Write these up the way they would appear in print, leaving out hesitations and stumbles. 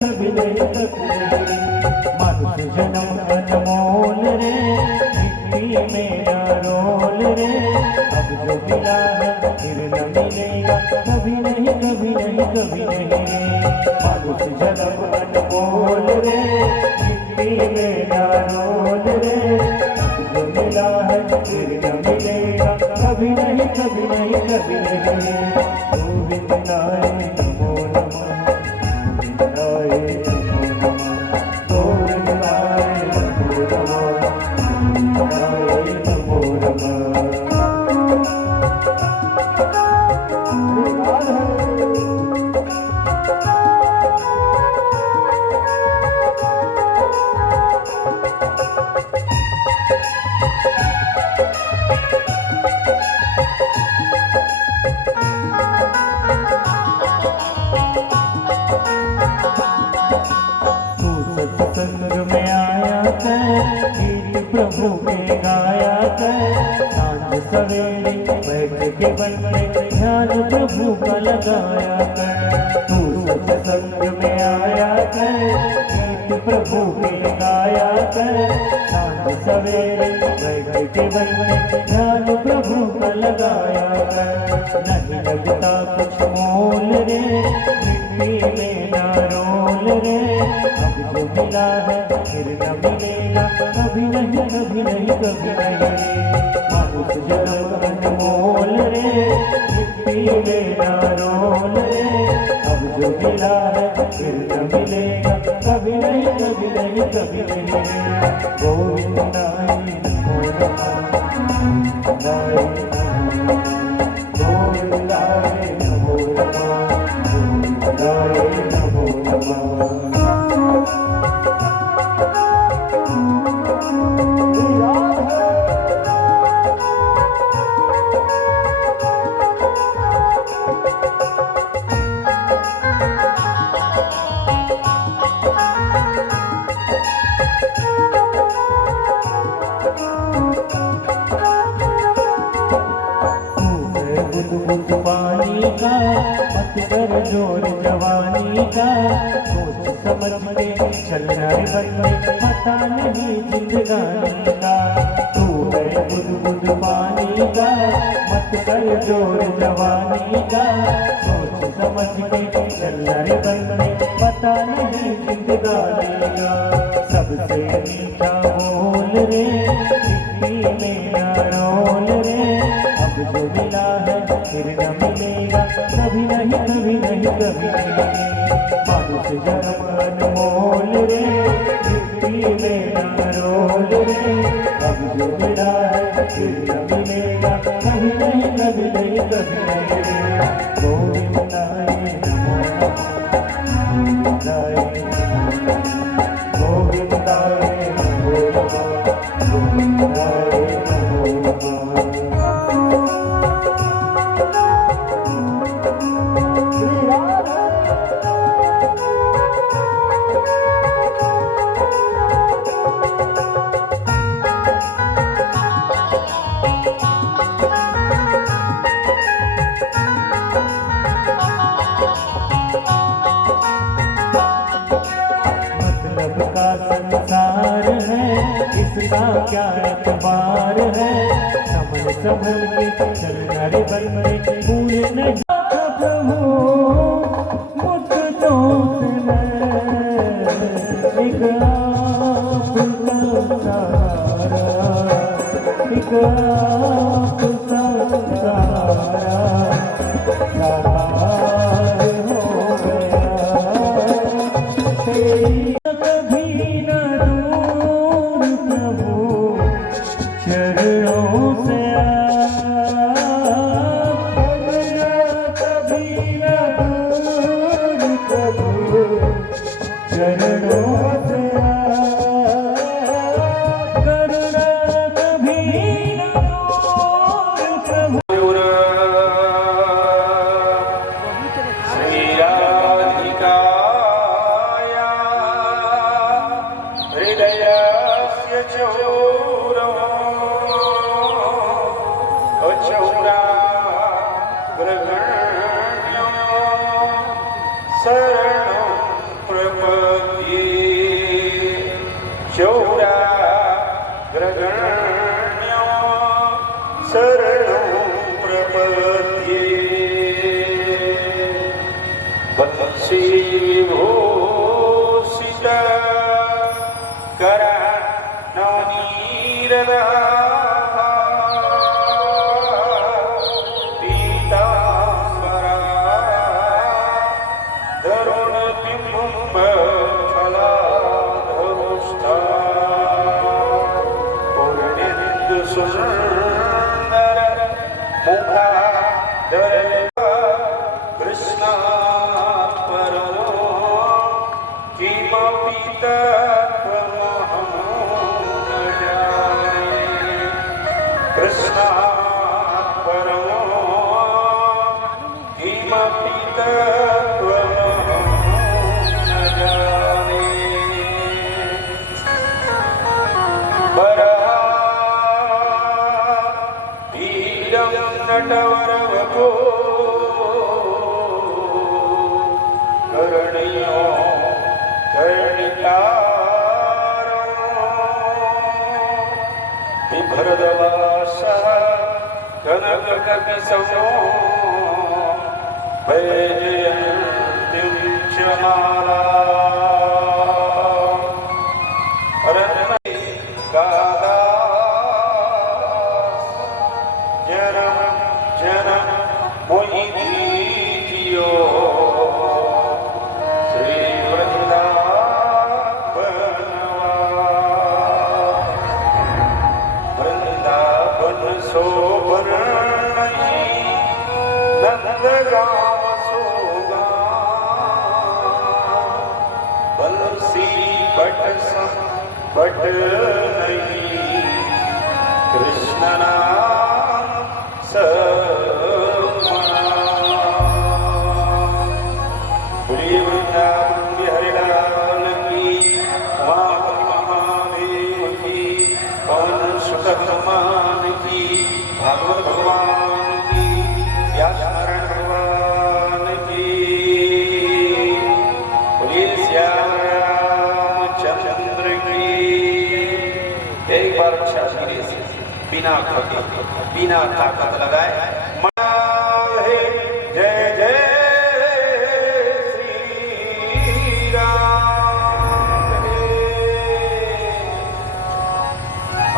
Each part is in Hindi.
कभी नहीं मनुष्य जन्म अनमोल रे, मिट्टी मेरा रोल रे। अब जो मिला है फिर न मिलेगा, कभी नहीं कभी नहीं कभी नहीं रे। मनुष्य जन्म अनमोल रे, मिट्टी मेरा रोल रे। अब जो मिला है फिर न मिलेगा, कभी नहीं कभी नहीं कभी नहीं। गोविंदाय नमो नमः, संग में आया कर, गीत प्रभु के गाया कर। सांझ सवेरे बैठ के बन में ध्यान प्रभु का लगाया कर। तू सत्संग में आया कर, गीत प्रभु के गाया कर। सांझ सवेरे बैठ के बन में ध्यान प्रभु का लगाया कर। नहीं लगता कुछ मोल रे, मिट्टी में ना रोल रे। अब जो मिला है फिर न मिलेगा, कभी नहीं कभी नहीं कभी नहीं। मनुष्य जन्म अनमोल रे, मिट्टी में ना रोल रे। अब जो मिला है फिर न मिलेगा, कभी नहीं कभी नहीं कभी नहीं। गोविंदाय नमो नमः, गोविंदाय नमो नमः, गोविंदाय नमो नमः। बुद्ध पानी का मत कर जोर जवानी का। सोच समझ के चलना बन पता नहीं जिंदगानी का। तू है बुद्ध पानी का मत कर जोर जवानी का। सोच समझ के चलना बन पता नहीं जिंदगानी का। सबसे मीठा बोल रे, मिट्टी में ना रोल रे। अब जो मिला है फिर न मिलेगा, कभी नहीं कभी नहीं कभी नहीं। मनुष्य जन्म अनमोल रे, मिट्टी में ना रोल रे। अब जो मिला है फिर न मिलेगा, कभी नहीं कभी नहीं कभी नहीं। गोविंदाय नमो नमः, गोविंदाय नमो नमः, गोविंदाय नमो नमः। संसार है इसका क्या एतबार है। संभल संभल के चलना रे बन में पूरे न प्रभु मुझको सुने। एक आपका सहारा, एक आपका सहारा साकार हो गया। कभी न दूर प्रभु चरणों से कभी न दूर प्रभु चरणों से करुणा कभी न दूर प्रभु। शरणं प्रपद्ये। प्रपद्ये चौराग्रगण्यो शरणं प्रपद्ये वंशी विभूषित करानवनीरदा नटवरवको करणीयो कर्णितारो बिभ्रदवासः कनककपिसमो वैजयन्तीं च माला बट नहीं कृष्ण नाम समना बोलिए वृंदावन बिहारी लाल की माता महादेव की पवन सुत हनुमान की भागवत भगवान की व्यास नारायण भगवान की बोलिए श्याम एक बार अच्छा धीरे से बिना थके बिना ताकत लगाए जय जय श्री राम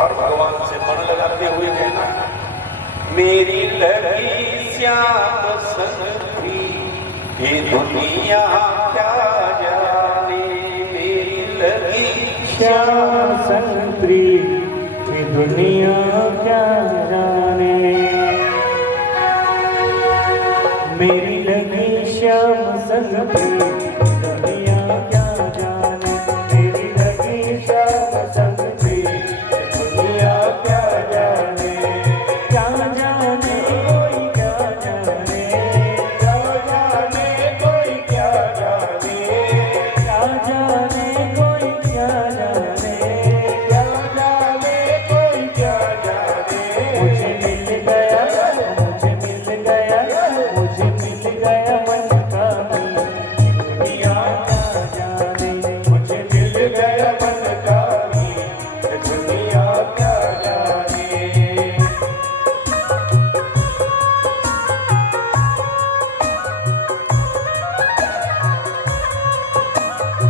और भगवान से मन लगाते हुए कहना मेरी लगी श्याम संगी ये दुनिया क्या जाने मेरी लगी श्याम संप्री ये दुनिया क्या जाने मेरी लगी श्याम संप्री दुनिया क्या जाने मेरी लगी श्याम संप्री दुनिया क्या जाने कोई क्या जाने कोई क्या जाने क्या जाने कोई क्या जाने मुझे मिल गया मन का दुनिया क्या जाने मुझे मिल गया मन का दुनिया क्या जाने मेरी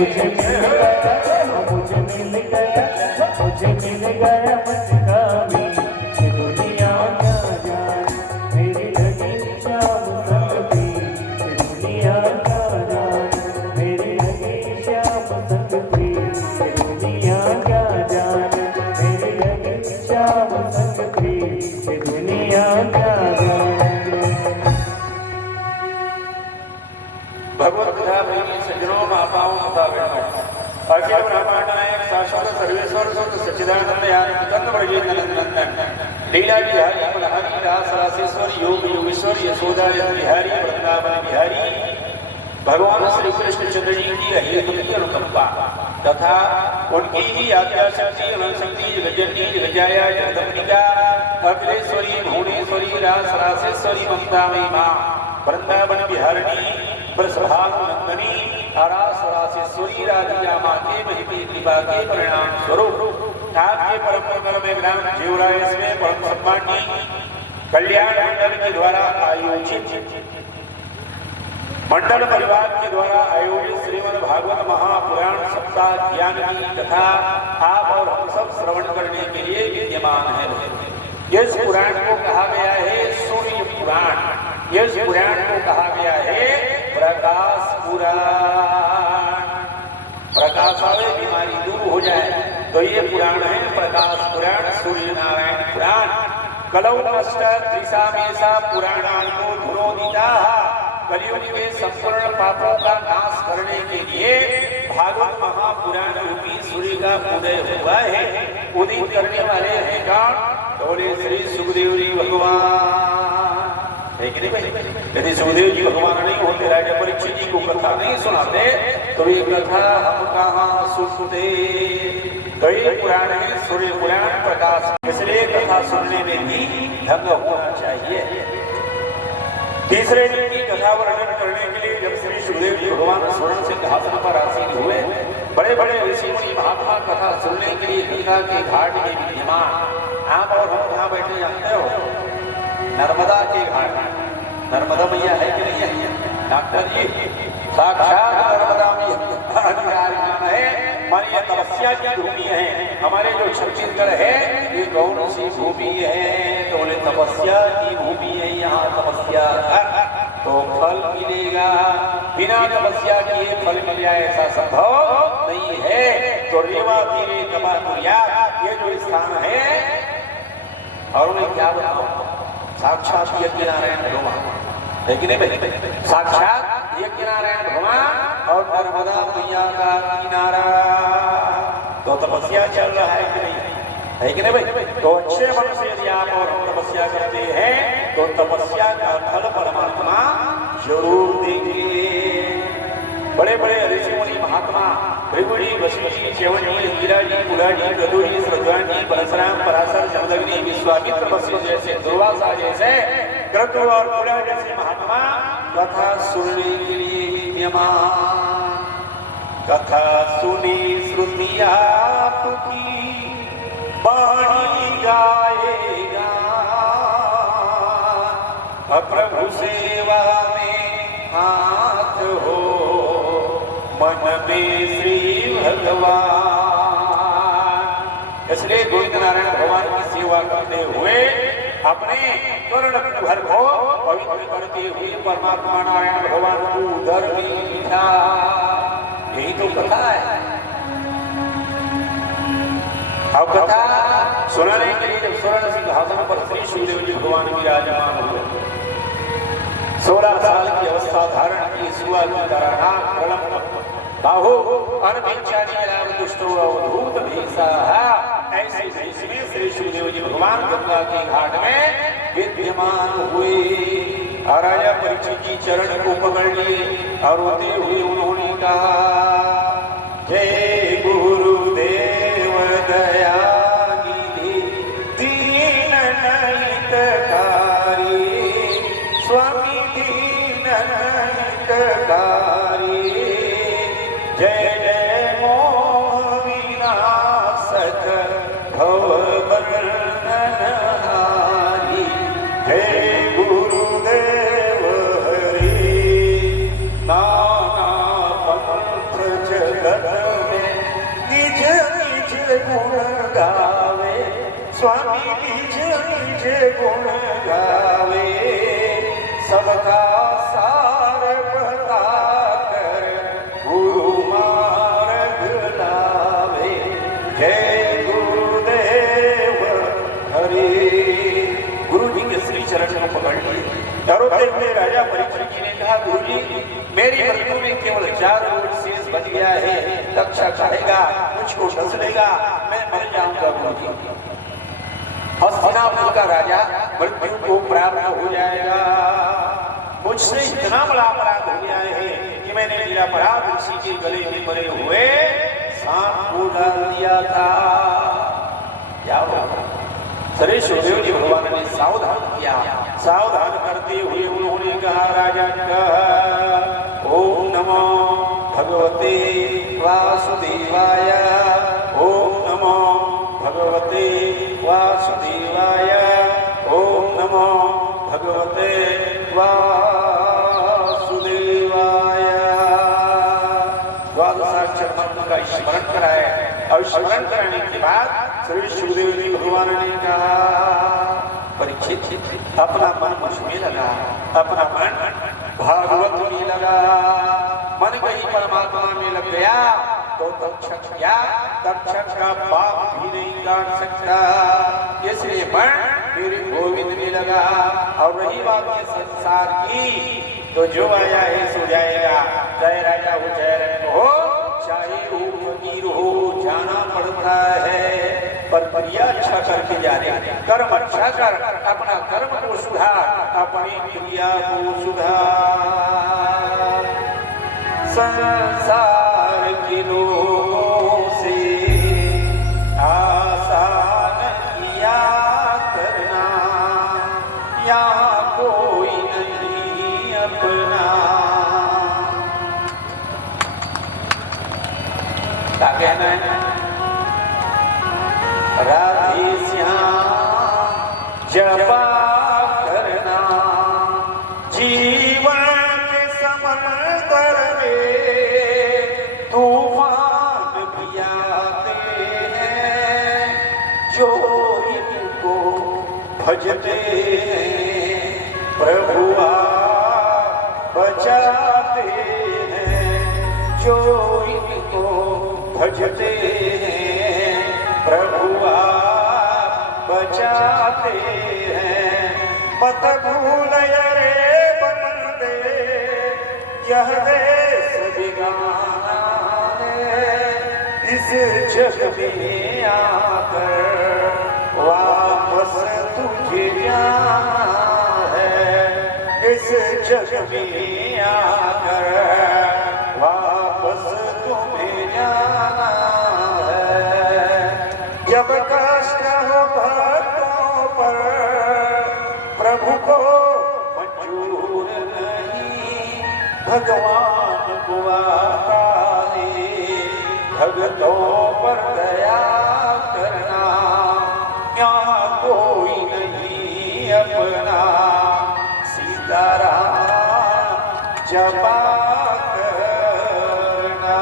मुझे मिल गया मन का भी दुनिया क्या जाने मेरी लगी शाम तक भी दुनिया क्या जाने मेरी लगी शाम तक भी दुनिया क्या जाने मेरी लगी शाम तक भी दुनिया क्या जाने। भगवत कथा प्रेमी सज्जनों महापाओं तथा बहनों, अखिल ब्रह्मांड नायक शाश्वत सर्वेश्वर सुत सच्चिदानंद आनंद ब्रजेंद्र नंदन लीला बिहारी मनहरी रास रासेश्वर योग योगेश्वर यशोदा बिहारी वृंदावन बिहारी भगवान श्री कृष्ण चंद्र जी की अहितुकी अनुकंपा तथा उनकी ही आज्ञा शक्ति अनंत शक्ति जगज्जननी जगज्जाया जगदम्बिका अखिलेश्वरी भुवनेश्वरी रास रासेश्वरी ममता मां वृंदावन बिहारिणी प्रसभानंदनी आरास रासेश्वरी राधिका मां के महिमा कृपा के परिणाम स्वरूप आपके परम मंगल में ग्राम जीवराय में परम सम्मानी कल्याण मंडल के द्वारा आयोजित मंडल परिवार के द्वारा आयोजित श्रीमद् भागवत महापुराण सप्ताह ज्ञान की कथा आप और हम सब श्रवण करने के लिए विद्यमान है। इस पुराण को कहा गया है सूर्य पुराण, इस पुराण को कहा गया है प्रकाश पुराण। प्रकाश आवे बीमारी दूर हो जाए तो ये पुराण है प्रकाश पुराण सूर्य नारायण पुराण। कलौ नष्ट त्रिसामेशा पुराणान्तो धुरोदिता, कलियुग के संपूर्ण पापों का नाश करने के लिए भागवत महापुराण रूपी सूर्य का उदय हुआ है। उदित करने वाले हैं कौन? बोले श्री सुखदेव जी भगवान। यदि सुखदेव जी भगवान नहीं होते, राजा परीक्षित जी को कथा नहीं सुनाते तो ये कथा हम कहाँ सुनते। तो ये पुराण है सूर्य पुराण प्रकाश, इसलिए कथा सुनने में भी ढंग होना चाहिए। तीसरे दिन की कथा वर्णन करने के लिए जब श्री सुखदेव जी भगवान स्वर्ण सिंहासन पर आसीन हुए, बड़े बड़े ऋषि मुनि महात्मा कथा सुनने के लिए गंगा के घाट में विद्यमान। आप और हम यहाँ बैठे जानते हो नर्मदा के घाट, नर्मदा मैया है कि नहीं है? डॉक्टर जी साक्षात नर्मदा मैया है। हमारी यह तपस्या की भूमि है। हमारे जो छत्तीसगढ़ है ये कौन सी भूमि है? तो बोले तपस्या की भूमि है। यहाँ तपस्या तो फल मिलेगा, बिना तपस्या किए फल मिल जाए ऐसा संभव नहीं है। तो रेवा तीरे कपातुरिया ये जो स्थान है, और उन्हें क्या बताओ साक्षात यज्ञ नारायण भगवान है कि नहीं भाई? साक्षात यज्ञ नारायण भगवान और नर्मदा मैया का किनारा। तो तपस्या चल रहा है कि नहीं है कि नहीं भाई? तो अच्छे मन से यदि आप और तपस्या करते हैं तो तपस्या का फल परमात्मा जरूर देंगे। बड़े बड़े ऋषि मुनि महात्मा भृगुजी, वशिष्ठ, च्यवनी, इंदिराजी, कुलाजी, गदुजी, श्रद्धाजी, परशुराम, पराशर, जमदग्नि, विश्वामित्र, वशिष्ठ जैसे, दुर्वासा जैसे, क्रतु और कुला जैसे महात्मा कथा सुनने के लिए विद्यमान। कथा सुनी श्रुति आपकी वाणी गाएगा, प्रभु सेवा में हाथ हो मन में श्री भगवान। इसलिए गोविंद नारायण भगवान की सेवा करते हुए अपने कर्ण भर को पवित्र करते हुए परमात्मा नारायण भगवान को उधर भी बिठा। यही तो कथा है। अब कथा सुनाने के लिए जब स्वर्ण सिंहासन पर श्री सुखदेव जी भगवान विराजमान हुए, 16 साल की अवस्था धारण की सुआ की तरह बाहो दुष्टो अवधूत भेषा। ऐसे भेष में श्री सुखदेव जी भगवान गंगा के घाट में विद्यमान हुए। राजा परीक्षित जी चरण को पकड़ लिए और रोते हुए उन्होंने कहा, जय गुरुदेव दयानिधि दीनहितकारी, स्वामी दीनहितकारी, जय जय मोह विनाशक भव बंधनहारी, हे गुरुदेव हरि नाना पंथ जगत गुण गावे, स्वामी निज निज गुण गावे, सबका सार बता कर गुरु मार्ग लावे। जय गुरुदेव हरि। गुरु जी के श्री चरण को पकड़ लिए डरोते हुए राजा परीक्षित जी ने कहा, गुरु जी मेरी मृत्यु में केवल 4 रोज शेष बच गया है, रक्षा चाहेगा, मुझको डस लेगा, मैं मर जाऊंगा गुरु जी। हस्तिनापुर का राजा मृत्यु को प्राप्त हो जाएगा। मुझसे इतना बड़ा अपराध हो गया है कि मैंने निरपराध ऋषि के गले में मरे हुए सांप को डाल दिया था। क्या होगा? श्री सुखदेव जी भगवान ने सावधान किया। सावधान करते हुए उन्होंने कहा, राजा का ओम नमो भगवते वासुदेवाय, ओम नमो भगवते वासुदेवाय, ओम नमो भगवते वासुदेवाय। द्वादशाक्षर मंत्र का स्मरण कराए और स्मरण कराने के बाद श्री सुखदेव जी भगवान ने कहा, परीक्षित अपना मन मुझमें लगा, अपना मन भागवत में लगा। मन कहीं परमात्मा में लग गया तो तक्षक क्या, तक्षक का पाप भी नहीं काट सकता। इसलिए मन मेरे गोविंद में लगा। और रही बात ये संसार की, तो जो आया है सो जाएगा, चाहे राजा हो चाहे रंग हो, चाहे वो फकीर हो, जाना पड़ता है। पर क्रिया अच्छा करके जाने, कर्म अच्छा कर, अपना कर्म को सुधार, अपनी क्रिया को सुधार। संसार के लोगों से आसान किया करना, यहाँ कोई नहीं अपना। क्या कहना है? राधे श्याम जपा करना, जीवन के समंदर में तूफान भी आते हैं, जो इनको भजते हैं प्रभु आप बचाते हैं, जो इनको भजते हैं प्रभु आप बचाते हैं। मत भूल रे बंदे, यह देश बिगाना है, इस जग में आकर वापस तुझे जाना है, इस जग में आकर वापस तुम्हें जाना है। जब कष्ट हो भक्तों पर, प्रभु को मंजूर नहीं, भगवान को आता है भक्तों पर दया करना, यहाँ कोई नहीं अपना। सीताराम जपा करना।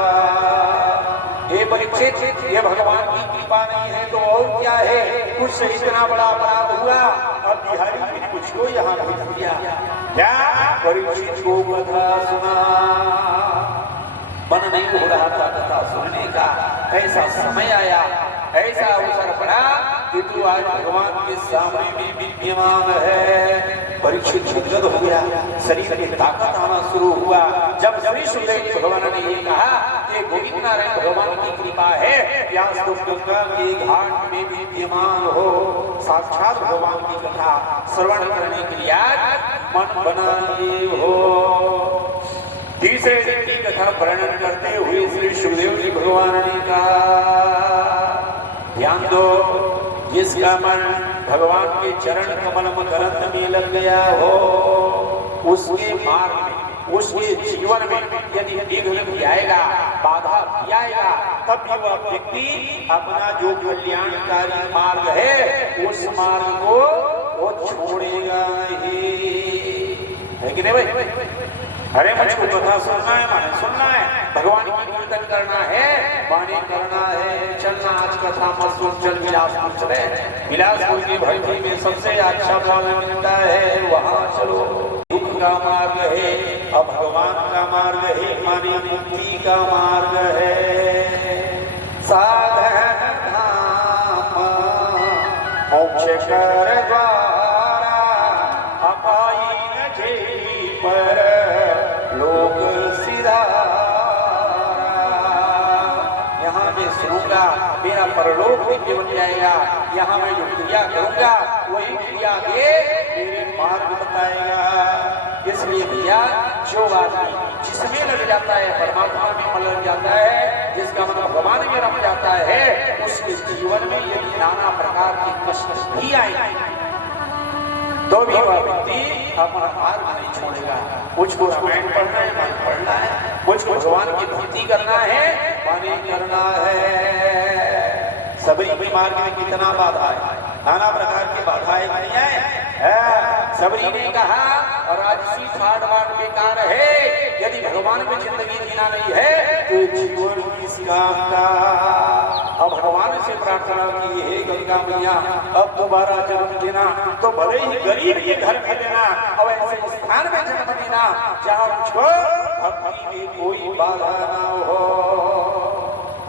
हे परीक्षित, ये भगवान की कृपा नहीं है तो और क्या है? कुछ से इतना बड़ा अपराध हुआ, अब बिहारी ने मुझको यहाँ भेज दिया। क्या परीक्षित को कथा सुना, मन नहीं हो रहा था कथा सुनने का। ऐसा समय आया, ऐसा अवसर पड़ा कि तू आज भगवान के सामने में विद्यमान है। परीक्षित गदगद हो गया, शरीर में ताकत आना शुरू हुआ। जब श्री सुखदेव भगवान ने ये कहा कि गोविंद नारायण भगवान की कृपा है, व्यास तो गंगा के घाट में विद्यमान हो, साक्षात भगवान की कथा श्रवण करने के लिए मन बनाए हो। तीसरे दिन की कथा वर्णन करते हुए श्री सुखदेव जी भगवान ने कहा, ध्यान दो, जिसका मन भगवान के चरण कमल मकरंद में लग गया हो, उसके मार्ग में, उसके जीवन में यदि विघ्न भी आएगा, बाधा भी आएगा, तब भी वह व्यक्ति अपना जो कल्याणकारी मार्ग है उस मार्ग को वो छोड़ेगा नहीं। है कि नहीं भाई? अरे मुझको कथा सुनना है, माने सुनना है, भगवान की कीर्तन करना है, माने करना है, चलना आज कथा था मसूर चल बिलासपुर चले, बिलासपुर की भट्टी में सबसे अच्छा फल मिलता है, वहाँ चलो। दुख का मार्ग है, अब भगवान का मार्ग है, मानी मुक्ति का मार्ग है। साधन धाम मोक्ष कर द्वारा, अपाई न जेई पर लोक सिधारा। यहाँ मैं सुनूंगा मेरा परलोक दिव्य बन जाएगा, यहाँ मैं जो क्रिया करूंगा वही क्रिया के मेरे मार्ग बताएगा। इसलिए भैया जो आदमी जिसमें लग जाता है परमात्मा में मन लग जाता है, जिसका मन भगवान में रम जाता है, उसके जीवन में यदि नाना प्रकार के कष्ट भी आएंगे तो भी वह व्यक्ति अपना मार्ग नहीं छोड़ेगा। मुझको रामायण पढ़ना है, मन पढ़ना है, मुझको भगवान की भक्ति करना है, वाणी करना है। सबरी के मार्ग में कितना बाधा है, नाना प्रकार की बाधाएं नहीं है। सबरी ने कहा और राजसी ठाट बाट बेकार है, यदि भगवान में जिंदगी जीना नहीं है तो जीवन किस काम का। अब भगवान से प्रार्थना की, हे गंगा मैया अब दोबारा जन्म देना, तो भले ही गरीब के घर में देना और ऐसे स्थान में जन्म देना जहाँ मुझको भक्ति में कोई बाधा ना हो।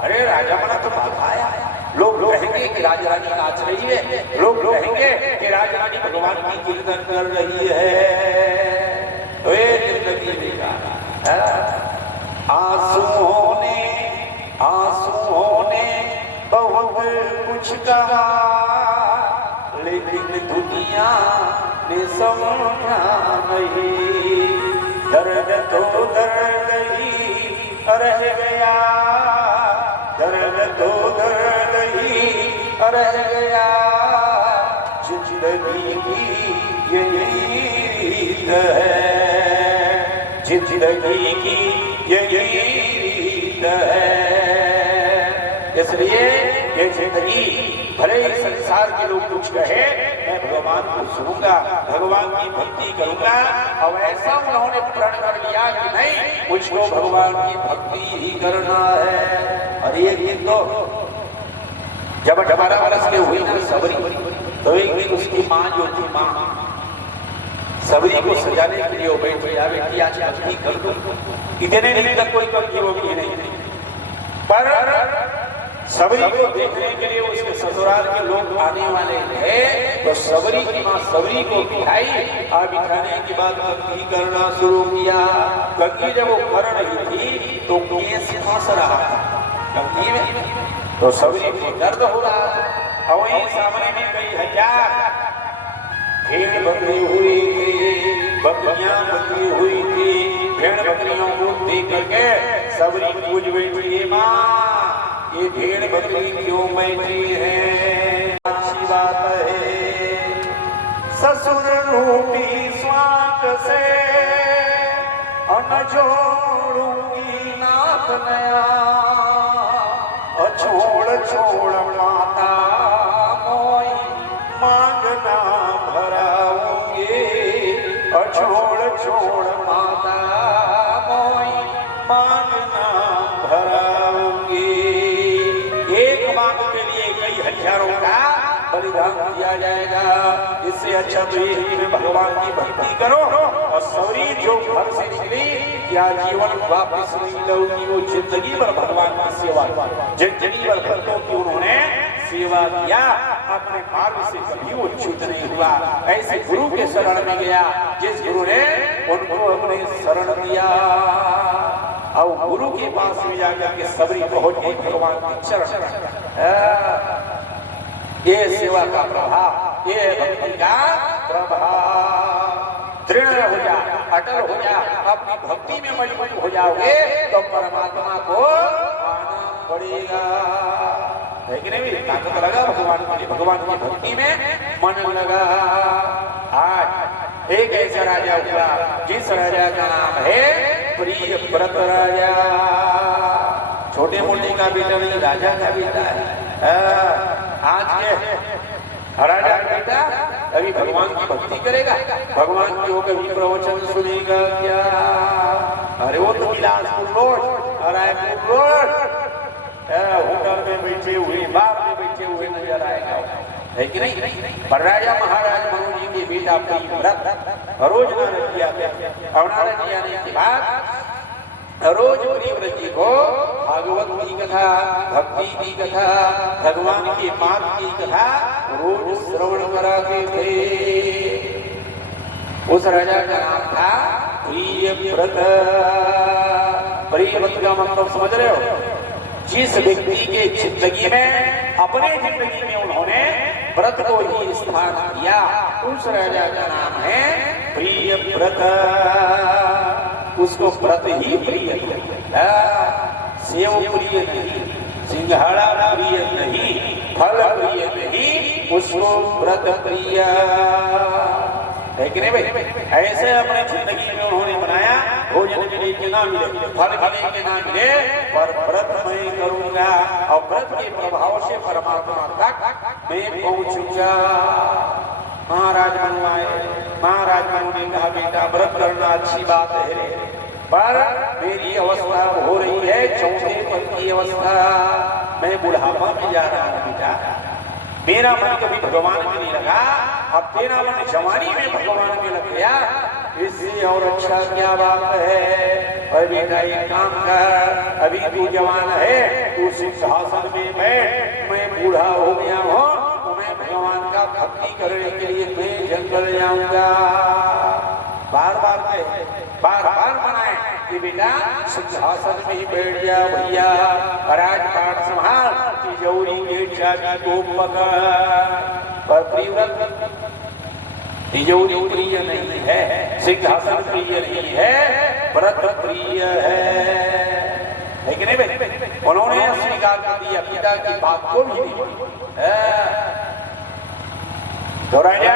अरे राजा बना तो बाधा आया, लोग कहेंगे कि राजरानी नाच रही है, लोग कहेंगे कि राजरानी भगवान की कीर्तन कर रही है, तो ये जिंदगी बेकार। आंसुओं ने बहुत कुछ कहा, लेकिन दुनिया ने समझा नहीं। दर्द तो दर्द ही रह गया, दर्द तो दर्द ही रह गया। जिंदगी की यही रीत है, जिंदगी की यही रीत है। इसलिए ये जिंदगी भले ही संसार के लोग कुछ कहे, मैं भगवान को सुनूंगा, भगवान की भक्ति करूंगा। और ऐसा उन्होंने प्रण कर लिया कि नहीं, मुझको भगवान की भक्ति ही करना है। और ये दिन तो जब 18 वर्ष के हुई ना सबरी, तो एक दिन उसकी माँ जो थी, माँ सबरी को सजाने के लिए बैठ गया, बेटी आज भक्ति कर दो। इतने दिन तक कोई भक्ति होगी नहीं, पर सबरी को देखने के लिए उसके ससुराल के लोग आने वाले हैं, तो सबरी की माँ सबरी को बिठाई और बिठाने के बाद भक्ति करना शुरू किया। भक्ति जब वो कर रही थी तो केस फंस रहा था भक्ति में, तो सबरी को दर्द हो रहा था। और वहीं सामने में कई हजार भेड़ बकरी हुई थी, बकरियां बकरी हुई थी। भेड़ बकरियों को देख करके सबरी पूछ बैठी, माँ ये भेड़ बकरी क्यों बैठी है? अच्छी बात है, ससुर रूपी स्वांग से अन जोड़ूंगी नाथ नया। छोड़ छोड़ माता मोई मांगना भराऊंगी, छोड़ छोड़ माता मोई मांगना भराऊंगी। एक मांग के लिए कई हजारों का बलिदान दिया जाएगा। इससे अच्छा तो ये कि भगवान की भक्ति करो। और सबरी जो घर से निकली, क्या जीवन वापस नहीं लौटी, वो जिंदगी भर भगवान की सेवा, जिंदगी भर भक्तों की उन्होंने सेवा किया, अपने मार्ग से कभी वो च्युत नहीं हुआ। ऐसे गुरु के शरण में गया जिस गुरु ने उनको अपने शरण दिया, और गुरु के पास में जाकर के सबरी पहुंच गई भगवान की चरण। ये सेवा का प्रभाव, ये भक्ति का प्रभाव। दृढ़ हो जा, अटल हो जा, अपनी भक्ति में मजबूत हो जाओगे तो परमात्मा को पाना पड़ेगा। है कि नहीं? ताकत लगा भगवान की, भगवान की भक्ति में मन लगा। आज एक ऐसा राजा हुआ जिस राजा का नाम है प्रिय व्रत राजा। छोटे मोटे का बेटा नहीं, राजा का बेटा है। आज के राजा का बेटा अभी भगवान की भक्ति करेगा, भगवान की वो कभी प्रवचन सुनेगा क्या? अरे वो तो Bilaspur road, Raipur road, hotel में बैठे हुए, बाग में बैठे हुए नजर आएगा, है कि नहीं? पर राजा महाराज मनु जी के बेटा प्रियव्रत रोज नारद जी आते, और नारद जी आने के बाद रोज प्रियव्रत जी को भागवत की कथा, भक्ति की कथा, भगवान के मार्ग की कथा रोज श्रवण कराते थे। उस राजा का नाम था प्रियव्रत। प्रियव्रत का मतलब समझ रहे हो? जिस व्यक्ति के जिंदगी में, अपने जिंदगी में उन्होंने व्रत को ही स्थान दिया, उस राजा का नाम है प्रियव्रत। उसको व्रत ही प्रिय है, सेव प्रिय नहीं, सिंघाड़ा प्रिय नहीं, फल प्रिय नहीं, उसको व्रत प्रिय है कि नहीं भाई? ऐसे अपने जिंदगी में उन्होंने बनाया, भोजन मिले के ना मिले, फल मिले के ना मिले, पर व्रत मैं करूंगा और व्रत के प्रभाव से परमात्मा तक मैं पहुंचूंगा। महाराज मनु आए, महाराज मनु ने कहा बेटा व्रत करना अच्छी बात है, पर मेरी अवस्था हो रही है चौथे पद की अवस्था, मैं बुढ़ापा में जा रहा हूँ बेटा, मेरा मन कभी भगवान में नहीं लगा, अब तेरा मन जवानी में भगवान में लग गया, इससे और अच्छा क्या बात है? और बेटा ये काम कर, अभी तू जवान है, तू सिंहासन में बैठ, मैं बूढ़ा हो गया हूँ, तो मैं भगवान का भक्ति करने के लिए मैं जंगल जाऊंगा। बार बार मनाए कि बेटा सिंहासन में ही बैठ जा भैया, राजपाट संभाल, तिजोरी के चाबी को पकड़। पर प्रियव्रत तिजोरी प्रिय नहीं है, सिंहासन प्रिय नहीं है, व्रत प्रिय है कि नहीं भाई? उन्होंने स्वीकार कर दिया, पिता की बात को भी नहीं। तो राजा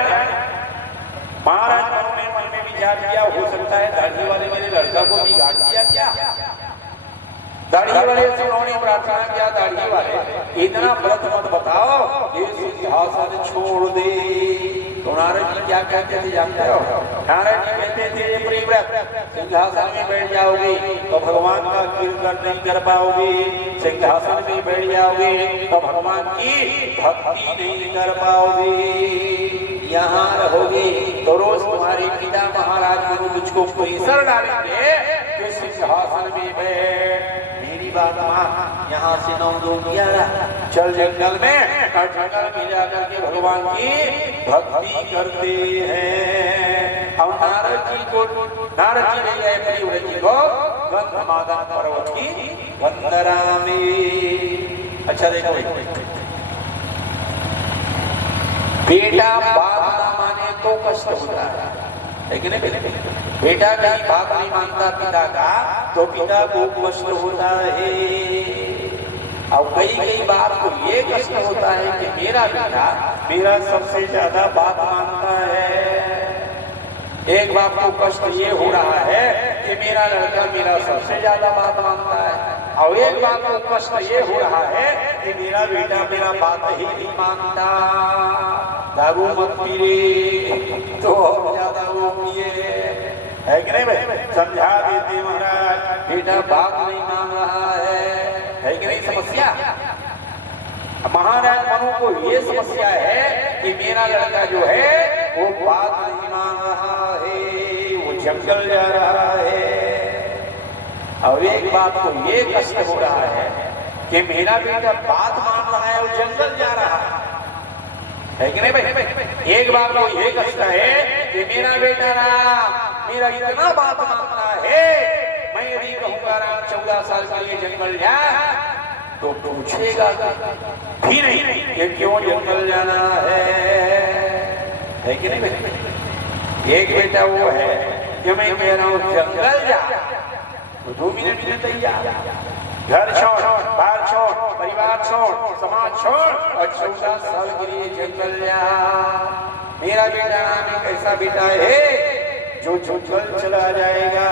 महाराज मनु ने मन में विचार किया, हो सकता है दाढ़ी वाले मेरे लड़का को बिगाड़ दिया क्या? दाढ़ी वाले से उन्होंने प्रार्थना किया, दाढ़ी वाले इतना व्रत मत बताओ, ये सिंहासन छोड़ दे। तो नारद जी क्या कहते थे जानते हो? नारद जी कहते थे प्रियव्रत सिंहासन में बैठ जाओगे तो भगवान का कीर्तन नहीं कर पाओगे, सिंहासन में बैठ जाओगे तो भगवान की भक्ति नहीं कर पाओगे, यहाँ रहोगे तो रोज तुम्हारे पिता महाराज मनु तुझको प्रेशर डालेंगे कि सिंहासन में बैठ। मेरी बात मान, यहाँ से 9-2-11 चल जंगल में, और जंगल में जाकर के भगवान की भक्ति करते हैं। और नारद जी ले गए प्रियव्रत जी को गंधमादन पर्वत की वंदना में। अच्छा देखो बेटा बात ना माने तो कष्ट होता है, लेकिन बेटा कहीं बात नहीं मानता पिता का तो पिता को कष्ट होता है। और कई बार तो ये कष्ट होता है कि मेरा बेटा मेरा सबसे ज्यादा बात मानता है। एक बाप को कष्ट ये हो रहा है कि मेरा लड़का मेरा सबसे ज्यादा बात मानता है, और एक बाप को कष्ट ये हो रहा है कि मेरा बेटा मेरा बात ही नहीं मानता। दारू मत पीरे तो और ज्यादा वो पिए, है कि नहीं भाई? समझा देते महाराज बेटा बात नहीं मान रहा है कि नहीं? समस्या महाराज मनु को ये समस्या है कि मेरा लड़का जो है वो बात नहीं मान रहा है, वो जंगल जा रहा है। और एक बात को ये कष्ट हो रहा है कि मेरा बेटा बात मान रहा है और जंगल जा रहा है कि नहीं भाई? एक बात को ये कष्ट है कि मेरा बेटा राम मेरा इतना बात मानता है, मैं यदि कहूँगा राम 14 साल के लिए जंगल जा तो पूछेगा भी नहीं कि क्यों जंगल जाना है कि नहीं भाई? एक बेटा वो है कि मैं कह रहा हूँ जंगल जा तो 2 मिनट में तैयार, घर छोड़, बाहर छोड़, परिवार छोड़, समाज छोड़ और 14 साल के लिए जंगल जा। मेरा बेटा एक ऐसा बेटा है जो जंगल चला जाएगा।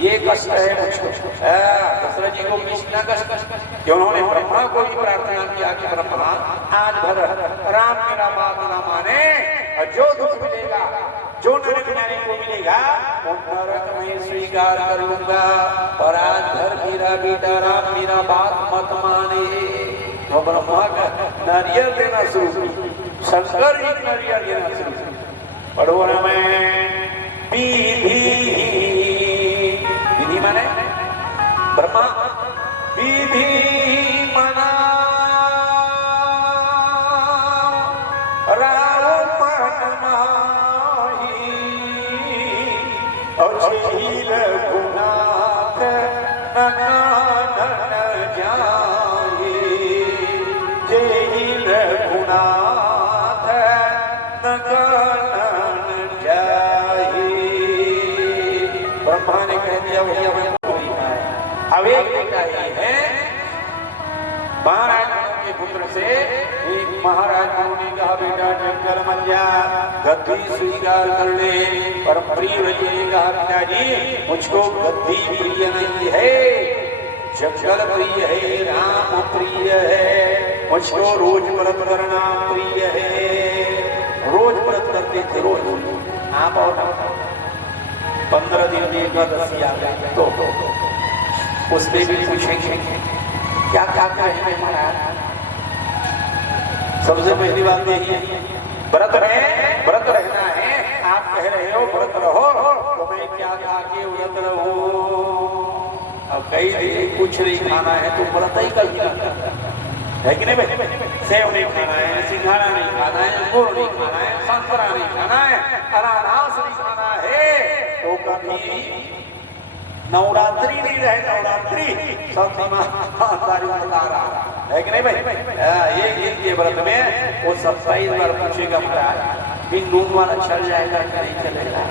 ये कष्ट है मुझको। दशरथ जी को कितना कष्ट कि उन्होंने ब्रह्मा को भी प्रार्थना किया कि ब्रह्मा आज भर राम मेरा बात ना माने और जो दुख मिलेगा, जो नरक जाने को मिलेगा वो नरक में स्वीकार कर लूंगा, और आज भर मेरा का बेटा राम मेरा बात मत माने। तो ब्रह्मा का नारियल देना शुरू, शंकर जी नारियल देना शुरू। पढ़ो ना मैं विधि, विधि माने ब्रह्मा विधि मना राम मन माही और शील गुनाथ नकानन जाए, जेल गुनाथ नकानन जाए। ब्रह्मा ने कह दिया भैया मैं अब एक बेटा ये है। महाराज के पुत्र से एक महाराज ने कहा बेटा जंगल मत जा, गद्दी स्वीकार कर ले। पर प्रिय ने कहा पिताजी मुझको गद्दी प्रिय नहीं है, जंगल प्रिय है, राम प्रिय है, मुझको रोज व्रत करना प्रिय है। रोज व्रत करते थे, रोज आप और 15 दिन में एकादशी आ गई तो उसमें भी पूछेंगे क्या क्या करेंगे महाराज। सबसे पहली बात यही है व्रत रहना है। आप कह रहे हो व्रत रहो तो मैं क्या खा के व्रत रहूं। अब कई दिन कुछ नहीं खाना है तो व्रत ही कर है कि नहीं भाई। सेव नहीं खाना है, सिंघाड़ा नहीं खाना है, अंगूर नहीं खाना है, संतरा नहीं खाना है, अनानास नहीं खाना है तो कभी नवरात्रि नहीं रहे। नवरात्रि सब है कि नहीं भाई। एक दिन के व्रत में वो 27 बार पूछेगा महाराज बिन नून वाला चल जाएगा कि नहीं चलेगा।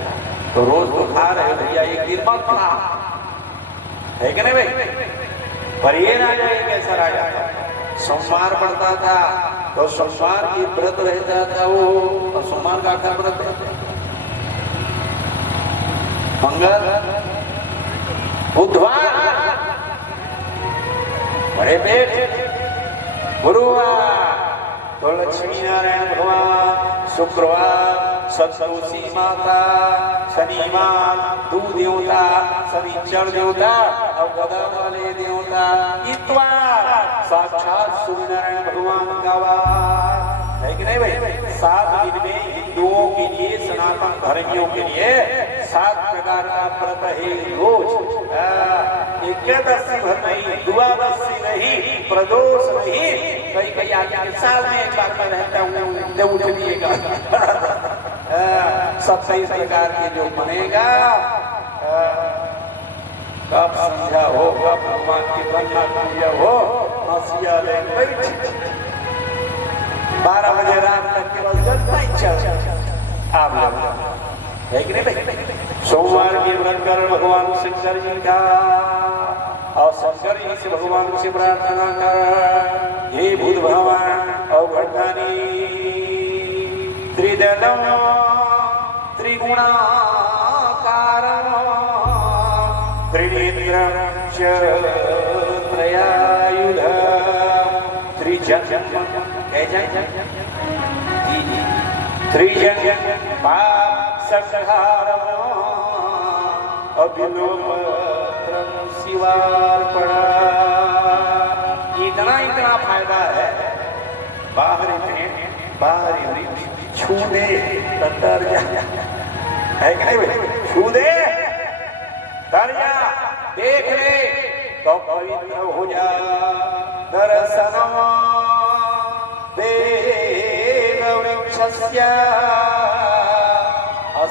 तो रोज तो खा रहे भैया, एक दिन मत खा, है कि नहीं भाई। पर ये ना जाए कैसा राजा सोमवार पड़ता था तो सोमवार की व्रत रहता था वो। और सोमवार का क्या व्रत है? मंगल बुधवार बड़े पेट, गुरुवार तो लक्ष्मी नारायण भगवान, शुक्रवार सतोषी माता, शनिवार दूध देवता, शनिचर देवता और गदा वाले देवता, इतवार साक्षात सूर्यनारायण भगवान का वार है कि नहीं भाई। 7 दिन में हिंदुओं के लिए, सनातन धर्मियों के लिए 7 प्रकार का व्रत है रोज। एकादशी भर नहीं, द्वादशी नहीं, प्रदोष नहीं, कई आगे साल में एक बार में रहता हूँ उठ दिएगा। 27 प्रकार के जो बनेगा कब संध्या हो, कब भगवान की ब्रह्मा पूजा हो, हंसिया ले 12 बजे रात तक के बाद आप है कि नहीं भाई। सोमवार की व्रत कर भगवान शंकर जी का और शंकर जी से भगवान से प्रार्थना कर हे बुध भगवान अवघटानी त्रिदलम त्रिगुणाकारम त्रिनेत्रम च त्रयायुध त्रिजन्म त्रिजन पाप संहारम अभिलोपत्रम शिवार्पणा। इतना फायदा है। बाहर छू दे तर जा, है कि नहीं भाई। छू दे तर जा, देख ले तो पवित्र हो जा। दर्शनम वृक्षस्य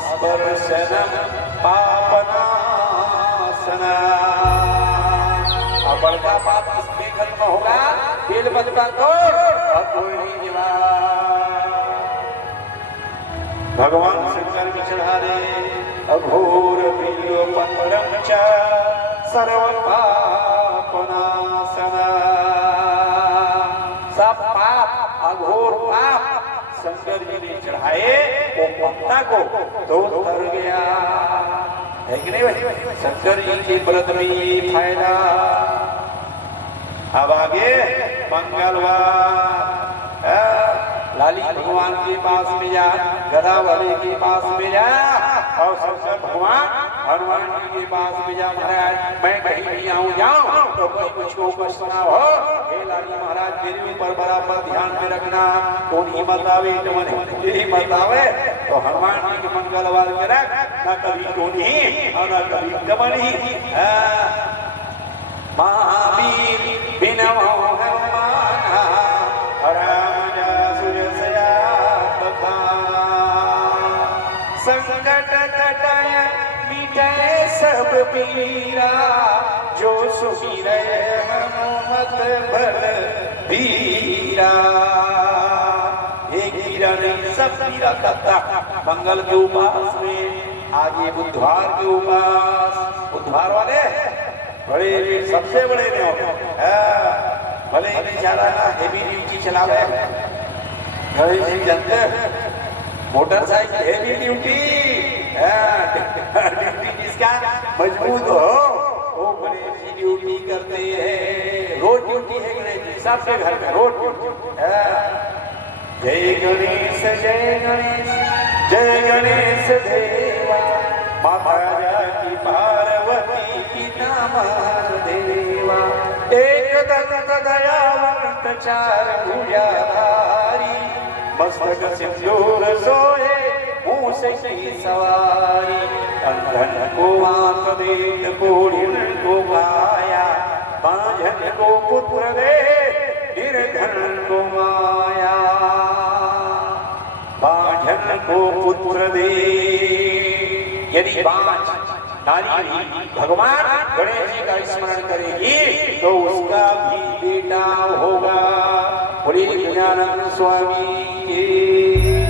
स्पर्शनम पापनाशना। बड़का पाप किसके घर में होगा? बेल पत्ता तोड़ और कोई नहीं जीवा। भगवान शंकर को चढ़ा दे अघोर प्रियोपरम च सर्व पापनाशना। सब पाप अघोर पाप शंकर जी ने चढ़ाए, वो पत्ता को तो तर गया, है कि नहीं भाई। शंकर जी के व्रत में ये फायदा। अब आगे मंगलवार लाली भगवान के पास में जा, गदा वाले के पास में जा और शंकर भगवान हनुमान जी के पास में जा महाराज, मैं कहीं भी आऊं जाऊं तो कोई मुझको कष्ट ना हो। हे लाली महाराज मेरे ऊपर बराबर ध्यान में रखना, कौन ही मत आवे यही मत आवे। तो हनुमान जी के मंगलवार में रख, न कभी टोनी और न कभी कमनी। महावीर बिनव हनुमान राम जसु जसया संकट कटाय मिटाए सब पीरा, जो सुमिरै हनुमत बल बीरा। एक पीरा नहीं सब पीरा करता। मंगल के उपास में आज ये बुधवार के उपास, बुधवार वाले बड़े सबसे बड़े ने भले बेचारा हेवी ड्यूटी चलावे, जनते मोटरसाइकिल हेवी ड्यूटी ड्यूटी जिसका मजबूत हो वो गणेश जी ड्यूटी करते हैं। रोज ड्यूटी है गणेश जी सबके घर में, रोज ड्यूटी। जय गणेश जय गणेश जय गणेश देवा, माता की पार्वती की नमः देवा। एक दंत दयावंत चार भुजाधारी, मस्तक सिंदूर सोए मूस की सवारी। अंधन को आंख देख कोढ़िन को काया, बांझन को पुत्र दे निर्धन को माया। बांझन को पुत्र दे, यदि बांझ नारी भगवान गणेश जी का स्मरण करेगी तो उसका भी बेटा होगा। बोले गजानन स्वामी की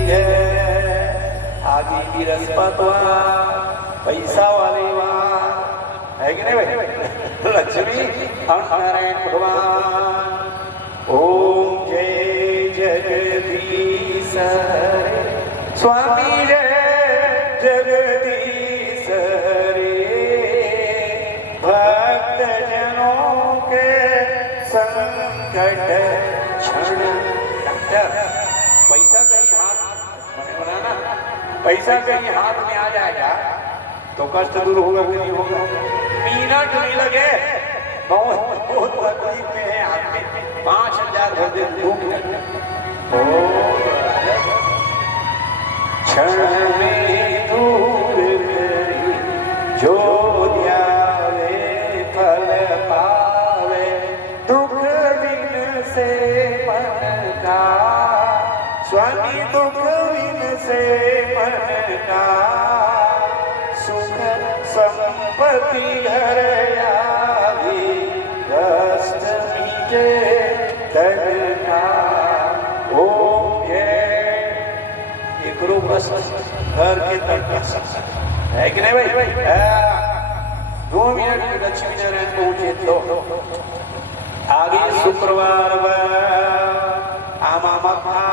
जय। आदि बृहस्पतिवार पैसा वाले वार है कि नहीं भाई? लक्ष्मी और नारायण भगवान। ओम जय जगदीश स्वामी जय जगदीश भक्त जनों के संकट क्षण। डॉक्टर पैसा कहीं हाथ बनाना, पैसा कहीं हाथ में आ जाएगा तो कष्ट दूर होगा कि नहीं होगा? मिनट नहीं लगे, बहुत तकलीफ में है आपके 5000 भर दे 2 मिनट क्षण में दूर करी जो ध्यावे फल पावे। दुख बिन से मन का स्वामी, दुख बिन से मन का। सुख संपत्ति घर आवी, कष्ट मीटे तन का। ओम ये गुरु कष्ट घर के तक है कि नहीं भाई? 2 मिनट में लक्ष्मी नारायण पहुंचे तो आगे शुक्रवार आमा मक्खा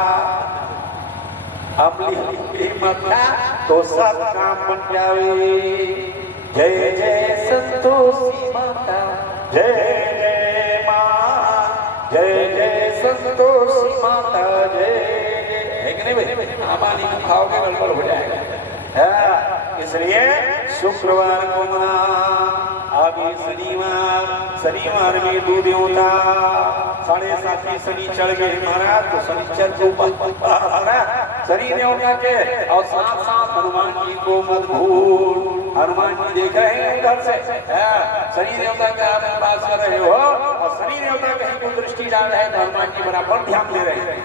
अमली मक्खा तो सब काम बन जावे। जय जय संतोषी माता, जय जय माँ, जय जय संतोषी माता, जय। है कि नहीं भाई? आमा नहीं खाओगे गड़बड़ हो जाएगा। इसलिए शुक्रवार को मना, आगे शनिवार में 2 देवता 7.5 शनि चढ़ गए महाराज, तो शनिचर के ऊपर शनि देवता के और साथ साथ हनुमान जी को मत भूल। हनुमान जी देख रहे हैं उधर से, शनि देवता का आप पास कर रहे हो और शनि देवता कहीं को दृष्टि डाल रहे हैं तो हनुमान जी बराबर ध्यान दे रहे हैं।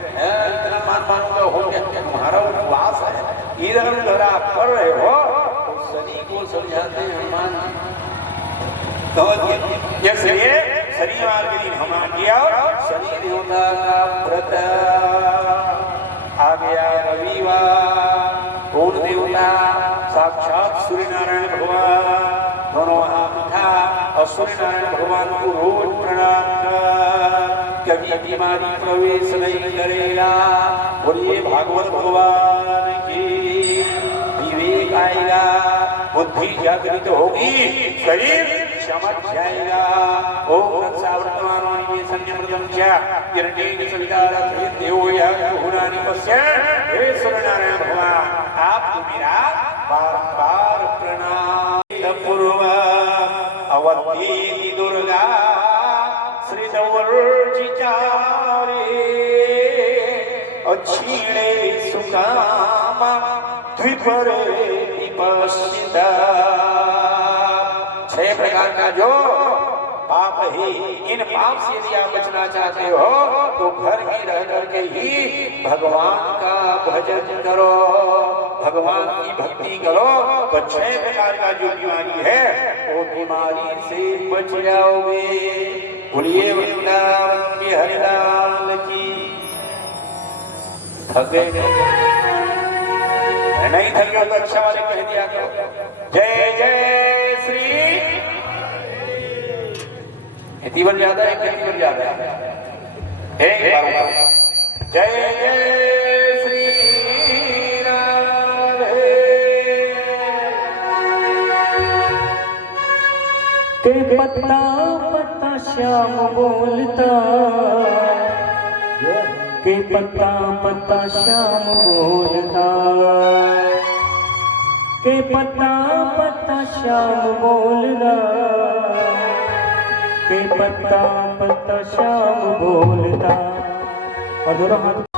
इतना मानूंगा हो गया तुम्हारा उपवास है, इधर उधर आप कर रहे हो तो शनि को समझाते हैं हनुमान। तो इसलिए शनिवार के दिन हनुमान जी और शनि देवता का व्रत। आ गया रविवार, कौन देवता? साक्षात सूर्य नारायण भगवान। दोनों वहां था और सूर्य नारायण भगवान को रोज प्रणाम कर, कभी बीमारी प्रवेश नहीं करेगा। बोलिए भागवत भगवान की। विवेक आएगा, बुद्धि जागृत होगी, शरीर समझ जाएगा। ओम रक्षावर्तमान वाणी संयमृतम च किरणेन सवितारथ देवो याहुरानि पश्य। हे सूर्य नारायण भगवान, आपको मेरा बार बार प्रणाम। विचारे अक्षीणे सुकामा द्विपरे विपश्चिता। 6 प्रकार का जो पाप है, इन पाप से यदि आप बचना चाहते हो तो घर में रह करके ही भगवान का भजन करो, भगवान की भक्ति करो, तो 6 प्रकार का जो बीमारी है वो बीमारी से बच जाओगे। बोलिए वृंदावन बिहारी लाल की। थक गए? नहीं थक गए तो अच्छा वाले कह दिया करो जय जय श्री। तीवर ज्यादा है क्या? तीवर ज्यादा है। एक बार जय जय श्री राधे। के पत्ता पत्ता श्याम बोलता, के पत्ता पत्ता श्याम बोलता, के पत्ता पत्ता श्याम बोलता, के पत्ता पत्ता श्याम बोलता। और दोनों हाथ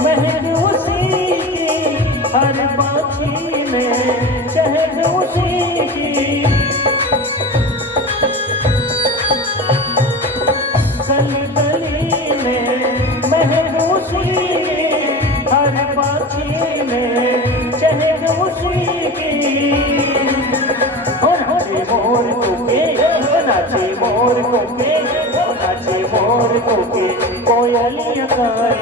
महक उसी की, हर बाछी में शहद उसी की। गली गली में महक उसी की, हर बाछी में शहद उसी की। और नाचे मोर कोके, नाचे मोर कोके, नाचे मोर कोके, कोयलिया गाए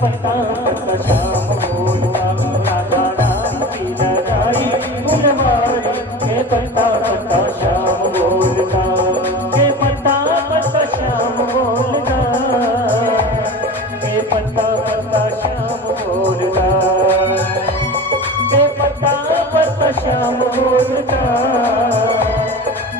पत्ता पत्ता श्याम बोलता। राधा राम की लगाई फुलवारी के पत्ता पत्ता श्याम बोलता, के पत्ता पत्ता श्याम बोलता, के पत्ता पत्ता श्याम बोलता, के पत्ता पत्ता श्याम बोलता,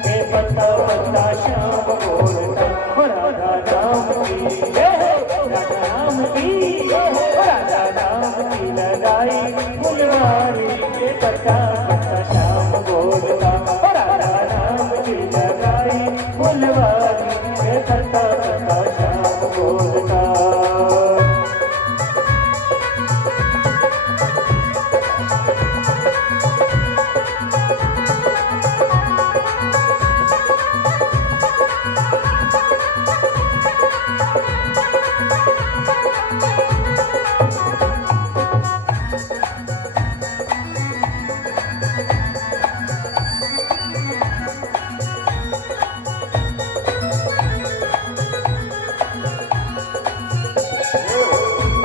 के पत्ता पत्ता श्याम बोलता। राधा राम की राधा राम की, राधा राम की लगाई फुलवारी के पत्ता पत्ता श्याम बोलता। राधा राम की लगाई फुलवारी के पत्ता पत्ता श्याम बोलता।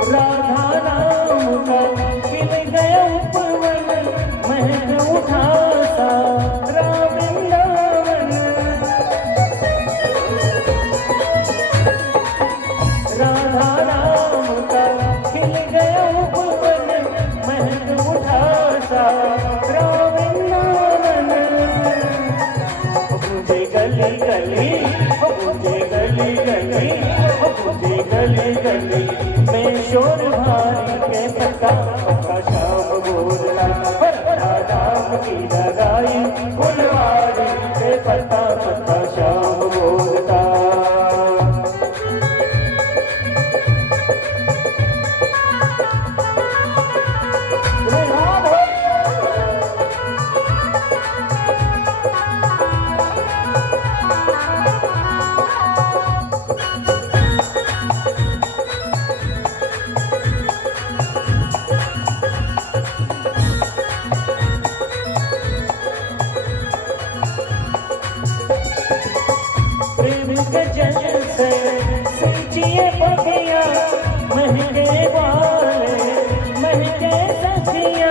राधा राम का खिल गया उपवन, महक उठा सारा वृंदावन। राधा राम का खिल गया उपवन, महक उठा सारा वृंदावन। मुझे गली गली, मुझे गली गली, मुझे गली गली में शोर भारी के पत्ता पत्ता श्याम बोलता। राधा राम की लगाई फुलवारी के पत्ता पत्ता श्याम बोलता। जल से सींचिए पखिया, महके वाले महके सखिया।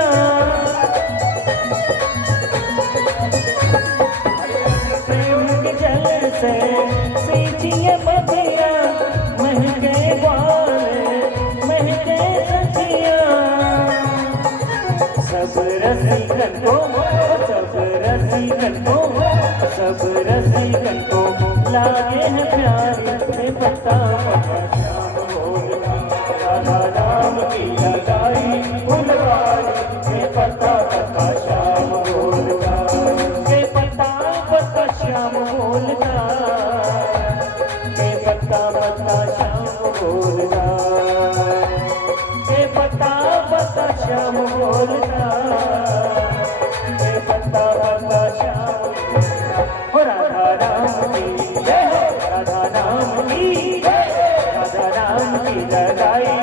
प्रेम के जल से सींचिए पखिया, महके रसिकन को सब रसिकन को लागे हैं प्यारे से पता श्याम बोलता राधा नाम की लगाई फुलवारी से पता श्याम बोलता के पता श्याम बोलता के पता श्याम बोलता के पता श्याम बोलता के पता श्याम हो राधा राम की जय हो राधा राम की जय राधा राम की लगाई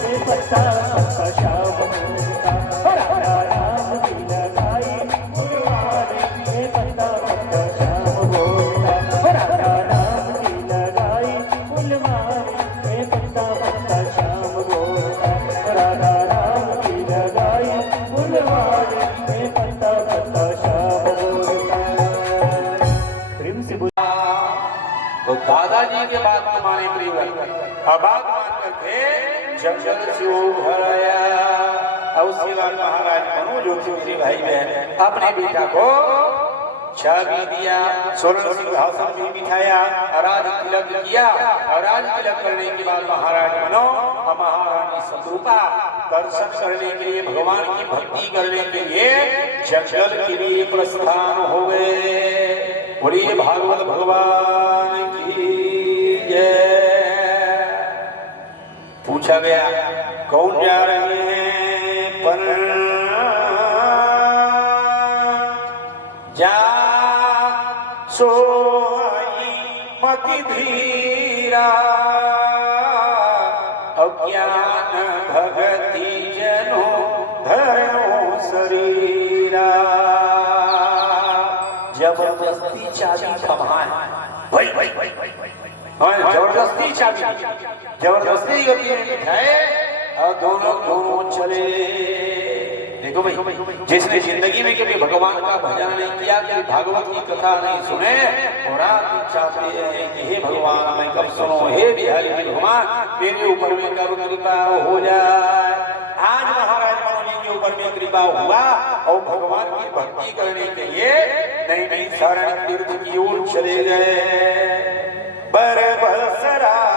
के पता श्याम बोलता हो राधा राम की लगाई के पता श्याम बोलता हो राधा राम की लगाई के पता श्याम बोलता राधा राम की लगाई के पता श्याम बोलता। प्रेम से बोला तो दादाजी के बात को माने प्रिय अब बात मान करके जंगल से वो घर आया और उसके बाद महाराज मनु जो थे मेरे भाई बहन अपने बेटा को चाबी दिया, सोलन सिंहासन भी बिठाया, राज तिलक किया और राज तिलक करने के बाद महाराज मनो और महारानी शत्रुपा दर्शन करने के लिए भगवान की भक्ति करने के लिए जंगल के लिए प्रस्थान हो गए। बोलिए भागवत भगवान की जय। पूछा गया कौन जा रहे हैं पर जा सोई मति धीरा अज्ञान भगति जनो धरो शरीरा। जबरदस्ती चाबी थमाए भाई जबरदस्ती चाबी जबरदस्ती गति में बिठाए और दोनों चले। देखो भाई जिसने जिंदगी में कभी भगवान का भजन नहीं किया, कभी भागवत की कथा नहीं सुने और आप चाहते हैं कि हे भगवान मैं कब सुनो, हे बिहारी भगवान मेरे ऊपर में कब कृपा हो जाए। आज महाराज मनु जी के ऊपर में कृपा हुआ और भगवान की भक्ति करने के लिए नई नई शरण तीर्थ की ओर चले गए। बरबसराज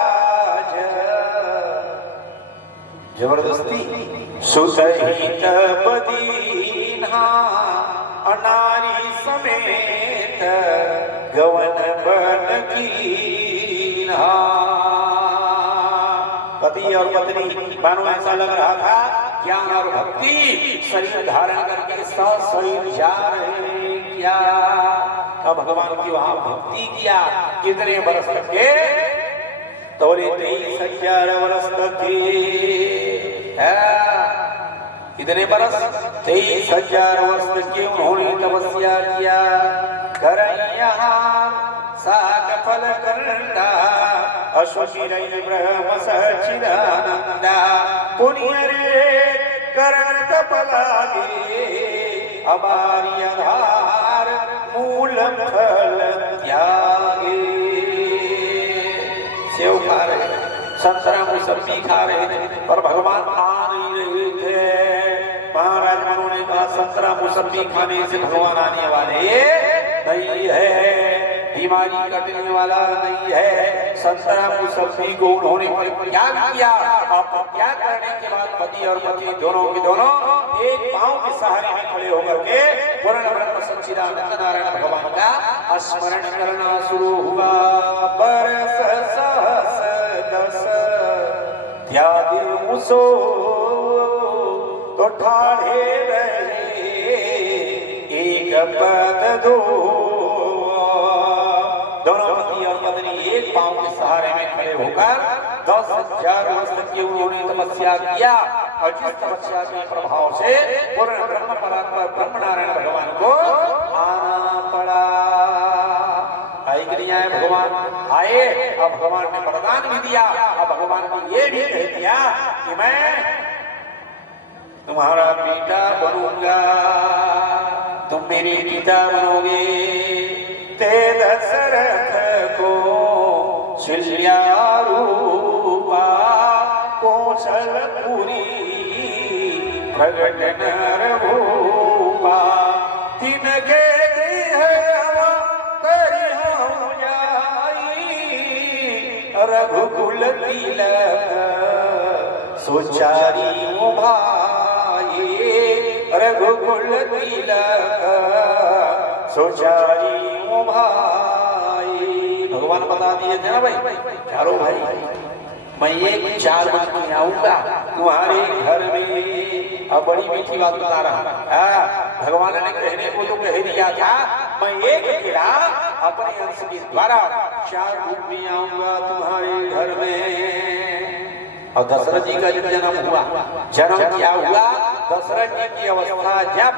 जबरदस्ती सुसहित बदीना अनारी समेत गवन बन कीन्हा। पति और पत्नी मानो ऐसा लग रहा था ज्ञान और भक्ति शरीर धारण करके साथ शरीर जा रहे क्या। अब भगवान की वहां भक्ति किया कितने बरस तक के तोरे 23,000 वर्ष तक कितने बरस 23,000 वर्ष तक के उन्होंने तपस्या किया। कर साग फल करंदा अश्वती ब्रह्म सचिदानंदा पुण्य रे करण तप लागे अबारी आधार मूल फल त्यागे। सेव खा रहे संतरा मुसम्मी खा रहे थे पर भगवान आ नहीं रहे थे। महाराज मनु ने कहा संतरा मुसम्मी खाने से भगवान आने वाले नहीं है, बीमारी कटने वाला नहीं है। संतरा मुसम्मी को उन्होंने त्याग किया। आप त्याग करने के बाद पति और पत्नी दोनों के दोनों एक पांव के सहारे में खड़े होकर के पूर्ण ब्रह्म सच्चिदानंद नारायण भगवान का स्मरण करना शुरू हुआ। बरस सहस दस त्यागी मुसो तो ठाढ़े रहे एक पद दो। दोनों पति और पत्नी एक पांव के सहारे में खड़े होकर 10,000 वर्ष तक की उन्होंने तपस्या किया और जिस तपस्या के प्रभाव से पूर्ण ब्रह्म परात्पर ब्रह्म नारायण भगवान को आना पड़ा। आई कि नहीं आए भगवान आए। अब भगवान ने वरदान भी दिया। अब भगवान ने ये भी कह दिया कि मैं तुम्हारा बेटा बनूंगा, तुम मेरे पिता बनोगे। ते दशरथ को शिल्या रूपा कौशलपुरी प्रगट नर भूपा तिनके गृह करिहु जाई रघुकुल तिलक सुचारी ओ भाई रघुकुल तिलक सुचारी ओ भाई। भगवान बता दिए थे ना भाई, चारों भाई मैं एक 4 बार में आऊंगा तुम्हारे घर में। अब बड़ी मीठी बात बता रहा। भगवान ने कहने को तो कह दिया था, मैं एक अकेला अपने अंश के द्वारा 4 रूप में आऊंगा तुम्हारे घर में। और दशरथ जी का जब जन्म हुआ, जन्म क्या हुआ? दशरथ जी की अवस्था जब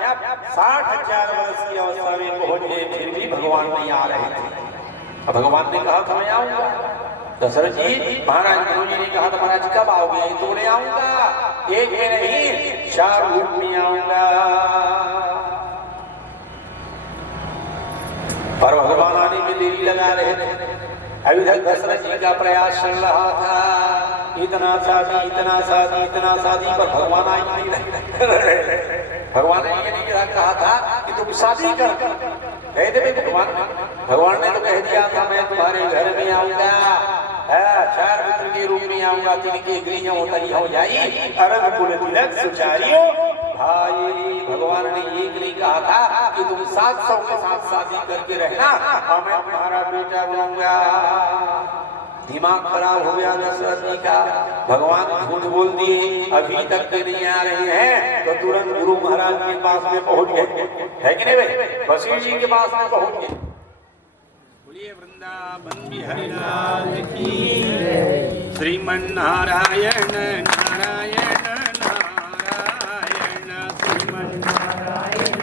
60,000 वर्ष की अवस्था में पहुंचे, फिर भी भगवान नहीं आ रहे थे। भगवान ने कहा था मैं आऊंगा। दशरथ जी महाराज गुरु जी ने कहा था महाराज कब आओगे? तो ले आऊंगा, एक में नहीं 4 रूप में आऊंगा। पर भगवान आने में देरी लगा रहे थे। अभी तक दशरथ जी का प्रयास चल रहा था, इतना शादी इतना शादी इतना शादी, पर भगवान आ ही नहीं रहे। भगवान ने ये नहीं कहा था कि तुम शादी कर, कह दे भगवान ने तो कह दिया था मैं तुम्हारे घर में आऊंगा, 4 पुत्र के रूप में आऊंगा, तिनके गृह उतरी हो जाई रघुकुल तिलक सुचारियो भाई। भगवान ने ये नहीं कहा था कि तुम 700 के साथ शादी करके रहना, मैं तुम्हारा बेटा बनूंगा। दिमाग खराब हो गया दशरथ जी का। भगवान झूठ बोल दिए, अभी तक के नहीं आ रहे हैं, तो तुरंत गुरु महाराज के पास में पहुंच गए, है कि नहीं भाई? वशिष्ठ जी के पास में पहुंच गए। बोलिए वृंदावन बिहारी लाल की। श्रीमन नारायण नारायण नारायण श्रीमन नारायण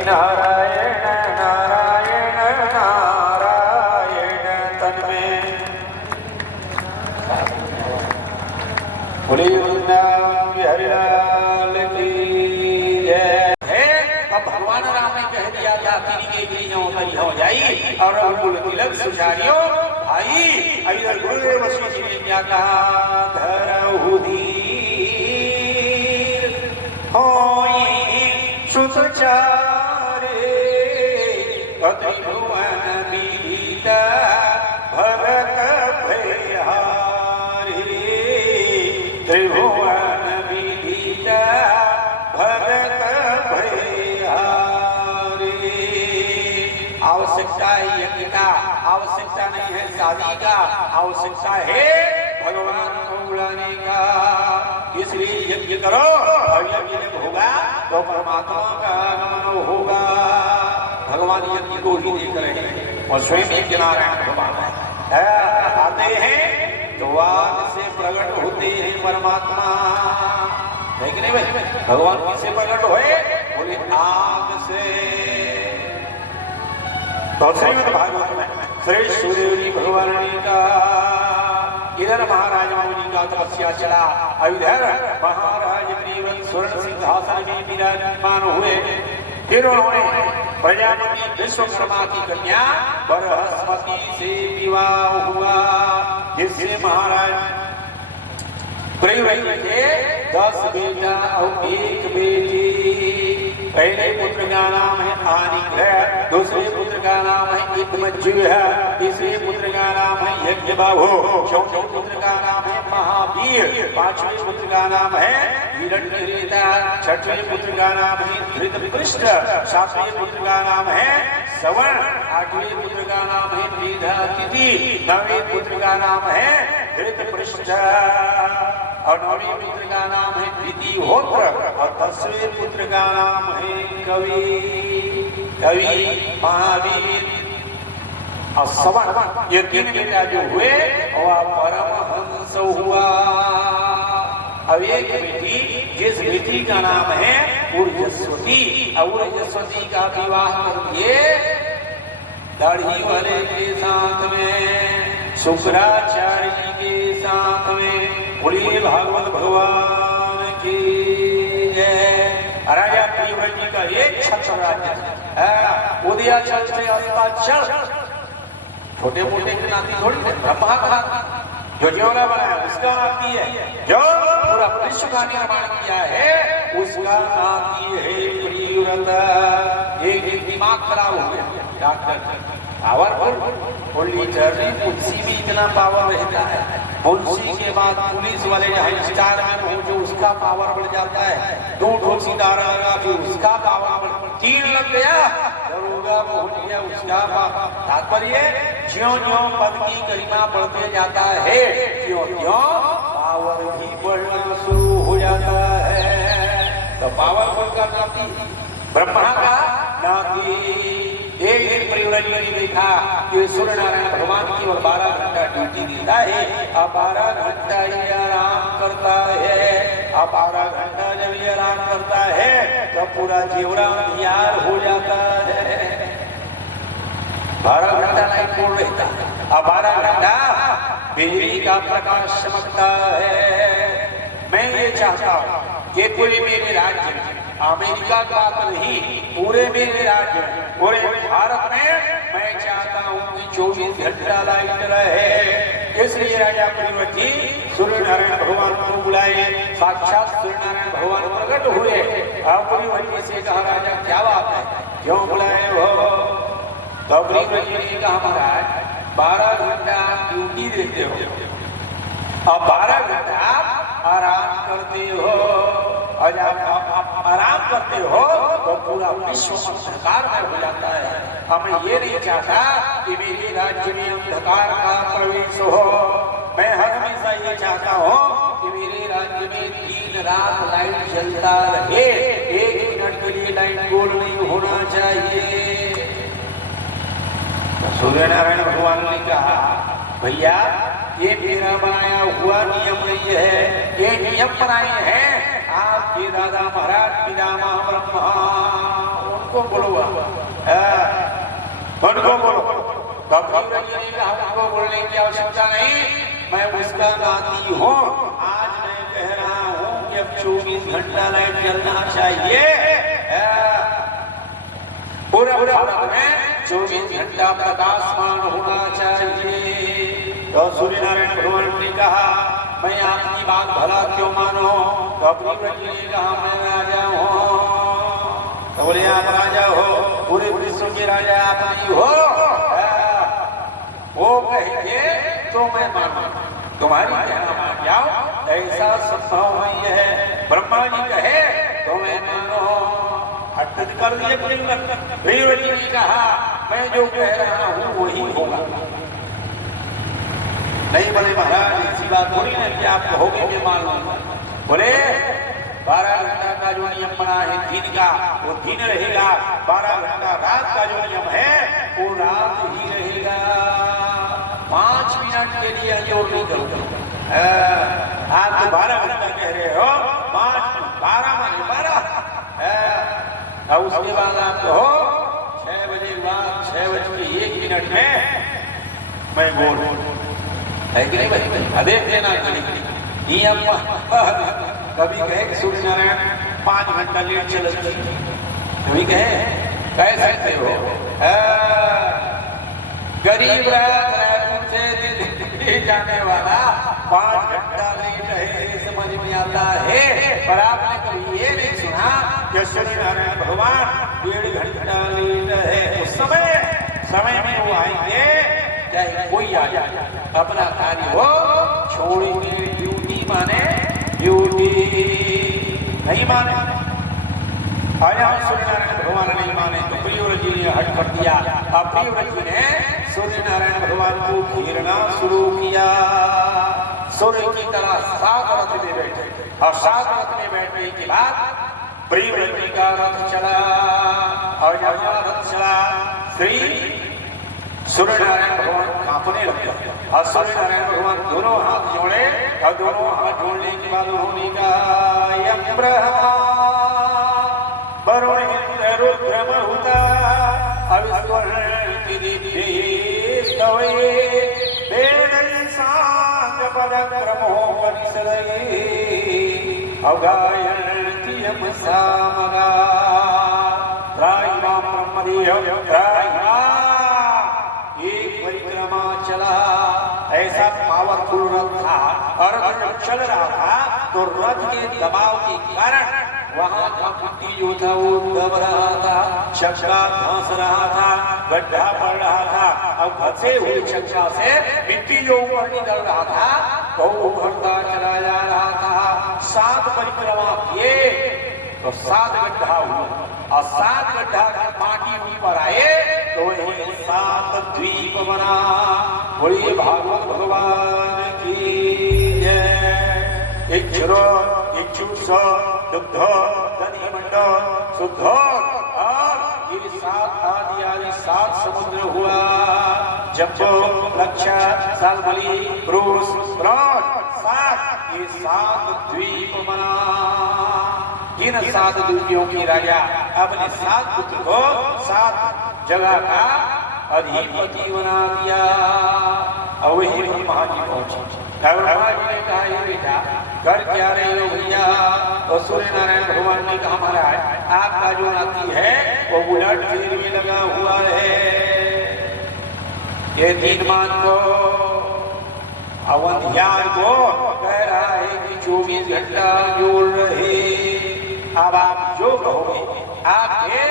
नारायण नारायण नारायण नारायण तन्मे बोले वृंदावन बिहारी लाल की जय। अब भगवान राम ने कह दिया था तिनके गृह उतरी हो जाई और रघुकुल तिलक सुचारियो भाई। इधर गुरुदेव वशिष्ठ जी ने क्या कहा? धरहु धीर होई सुचारे त्रिभुवन विदित भरत भयहारी त्रिभुवन विदित भरत भयहारी। आवश्यकता है यज्ञ का, आवश्यकता नहीं है शादी का, आवश्यकता है भगवान को बुलाने का। इसलिए यज्ञ करो और यज्ञ जब होगा तो परमात्मा का आगमन होगा। भगवान यज्ञ को ही देख रहे हैं और स्वयं यज्ञ नारायण भगवान आते हैं तो वाद से प्रकट होते हैं परमात्मा, है कि नहीं भाई? भगवान किससे प्रकट हुए? बोले आग से। तो श्रीमद् भागवत में श्री सूर्य जी भगवान का इधर महाराज मौनी का तपस्या चला, इधर महाराज प्रियव्रत स्वर्ण सिंहासन में विराजमान हुए। फिर उन्होंने प्रजापति विश्वकर्मा की कन्या बृहस्पति से विवाह हुआ, जिससे महाराज प्रियव्रत के 10 बेटा और 1 बेटी। पहले पुत्र का नाम है आनिग्रह, दूसरे पुत्र का नाम है इदमज्जिह, तीसरे पुत्र का नाम है यज्ञबाहु, चौथे पुत्र का नाम है महावीर, 5वें पुत्र का नाम है हिरण्यरेता, 6वें पुत्र का नाम है धृतपृष्ठ, 7वें पुत्र का नाम है सवर्ण, 8वें पुत्र का नाम है मेधातिथि, 9वें पुत्र का नाम है धृतपृष्ठ और 9वें पुत्र का नाम है द्वितीहोत्र और 10वें पुत्र का नाम है कवि महावीर और सवर्ण। ये 3 बेटा जो हुए वह परमहंस हुआ। अब एक बेटी, जिस बेटी का नाम है ऊर्जस्वती, ऊर्जस्वती का विवाह कर दिए दाढ़ी वाले के साथ में, शुक्राचार्य जी के साथ में। बोलिए भागवत भगवान की जय। राजा प्रियव्रत जी का एक छत्र राज्य, उदयाचल से अस्ताचल, छोटे मोटे के नाती थोड़ी है, ब्रह्मा का जो ज्योला बनाया उसका नाती है, जो पूरा विश्व का निर्माण किया है उसका नाती है प्रियव्रत। एक दिमाग खराब हो गया doctor, powerful only journey, Munshi भी इतना पावर रहता है, मुंशी के बाद पुलिस वाले जहाँ स्टार में पहुंचे उसका पावर बढ़ जाता है, 2 ठो सितारा लगा फिर उसका पावर बढ़, 3 लग गया दरोगा पहुंच गया उसका पावर। तात्पर्य ज्यों ज्यों पद की गरिमा बढ़ते जाता है त्यों त्यों पावर भी बढ़ना शुरू हो जाता है। तो पावरफुल का नाती, ब्रह्मा का नाती। एक दिन प्रियव्रत जी ने देखा कि सूर्य नारायण भगवान की और 12 घंटा ड्यूटी देता है, अब 12 घंटा ये आराम करता है। अब 12 घंटा जब ये आराम करता है तो पूरा जेवरा तैयार हो जाता है। 12 घंटा लाइट बोल रहता है, अब 12 घंटा बिजली का प्रकाश चमकता है। मैं ये चाहता हूँ कि पूरे मेरे राज्य में, अमेरिका का नहीं पूरे मेरे राज्य में, पूरे भारत में मैं चाहता हूँ कि 24 घंटा लाइट रहे। इसलिए राजा प्रियव्रत जी सूर्य नारायण भगवान को बुलाए, साक्षात सूर्य नारायण भगवान प्रकट हुए। अब प्रियव्रत जी से कहा राजा क्या बात है, क्यों बुलाए हो? तो प्रियव्रत जी ने कहा महाराज 12 घंटा ड्यूटी देते हो, अब 12 घंटा आराम करते हो, और जब आप आराम करते हो तो पूरा विश्व अंधकार में हो जाता है। हमें ये नहीं चाहता कि मेरे राज्य में अंधकार का प्रवेश हो। मैं हमेशा ये चाहता हूँ कि मेरे राज्य में दिन रात लाइट जलता रहे, 1 मिनट के लिए लाइट गोल नहीं होना चाहिए। सूर्य नारायण भगवान ने कहा भैया ये मेरा बनाया हुआ नियम नहीं है, ये नियम बनाए हैं आपके दादा महाराज पितामह ब्रह्मा, उनको बोलो, उनको बोलो। उनको बोलने की आवश्यकता नहीं, मैं उसका नाती हूँ। आज मैं कह रहा हूँ कि अब 24 घंटा लाइट जलना चाहिए, पूरे भारत में 24 घंटा प्रकाशमान होना चाहिए। तो सूर्य नारायण भगवान ने कहा मैं आपकी बात भला क्यों मानो? तो प्रियव्रत जी ने कहा मैं राजा हूँ। तो बोले आप राजा हो, पूरे विश्व के राजा आप नहीं हो। वो कहेंगे तो मैं मानू, तुम्हारी कहना मान जाओ, ऐसा संभव नहीं है। ब्रह्मा जी कहे तो मैं मानो, हट कर दिए प्रियव्रत। प्रियव्रत जी ने कहा मैं जो कह रहा हूँ वही होगा। नहीं बोले महाराज ऐसी बात थोड़ी है कि आप कहोगे मैं मान लूंगा। बोले 12 घंटा का जो नियम बना है दिन का वो दिन रहेगा, 12 घंटा रात का जो नियम है वो रात ही रहेगा। 5 मिनट के लिए जोर नहीं करूंगा। आप तो 12 घंटा कह रहे हो, 12 माने 12। उसके बाद आप कहो 6 बजे बाद 6:01 में मैं बोल है कि नहीं भाई? अदे देना नियम कभी कहे सूर्य नारायण 5 घंटा लेट चल, कभी कहे कह सकते हो गरीब रायपुर से दिल्ली जाने वाला 5 घंटा लेट है, समझ में आता है। पर आपने कभी ये नहीं सुना कि सूर्य नारायण भगवान 1.5 घंटा लेट है। उस समय में वो आएंगे, चाहे कोई आ जाए, अपना कार्य हो छोड़ेंगे। ड्यूटी माने ड्यूटी, नहीं माने आया सूर्य नारायण भगवान नहीं माने तो प्रियव्रत जी ने हट कर दिया। अब प्रियव्रत जी ने सूर्य नारायण भगवान को घेरना शुरू किया। सूर्य की तरह 7 रथ में बैठे, और 7 रथ में बैठने के बाद प्रियव्रत जी का रथ चला, और जहाँ रथ चला श्री सूर्य नारायण भगवान कांपने लग गए। और सूर्य नारायण भगवान दोनों हाथ जोड़े और दोनों हाथ जोड़ने के बाद उन्होंने कहा यम ब्रह्मा वरुण इंद्र रुद्र मरुता अविस्वर्ण की दिव्ये स्तवये वेदै सांग पराक्रमो परिसरये अवगायन्ति यम सामगा त्रायिमां ब्रह्मदेव त्रायिमा। एक परिक्रमा चला, ऐसा पावरफुल रथ था और रथ चल रहा था तो रथ के दबाव के कारण वहां का मिट्टी जो था वो दब रहा था, चक्का धंस रहा था, गड्ढा पड़ रहा था। अब धंसे हुए चक्का से मिट्टी जो ऊपर निकल रहा था तो उभरता चला जा रहा था। 7 परिक्रमा किए तो 7 गड्ढा हुआ और 7 गड्ढा माटी ऊपर आए तो वही 7 द्वीप बना। बोलिए भागवत भगवान की जय। इच्छुरो इच्छुष दुग्ध दधिमंड शुद्ध और ये 7 आदि आदि 7 समुद्र हुआ। जम्बो लक्षा सालमली ब्रूस ब्रॉड 7 ये 7 द्वीप बना। इन 7 द्वीपों की राजा अपने 7 पुत्र को 7 जगह का अधिपति बना दिया। और वही ब्रह्मा जी पहुंचे। ब्रह्मा जी ने कहा ये बेटा कर क्या रहे हो भैया? और सूर्य नारायण भगवान ने कहा महाराज आपका जो नाती है वो उलट फेर में लगा हुआ है। ये दीनमान को अवंध्यान को कह रहा है कि 24 घंटा जोड़ रहे। अब आप जो कहोगे आपके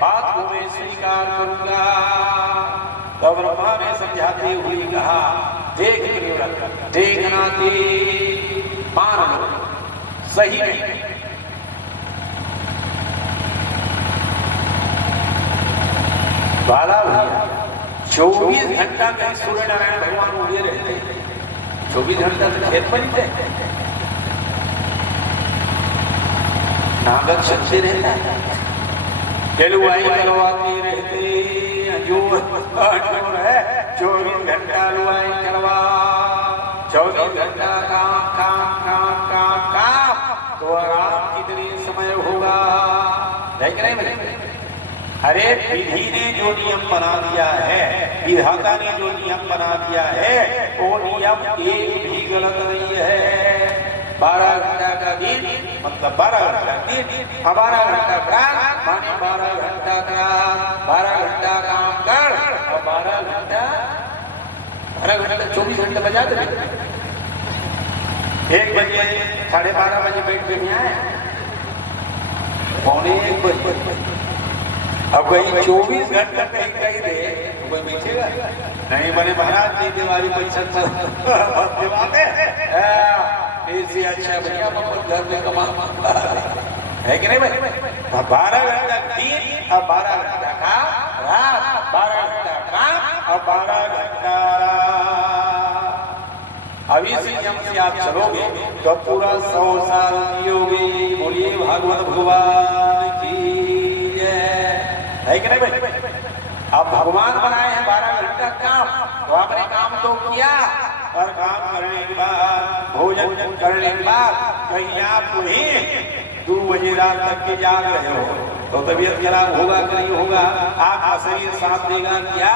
बात को मैं स्वीकार करूंगा। तो ब्रह्मा ने समझाते हुए कहा देख देखना थी मान लो सही नहीं। बाला भैया 24 घंटा कहीं सूर्य नारायण भगवान उड़े रहते, 24 घंटा तो खेत पर ही थे। नागक सच्चे रहता जलवाई करवाते रहते जो है 24 घंटा लुआई करवा 24 घंटा काम काम काम काम काम तो आराम कितने समय होगा नहीं भाई। अरे विधि ने जो नियम बना दिया है, विधाता ने जो नियम बना दिया है वो नियम एक भी गलत नहीं है। 12 घंटा का दिन मतलब 12 घंटा दिन, 12 घंटा रात माने 12 घंटा का 12 घंटा काम कर और 12 घंटा 24 घंटे बजा दे। 1 बजे 12:30 बजे बैठ के नहीं आए, 1:45 बजे। अब कहीं 24 घंटा कहीं दे कोई बैठेगा नहीं। बने महाराज जी दिवाली पैसा इससे अच्छा भैया घर में कमा है कि नहीं भाई। 12 घंटा दिन और 12 घंटा का रात, 12 घंटा काम और 12 घंटा। अभी से नियम से आप चलोगे तो पूरा 100 साल जियोगे। बोलिए भागवत भगवान की है कि नहीं भाई। अब भगवान बनाए हैं 12 घंटा काम, तो आपने काम तो किया और काम करने के बाद भोजन करने के बाद कहीं आप नहीं 2 बजे रात तक के जाग रहे हो तो तबीयत खराब होगा कि नहीं होगा? आपका शरीर साथ देगा क्या?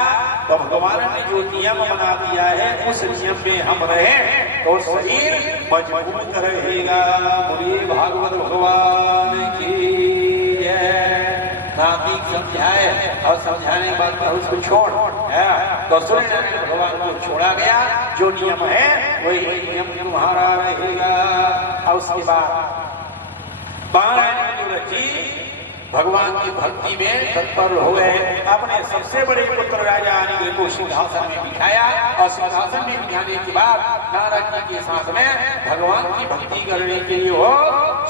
तो भगवान ने जो नियम बना दिया है उस नियम में हम रहे तो शरीर मजबूत रहेगा। बोलिए भागवत भगवान की नाती समझाए और समझाने के बाद उसको छोड़ तो सूर्य नारायण भगवान को छोड़ा गया। जो नियम है वही नियम तुम्हारा रहेगा। और उसके बाद भगवान की भक्ति में तत्पर हो गए। अपने सबसे बड़े पुत्र राजा आने को सिंहासन में बिठाया और सिंहासन में बिठाने के बाद नारद जी के साथ में भगवान की भक्ति करने के लिए वो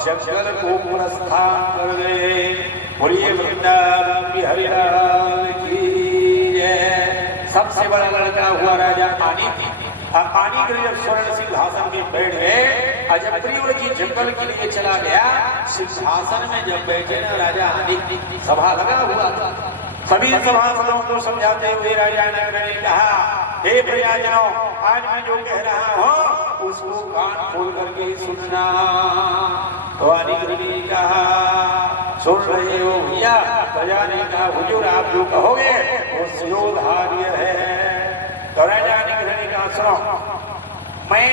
जंगल को प्रस्थान कर गए। बोलिए वृंदावन बिहारी लाल की जय। सबसे बड़ा लड़का हुआ राजा पानी थी। पानी के जब स्वर्ण सिंहासन में बैठ गए, जब प्रिय जी जंगल के लिए चला गया, सिंहासन में जब बैठे ना राजा सभा लगा हुआ था। सभी सभासदों को समझाते हुए राजा ने कहा हे प्रजाजनों, आज मैं जो कह रहा हूँ उसको कान खोल करके सुनना। तो अनिरुद्ध ने कहा, सुन रहे हो भैया? प्रजा ने कहा, हुजूर आप जो कहोगे वो शिरोधार्य है। तो राजा अनिरुद्ध ने कहा, सुनो, मैं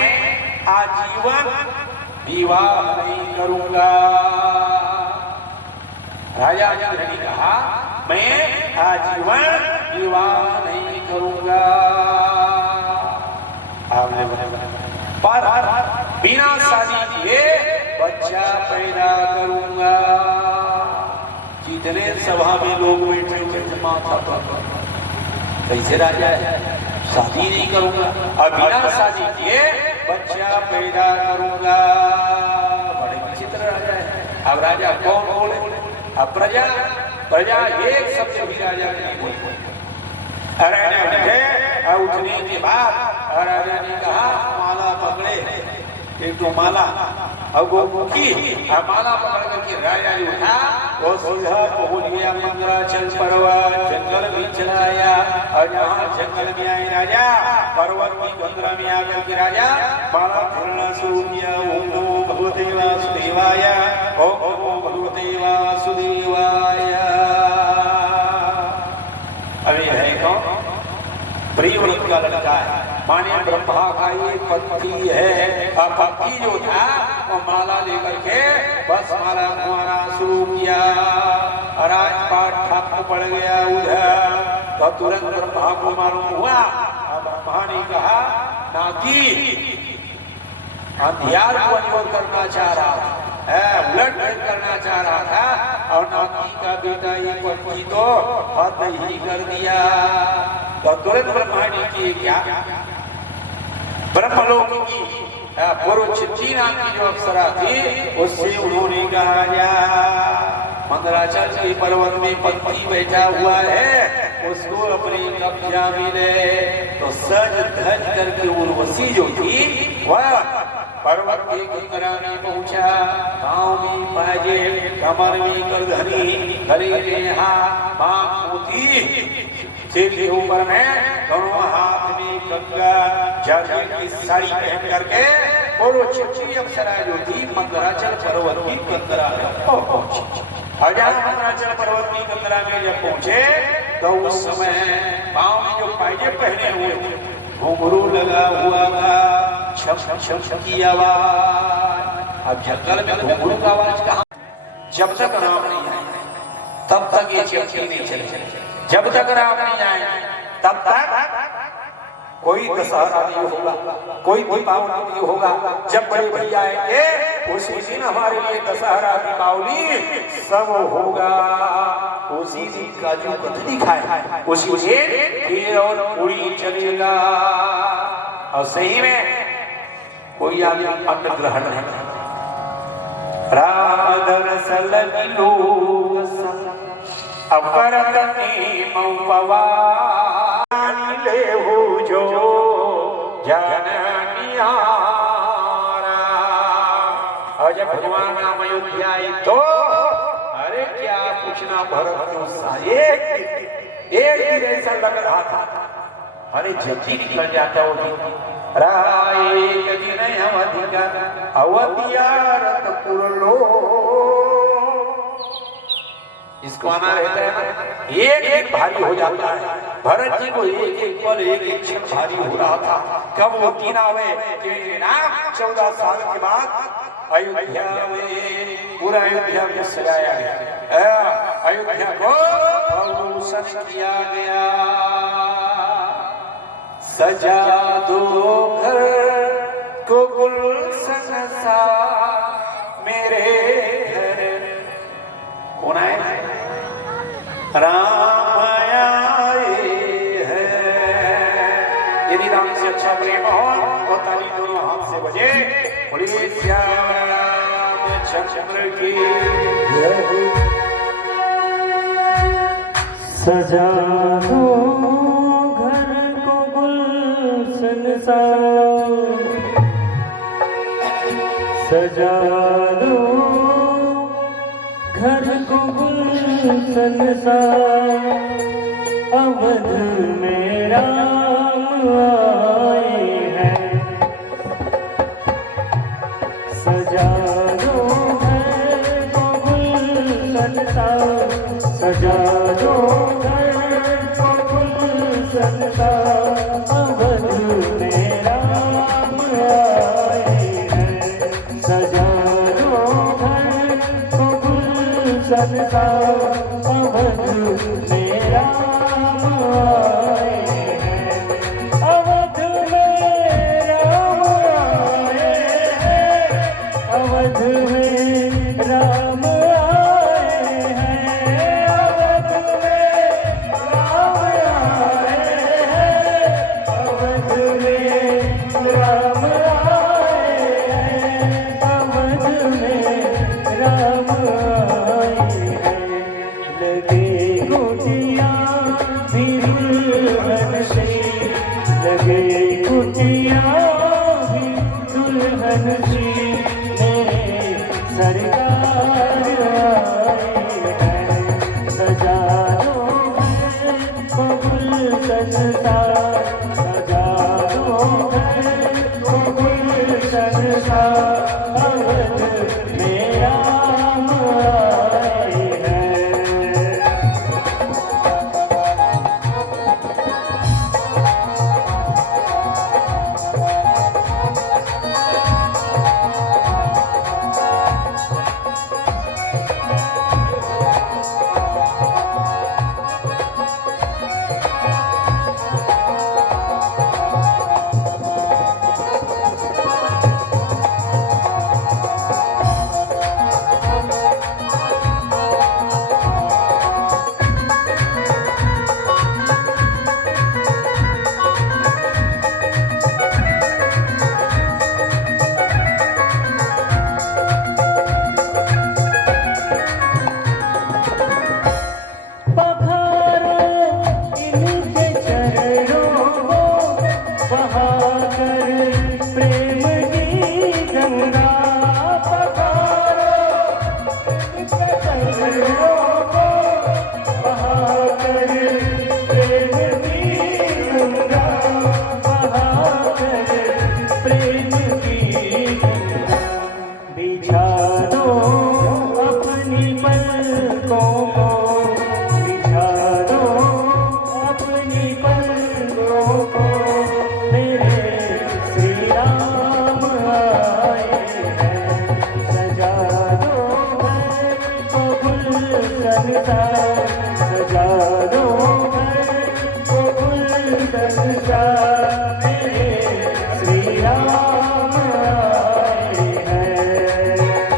आजीवन विवाह नहीं करूंगा। राजा अनिरुद्ध ने कहा, मैं आजीवन विवाह नहीं करूंगा, पर बिना शादी किए बच्चा पैदा करूंगा। जितने सभा में लोग बैठे हुए माथा पर, कैसे राजा है? शादी नहीं करूंगा और बिना शादी किए बच्चा पैदा करूंगा। बड़े विचित्र राजा है। अब राजा कौन बोले? अब प्रजा एक शब्द भी राजा नहीं बोले। राजा उठे, उठने के बाद राजा ने कहा, माला पकड़े, एक तो माला और वो मुखी माला पकड़ करके राजा ने उठा, वो सीधा पहुंच गया मंदराचल पर्वत। जंगल में चला आया और जहाँ जंगल में आए राजा, पर्वत की गंदरा में आकर के राजा माला पकड़ना शुरू किया। ओम नमो भगवते वासुदेवाय, ओम नमो भगवते वासुदेवाय। अभी है कौन? प्रियव्रत का लड़का है, माने ब्रह्मा का ये पति है। और पति जो था वो माला लेकर के बस माला कुमारा शुरू किया। राजपाट ठप पड़ गया उधर, तो तुरंत ब्रह्मा को मालूम हुआ। ब्रह्मा ने कहा, नाती अंधियार को अनुभव करना चाह रहा था, उलट करना चाह रहा था, और नाती का बेटा ये पति तो हद ही कर दिया। तो तुरंत ब्रह्मा ने किए क्या? ब्रह्मलोक की पुरुचित्ती नाम की जो अप्सरा थी, उससे उन्होंने कहा, जा मंदराचल के पर्वत में पति बैठा हुआ है, उसको अपने कब्जा में ले। तो सज धज करके उर्वशी जो थी वह पर्वत के कंकरा में पहुंचा। पाँव में पाजे, कमर में करधनी, गले में हाथ, बांह मोती, सिर के ऊपर में दोनों हाथ में गंगा जल की साड़ी पहन करके और वो चिड़चिड़ी अप्सरा जो थी मंदराचल पर्वत की कंकरा में पहुंची। हजार मंदराचल पर्वत की कंकरा में जब पहुंचे तो उस समय पाँव में जो पायजे पहने हुए थे, घुंघरू लगा हुआ था, छम छम छम की आवाज। अब जंगल में घुंघरू का आवाज कहाँ? जब तक राम नहीं आए तब तक ये चिड़चिड़ी नहीं चले। जब तक राम नहीं आए तब तक कोई दशहरा नहीं होगा, कोई दीपावली नहीं होगा। जब बड़े भैया आएंगे उसी दिन हमारे लिए दशहरा दीपावली सब होगा। उसी दिन काजू कतली खाए, उसी दिन खीर और पूरी चलेगा। और सही में कोई आदमी अन्न ग्रहण नहीं करता। राम दरअसल मिलो अपरतनी मौपवा ले हो जो जननियारा। और जब भगवान राम अयोध्या आए तो अरे क्या पूछना, भरत के उत्साह एक दिन ऐसा लग रहा था, अरे जल्दी निकल जाता वो दिन। राय एक दिन हम अधिकार अवधियारत पुरलो, इसको आना रहता है ना, एक एक भारी हो जाता है। भरत जी को एक एक पल एक एक क्षण भारी हो रहा था। कब वो दिन आवे कि राम 14 साल के बाद अयोध्या में, पूरा अयोध्या में सजाया गया, अयोध्या को रोशन किया गया। सजा दो घर को गुलशन सा मेरे घर। कौन आए? राम आए हैं। यदि राम से अच्छा प्रेम हो तो ताली दोनों हाथ से बजे, बोलिए श्याम रामचंद्र की जय। सजा दो घर को गुलशन सा, सजा दो घर को गुलशन सा। अवध में राम आए हैं। सजा दो घर को गुलशन सा, सजा दो घर को गुलशन सा, अवध में राम आए हैं। सजा दो घर को गुलशन सा, अवध में राम आए हैं। अवध में राम आए हैं। अवध में राम आए हैं। अवध में राम आए हैं। अवध में राम आए हैं। अवध में राम आए हैं। लगे कुटिया भी दुल्हन से, लगे कुटिया भी दुल्हन से, मेरे सरकार आए हैं। सजा दो घर को गुलशन सा, सजा दो घर को गुलशन सा, अवध में राम आए हैं। सजा दो घर को गुलशन सा, मेरे श्री राम आए हैं।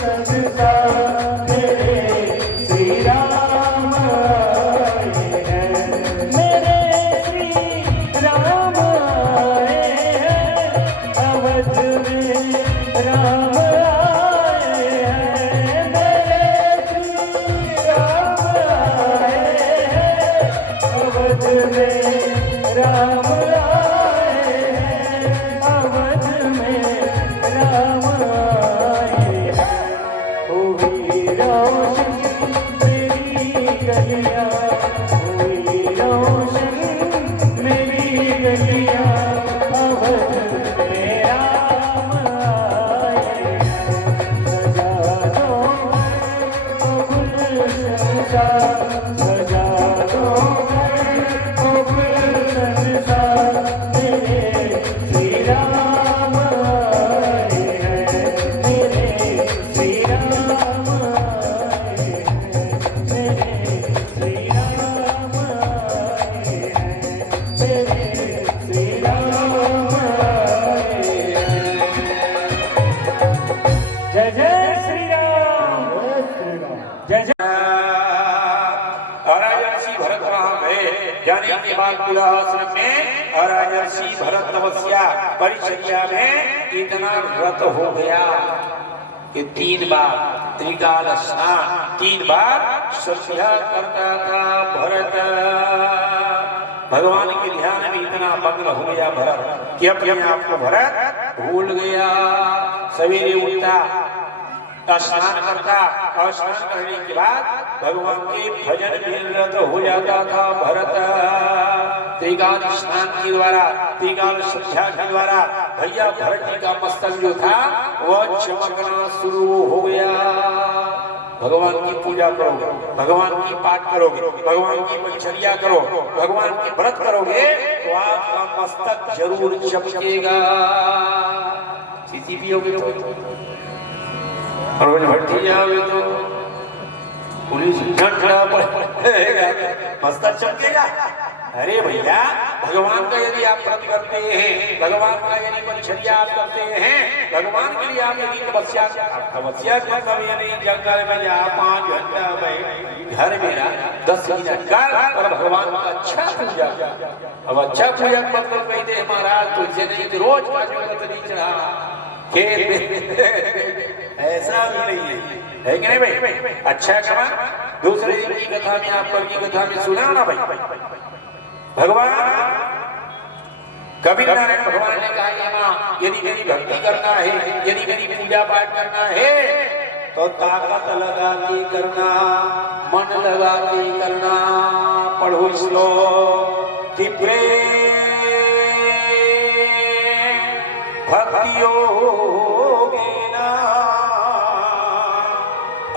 संसार मेरे श्री राम आए हैं, मेरे श्री राम आए हैं, अवध में राम आए हैं, मेरे श्री राम आए हैं, अवध में राम आए हैं, अवध में राम आए हैं। हुई रोशन मेरी गलियां, हुई रोशन मेरी गलियां, अवध में राम आए हैं। सजा दो गुलशन सा, सजा दो गुलशन सा, मेरे श्री राम आए हैं, मेरे श्री राम आए हैं, मेरे श्री राम आए हैं, मेरे श्री राम आए हैं। जय जय श्री राम, जय श्री राम, जय जय। अराजर्षि भरत वहां गए, जाने के बाद तुलाश्रम में अराजर्षि भरत तपस्या परिचर्या में इतना व्रत हो गया कि 3 बार त्रिकाल स्नान, 3 बार संध्या करता था भरत। भगवान के ध्यान में इतना मग्न हो गया भरत कि अपने आप को भरत भूल गया। सवेरे उठता, स्नान करता और स्नान करने के बाद भगवान के भजन में रत हो जाता था भरत। त्रिकाल स्नान के द्वारा, त्रिकाल संध्या के द्वारा भैया भरत जी का मस्तक जो था वह चमकना शुरू हो गया। भगवान की पूजा करोगे, भगवान की पाठ करोगे, भगवान की परिचर्या करो, भगवान की व्रत करोगे तो आपका मस्तक जरूर चमकेगा। सीसी पियोगे तो, और भट्टी जाओगे तो पुलिस झंडा पड़ेगा, मस्तक चमकेगा। अरे भैया, भगवान का यदि आप व्रत करते हैं, भगवान का यदि परिचर्या आप करते हैं, भगवान के लिए आप यदि तपस्या मतलब यानी जंगल में जा 5 घंटा में घर में 10 मिनट कर और भगवान का अच्छा पूजा। अब अच्छा पूजा मतलब कहते महाराज तुझसे नहीं रोज का नहीं चढ़ा खेत ऐसा भी नहीं है कि नहीं भाई? अच्छा कमा। दूसरे दिन की कथा में, आप कल की कथा में सुना ना भाई, भगवान कबीर नारायण भगवान ने कहा ये माँ यदि मेरी भक्ति करना है, यदि मेरी पूजा पाठ करना है तो ताकत लगा के करना, मन लगा के करना। पढ़ो श्लोक कि प्रेम भक्ति योगेना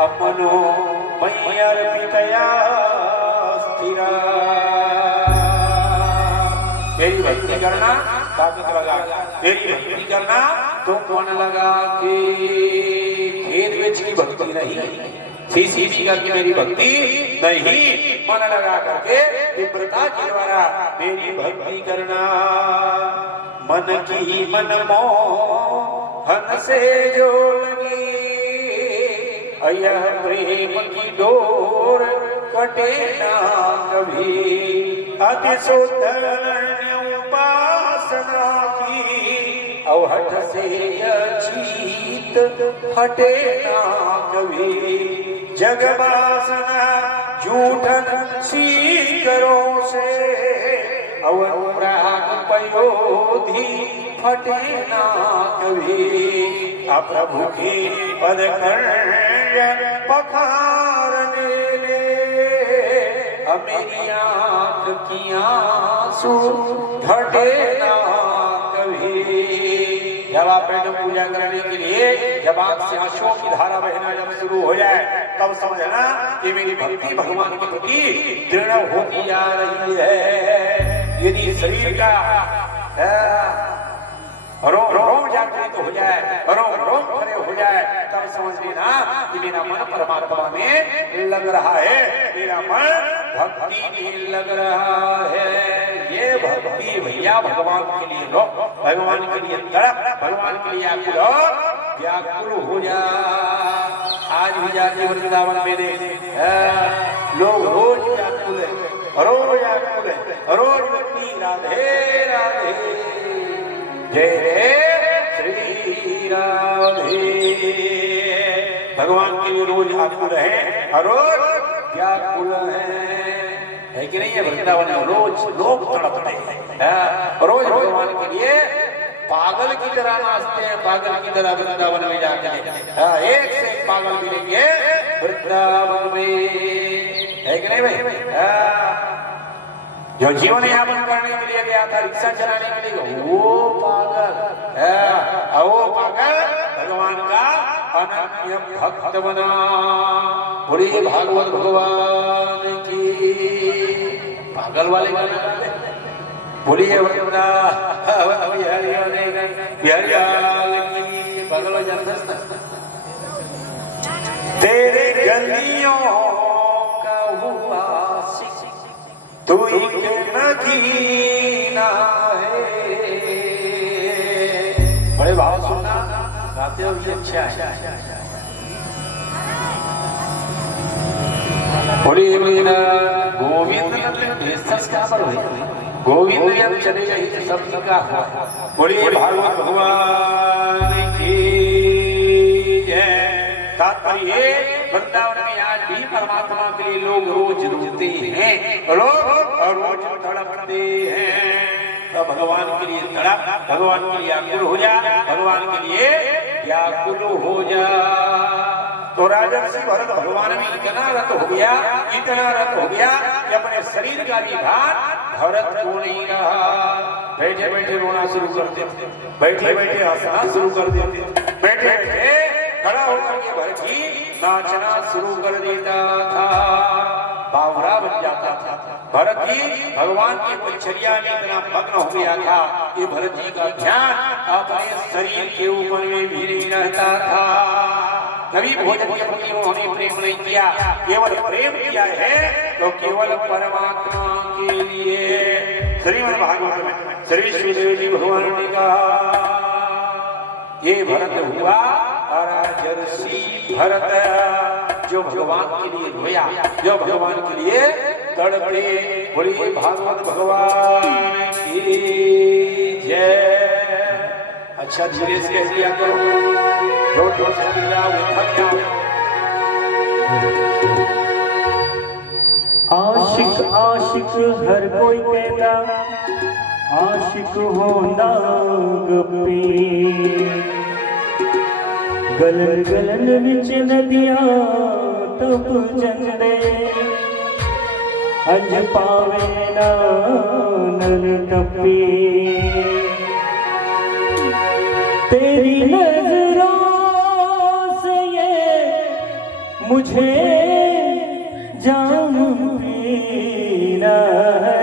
अपनो मयि अर्पितया स्थिरा। मेरी भक्ति करना ताकत लगा, मेरी भक्ति करना तो मन लगा के, खेत बेच की भक्ति नहीं, सीसी करके मेरी भक्ति नहीं, मन लगा करके तीव्रता के द्वारा मेरी भक्ति करना। मन की मन मोहन से जो लगी, यह प्रेम की डोर कटे ना कभी। अति सुंदर उपासना की अवहट से अचीत हटे ना कभी। जग वासना झूठन सीकरों से अनुराग पयोधि फटे ना कभी। प्रभु की पद पखारने ले मेरी आंख की आंसू घटे ना कभी। जब आप पूजा करने के लिए जब आंख से आंसुओं की धारा बहना जब शुरू हो जाए तब समझना कि मेरी भक्ति भगवान के प्रति दृढ़ होती जा रही है। यदि शरीर का रोम रोम जागृत हो जाए, रोम रोम खड़े हो जाए, तब समझ लेना कि मेरा मन परमात्मा में लग रहा है, मेरा मन भक्ति में लग रहा है। ये भक्ति भैया भगवान के लिए लो, भगवान के लिए तड़प, भगवान के लिए आकुल। व्याकुल हो जा। आज भी जाके वृंदावन में देख लोग रोज व्याकुल है, रोज व्याकुल है, रोज बोलती राधे राधे जय श्री राधे। भगवान के लिए रोज व्याकुल है, रोज व्याकुल है कि नहीं है? वृंदावन में रोज लोग तड़पते हैं, रोज भगवान के लिए पागल की तरह नाचते हैं, पागल की तरह वृंदावन में जाते हैं। एक से एक पागल मिलेंगे वृंदावन में, है कि नहीं भाई? जो जीवन यापन करने के लिए गया था, रिक्शा चलाने के लिए, वो पागल भगवान का अनन्य भक्त बना। बोलिए भागवत भगवान की। पागल वाले बोलिए वृंदावन बिहारी पागल जन तेरे गलियों का हुआ तू नगीना है। बड़े भाव सुनना, गाते हो भी अच्छा है। बोलिए गोविंद गोविंद जब चले गए सब का हुआ। बोलिए भागवत भगवान की जय। तात्पर्य वृंदावन में आज भी परमात्मा के लिए लोग रोज रोते हैं, रोज तड़पते हैं। तो भगवान के लिए तड़प, भगवान के लिए व्याकुल हो जा, भगवान के लिए व्याकुल हो जा। तो राजर्षि भरत भगवान में इतना रत हो गया, इतना रत हो गया कि अपने शरीर का भी भार भरत को नहीं रहा। बैठे बैठे रोना शुरू कर देते, बैठे बैठे हंसना शुरू कर देते, बैठे बैठे खड़ा होकर के भरत जी नाचना शुरू कर देता था, बावरा बन जाता था। भरत जी भगवान की परिचर्या में इतना मग्न हो गया था कि भरत जी का ध्यान अपने शरीर के ऊपर में भी नहीं रहता था। कभी भोजन के प्रति उन्होंने प्रेम नहीं किया, केवल प्रेम किया है तो केवल परमात्मा के लिए। श्रीमद् भागवत में श्री सुखदेव जी भगवान ने कहा, ये भरत हुआ राजर्षि भरत, जो भगवान के लिए रोया, जो भगवान के लिए तड़पे। बोलिए भागवत भगवान की जय। अच्छा धीरे से कह दिया करो, जोर से चिल्लाओ, थक जाओ। आशिक आशिक हर कोई कहता, आशिक हो नाग पी। गलन गलन विच नदियां तप जंदे, अज पावे ना नल टपी। तेरी नजरों से ये मुझे जान पीना है।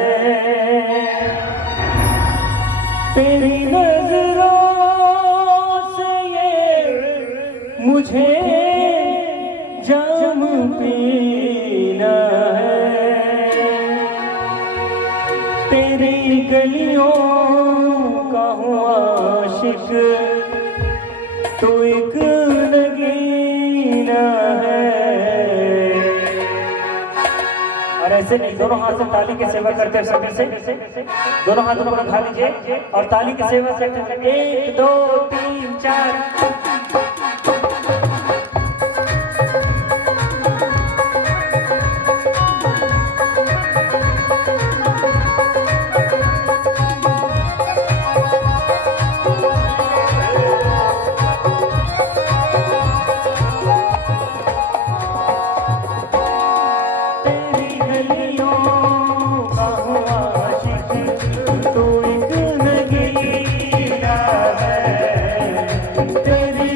तेरी नजरों से ये मुझे जाम पीना है। तेरी गलियों का हूँ आशिक, तू एक नगीना है। और ऐसे नहीं, दोनों हाथ से ताली की सेवा करते हैं सभी से। दोनों हाथों को उठा लीजिए और ताली की सेवा करते हैं। 1 2 3 4। तेरी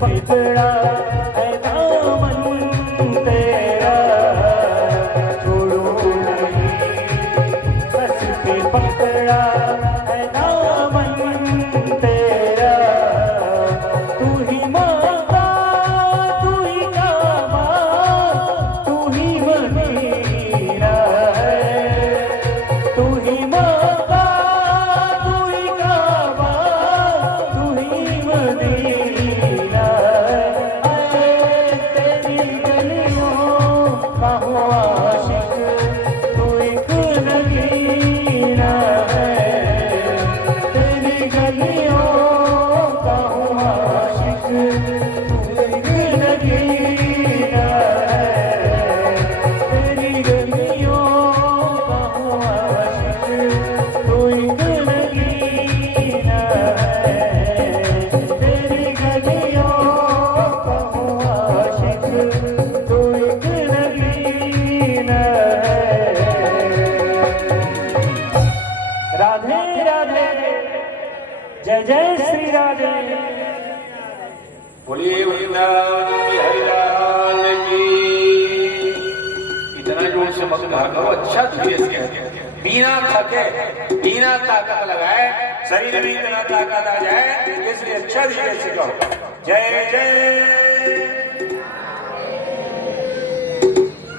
पकड़ा है दामन तेरा, छोड़ो नहीं कस के पकड़ा है दामन तेरा। तू ही माता तू ही काबा तू ही मदीना है, तू ही माता तू ही काबा तू ही मदीना। राधे राधे, जय जय श्री राधे। बोलिए वृंदावन की हरिलाल की। इतना जोर से मत कहा करो, अच्छा धीरे से, बिना थके बिना ताकत लगाए शरीर में इतना ताकत आ जाए, इसलिए अच्छा धीरे से कहो जय जय।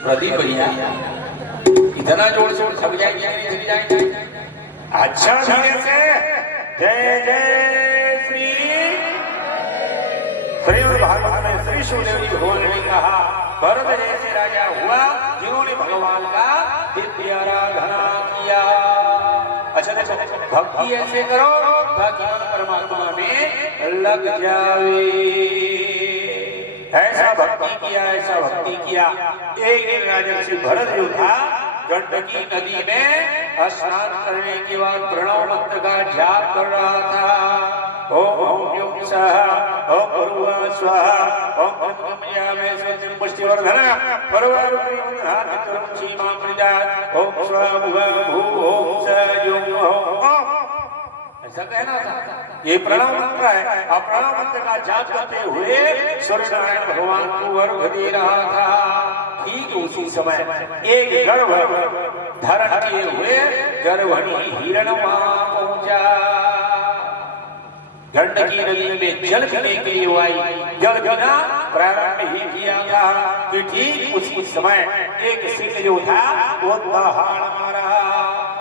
प्रदीप भैया इतना जोर से थक जाएंगे, अच्छा धीरे से जय जय श्री। श्रीमद् भागवत में श्री सुखदेव जी भगवान ने कहा, भरत जैसे राजा हुआ जिन्होंने भगवान का दिव्य आराधना किया। अच्छा देखो, भक्ति ऐसे करो ताकि परमात्मा में लग जाए। ऐसा भक्ति किया, ऐसा भक्ति किया। एक दिन राजा श्री भरत जो था गंडकी नदी में स्नान करने के बाद प्रणव मंत्र का जाप कर रहा था। ओम ओम युम सह ओम भुर्भुवः स्वः ओम ब्रह्मयामे सत्यं पुष्टिवर्धनः परवारुणीमन्हानिकरं सीमां प्रजात् ओम स्वः भुवः ओम स युम ओम। ऐसा कहना था। ये प्रणव मंत्र है। अब प्रणव मंत्र का जाप करते हुए सूर्यनारायण भगवान को वर्ग दे रहा था। ठीक उसी समय एक गर्भ धारण किए हुए गर्भणी हिरण वहां पहुंचा। गंडकी नदी में जल पीने के लिए आई, जल बिना प्रारंभ ही किया था कि ठीक उसी समय एक सिंह जो था वो दहाड़ मारा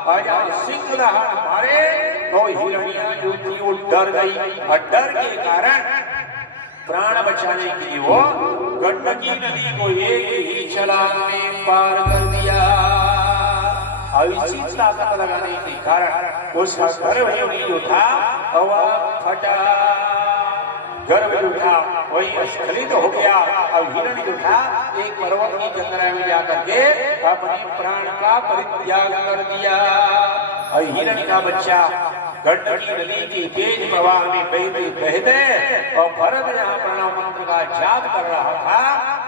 और सिंह दहाड़ मारे तो हिरणिया जो थी वो डर गई और डर के कारण प्राण बचाने के लिए वो गंडकी नदी को एक ही छलांग में पार कर दिया। और इसी ताकत लगाने के कारण उसका गर्भ जो था वह फटा, गर्भ जो था वही स्खलित हो गया और हिरण जो था एक पर्वत की चंद्रा में जाकर के अपने प्राण का परित्याग कर दिया। और हिरण का बच्चा गंडकी नदी की तेज प्रवाह में बहते बहते और भरत यहाँ प्रणव मंत्र का जाप कर रहा था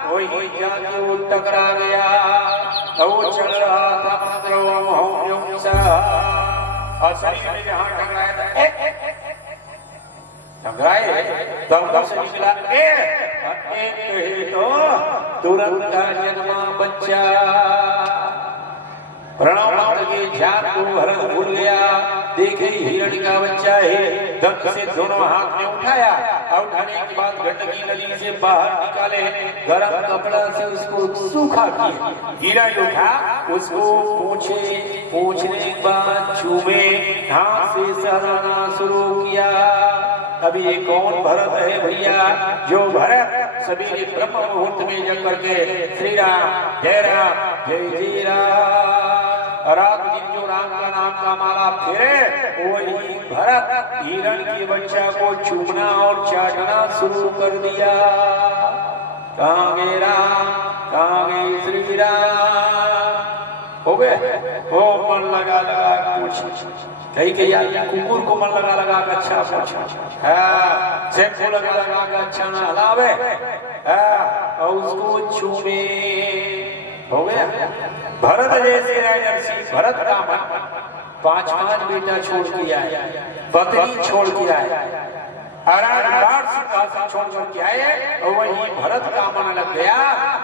वही जाके वो टकरा गया और वो चल रहा था मंत्र और शरीर में जहाँ टकराया था टकराए तब से निकला तो तुरंत का जन्मा बच्चा। प्रणव मंत्र के जाप को भरत भूल गया, देखे हिरण का बच्चा है, दंत से दोनों हाथ में उठाया और उठाने के बाद गंडकी नदी से बाहर निकाले, गरम कपड़ा से उसको सूखा किया। हिरण जो था उसको पूछने के बाद चूमे हाथ से सहलाना शुरू किया। अभी ये कौन भरत है भैया, जो भरत सभी ब्रह्म मुहूर्त में जग करके श्री राम जय जय राम रात दिन जो राम का नाम का माला फेरे वही भरत हिरण के बच्चा को चूमना और चाटना शुरू कर दिया। कहाँ गए राम, कहाँ गए श्री राम, हो गए हो मन लगा कुछ कहीं कहीं यार कुकुर को मन लगा अच्छा शैम्पू लगा अच्छा ना हलावे और उसको चूमे, हो गया। भरत जैसे राजर्षि भरत का मन 5 बेटा छोड़ किया है, पत्नी छोड़ किया है, छोड़ के आए और वही भरत का मन लग गया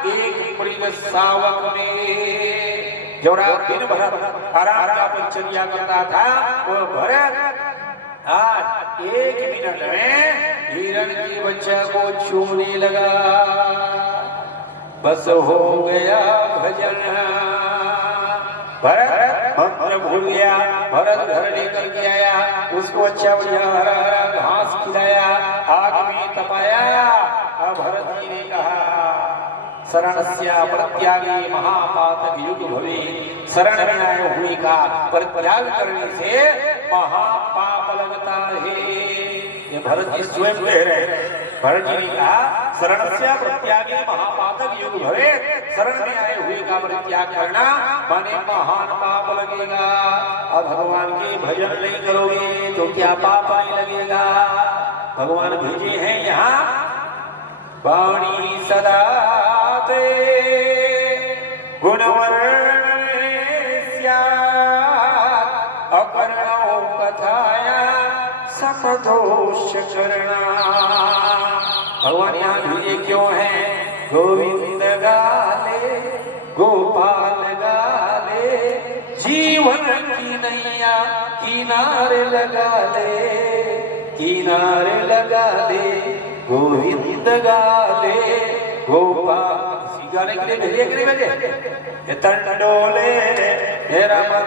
एक मृग शावक में। जो रात दिन भरत आराम का परिचर्या करता था वो भरत आज 1 मिनट में हिरण के बच्चा को छूने लगा। बस हो गया भजन, भरत मंत्र भूल गया। भरत घर लेकर के आया, उसको अच्छा बढ़िया हरा हरा घास खिलाया, आग में तपाया। अब भरत जी ने कहा शरणस्या प्रत्यागे महापातक युग भवे, शरण में आए हुए का परित्याग करने से महापाप लगता है। ये भरत जी स्वयं कह रहे। भरत जी ने कहा शरणस्या प्रत्यागे महापातक युग भवे, शरण में आए हुए का परित्याग करना माने महान पाप लगेगा। अब भगवान के भजन नहीं करोगे तो क्या पाप आने लगेगा। भगवान भेजे हैं यहाँ वाणी सदा ते गुणवर्णस्या अकर्णो कथाया समदोष करना। भगवान यहाँ भेजे क्यों है, गोविंद गाले गोपाल गाले, जीवन की नैया किनारे लगा ले, किनारे लगा दे, गोविंद गाले गोपाल। गाने के लिए भेजे कि नहीं भेजे, ये तंडोले मेरा मन,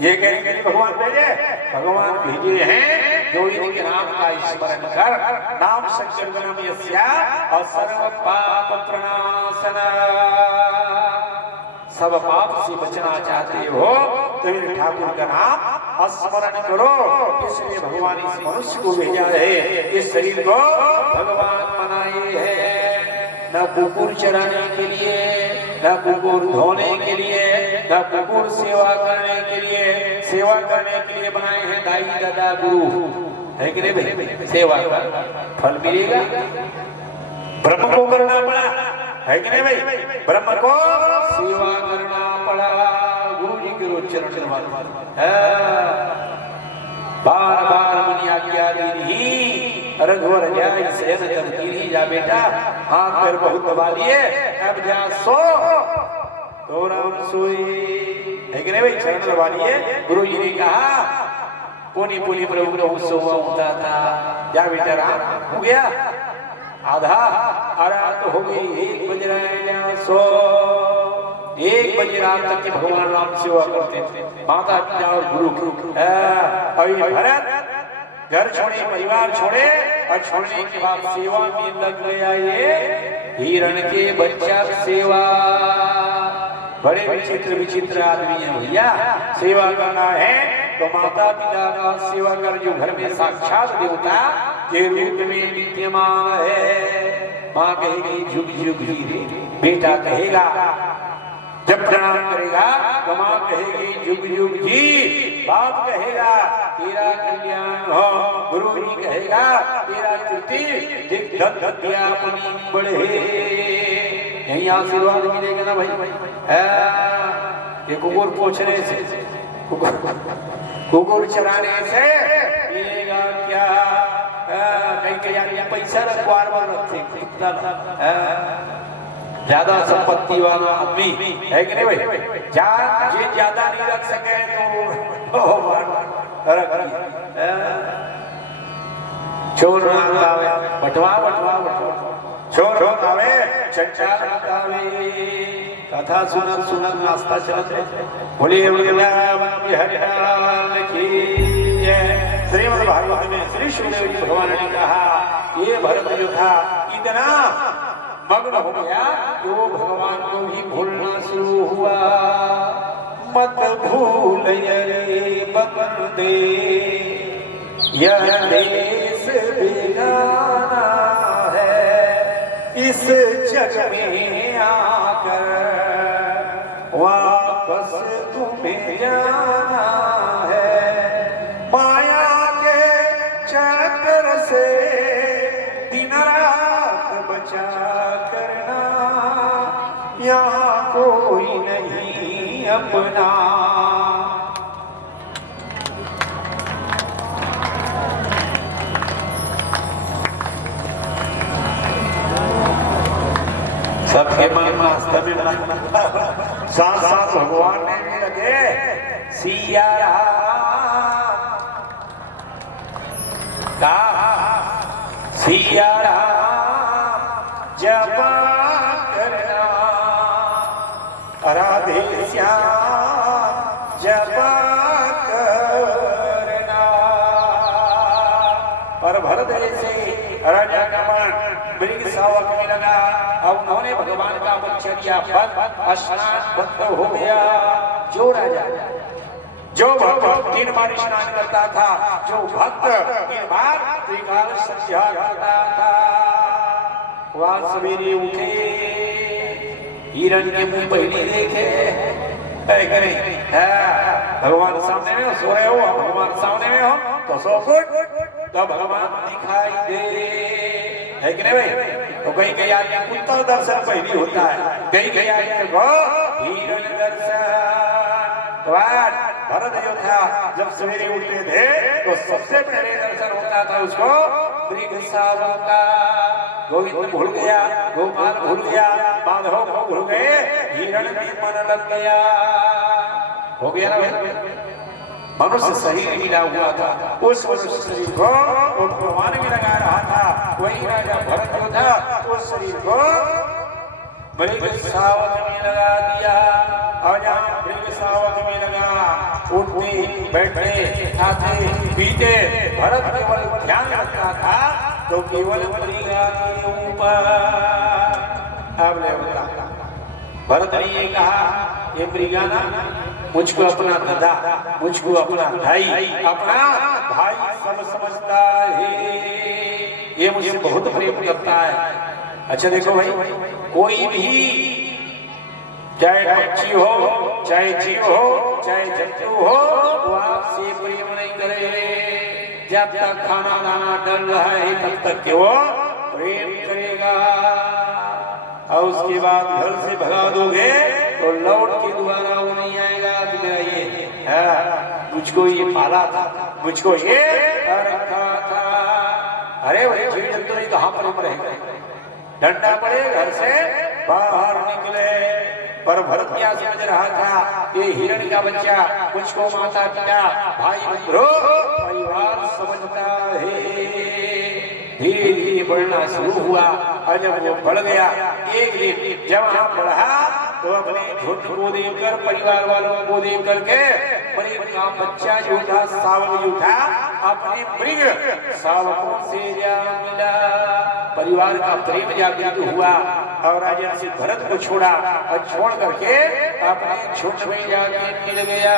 ये कहने के लिए भगवान भेजे। भगवान भेजे हैं जो इनके नाम का स्मरण कर, नाम संकीर्तनम यस्या और सर्व पाप प्रणाशना। सब पाप से बचना चाहते हो तो इन ठाकुर का नाम स्मरण करो। इसलिए भगवान इस मनुष्य को भेजा है, इस शरीर को भगवान बनाए हैं न कुकुर चराने के लिए, न कुकुर धोने के लिए, न कुकुर सेवा करने के लिए। सेवा करने के लिए बनाए हैं दाई दादा गुरु, है कि नहीं भाई। सेवा का फल मिलेगा, ब्रह्म को करना पड़ा, है कि नहीं भाई। ब्रह्म को सेवा करना पड़ा, गुरु जी के रोज चरण बार बार मुनि आज्ञा दीनी, रघुवर जाय सेन तन कीनी। जा बेटा हाथ पैर बहुत दबा लिए, अब जा सो, तो राम सोई, है कि नहीं भाई। चरण दबा लिए। गुरु जी ने कहा पुनि पुनि प्रभु प्रभु सोवा होता था, जा बेटा राम हो गया आधा रात हो गई 1 बज रहे हैं, सो 1 बजे रात तक के भगवान राम सेवा करते थे, माता पिता और गुरु। अभी भरत घर छोड़े, परिवार छोड़े और छोड़ने के बाद सेवा में लग गया ये हिरण के बच्चा सेवा। बड़े विचित्र विचित्र आदमी है भैया। सेवा करना है तो माता पिता का सेवा कर, जो घर में साक्षात देवता के रूप में विद्यमान है। माँ कहेगी झुक झुक जी, बेटा कहेगा जब प्रणाम करेगा तो माँ कहेगी जुग जुग जी, बाप कहेगा तेरा कल्याण हो, गुरु जी कहेगा तेरा कीर्ति अपनी बढ़े। यही आशीर्वाद मिलेगा ना भाई। ये कुकुर पोछने से, कुकुर चलाने से मिलेगा क्या? कहीं पैसा रखवार रखते, ज्यादा संपत्ति वाला आदमी है कि नहीं भाई? जे ज्यादा नहीं रख सके तो चोर आवे, बटवा चोर आवे, चच्चा आवे, कथा सुनत सुनत नाश्ता चलते। बोले हरिलाल की जय। श्रीमद् भागवत में श्री सुखदेव जी भगवान ने कहा, ये भरत जो था इतना मग्न हो गया जो भगवान को भी भूलना शुरू हुआ। मत भूल रे बंदे, यह देश बेगाना है, इस जग में आकर वापस तुम्हें जाना है। माया के चक्कर से दिन रात बचा करना, यहाँ कोई नहीं अपना। सबके मन नाश्ता में साथ साथ भगवान ने भी लगे सिया सिया जपा करना, राधे श्याम जपा करना। और भरत से राजा का मन मृग सावक में लगा। अब उन्होंने भगवान का परिचर्या बंद, स्नान बंद हो गया। जो राजा जो भक्त 3 बार स्नान करता था, जो भक्त 3 बार त्रिकाल संध्या करता था, वह सवेरे उठे, हिरण के मुंह पहले देखे, भगवान सामने में सोए हो, भगवान सामने में हो तो सो तो भगवान दिखाई दे, है कि नहीं भाई? तो कहीं कहीं आदमी कुत्ता दर्शन पहली होता है, कहीं कहीं आदमी को हिरण दर्शन। भरत जो था जब सवेरे उठते थे तो सबसे पहले दर्शन होता था उसको मृग सावक का। गोविंद भूल गया, गोपाल भूल गया, माधव को भूल गए, हिरण में मन लग गया। हो गया ना भाई? मनुष्य शरीर मिला हुआ था, उस मनुष्य शरीर को भगवान में लगा रहा था। वही राजा भरत जो था उस शरीर को मृग सावक में लगा दिया। और जहाँ मृग सावक में लगा, उठते बैठते खाते पीते भरत केवल ध्यान रखता था, तो केवल मृगा के ऊपर। अब ले भरत ने ये कहा, ये मृगाना मुझको अपना दादा, मुझको अपना भाई, अपना भाई सब समझता है, ये मुझे बहुत प्रेम करता है। अच्छा देखो भाई, कोई भी चाहे पक्षी हो, चाहे जीव हो, चाहे जंतु हो, वो आपसे प्रेम नहीं करे। जब तक खाना दाना डल रहा है तब तक के वो प्रेम करेगा, और उसके बाद घर से भगा दोगे तो लौट के दोबारा वो नहीं आएगा कि मेरा ये मुझको ये पाला था, मुझको ये रखा था। अरे भाई जीव जंतु नहीं कहाँ पर हम रहेंगे? डंडा पड़े घर से बाहर निकले। पर भरत क्या समझ रहा था, ये हिरण का बच्चा मुझको माता पिता भाई बंधु परिवार समझता है। धीरे धीरे बढ़ना शुरू हुआ और जब वो बढ़ गया एक दिन जब वहां बढ़ा तो अपने झुंड को देखकर परिवार वालों को देख करके मृग का बच्चा जो था शावक जो था अपने मृग शावकों से जा मिला। परिवार का प्रेम जागृत हुआ और राजा से भरत को छोड़ा और छोड़ करके अपने झुंड में जाके मिल गया।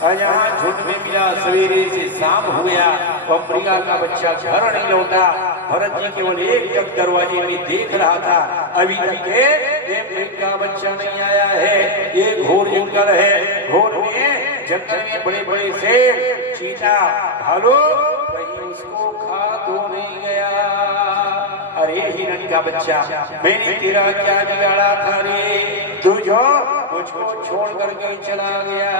यहाँ झुंड में मिला सवेरे से शाम हो गया और मृगा का बच्चा घर नहीं लौटा। भरत जी केवल एक तक दरवाजे में देख रहा था, अभी तक ये मृग का बच्चा नहीं आया है। ये घोर जंगल है, घोर में जंगल में बड़े बड़े शेर चीता भालू कहीं उसको खा तो नहीं गया। अरे हिरण का बच्चा मैंने तेरा क्या बिगाड़ा था रे, तू जो मुझको छोड़ करके चला गया,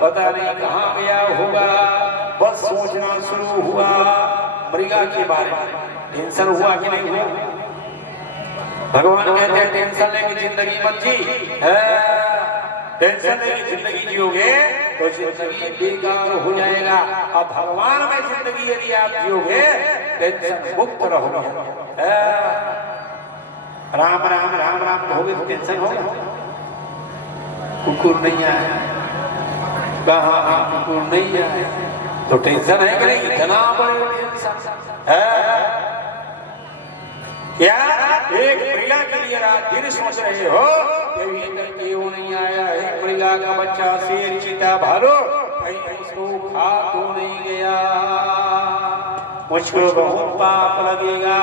पता नहीं कहाँ गया होगा। बस सोचना शुरू हुआ मृगा के बारे में। टेंशन हुआ कि नहीं हुआ? भगवान कहते हैं टेंशन लेके जिंदगी मत जी, टेंशन लेके जिंदगी जियोगे तो जिंदगी बेकार हो जाएगा। अब भगवान में जिंदगी यदि आप जियोगे टेंशन मुक्त रहोगे। राम राम राम राम कहोगे तो टेंशन होगा। कुकुर नहीं आया, कहाँ कुकुर नहीं आया तो टेंशन है कि नहीं? इतना बड़ा टेंशन है क्या? एक मृगा के लिए रात दिन सोच रहे हो कि क्यों नहीं आया है मृगा का बच्चा, शेर चीता भालू कहीं उसको खा तो नहीं गया, मुझको बहुत पाप लगेगा।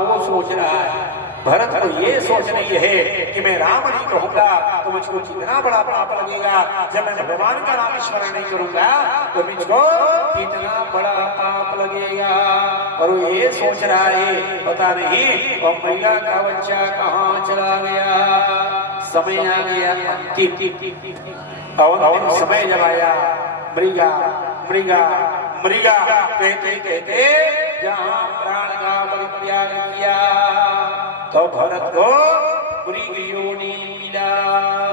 वो सोच रहा है। भरत को ये सोच नहीं है कि मैं राम नहीं कहूंगा तो मुझको कितना बड़ा पाप लगेगा, जब मैं भगवान का नाम स्मरण नहीं करूंगा तो मुझको कितना बड़ा पाप लगेगा। और वो ये सोच रहा है पता नहीं और मृगा का बच्चा कहाँ चला गया। समय आ गया अंतिम समय जब आया मृगा मृगा मृगा कहते कहते जहाँ प्राण का परित्याग किया तो भरत को मृग योनि मिला।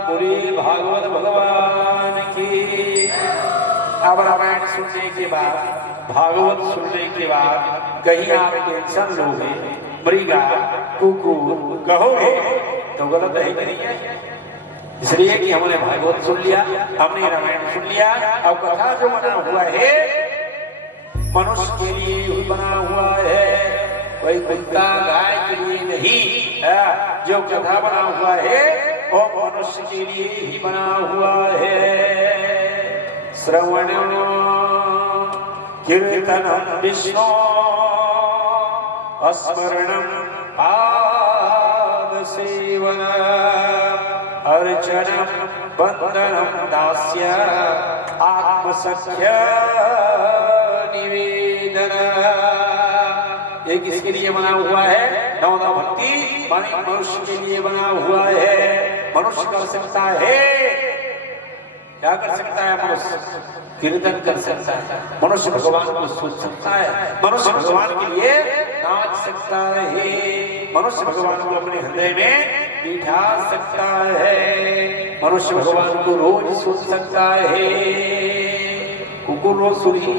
बोले भागवत भगवान की। अब रामायण सुनने के बाद, भागवत सुनने के बाद कहीं आप टेंशन लोगे, मृगा कुकुर कहोगे तो गलत है कि नहीं है? इसलिए कि हमने भागवत सुन लिया, हमने रामायण सुन लिया। अब कथा जो बना हुआ है मनुष्य के लिए बना हुआ है, कोई कुत्ता गाय के लिए नहीं। जो कथा बना हुआ है वो मनुष्य के लिए ही बना हुआ है। श्रवणम कीर्तनम विष्णु स्मरणम पाद सेवन अर्चनम वंदनम दास्य आत्मसख्य निवेदन। ये किसके लिए बना हुआ है? नवदा भक्ति मनुष्य के लिए बना हुआ है। मनुष्य कर सकता है, क्या कर सकता है? मनुष्य कीर्तन कर सकता है, मनुष्य भगवान को सुन सकता है, मनुष्य भगवान के लिए नाच सकता है, मनुष्य भगवान को अपने हृदय में बिठा सकता है, मनुष्य भगवान को रोज सुन सकता है। कुकुर रोज सुनी,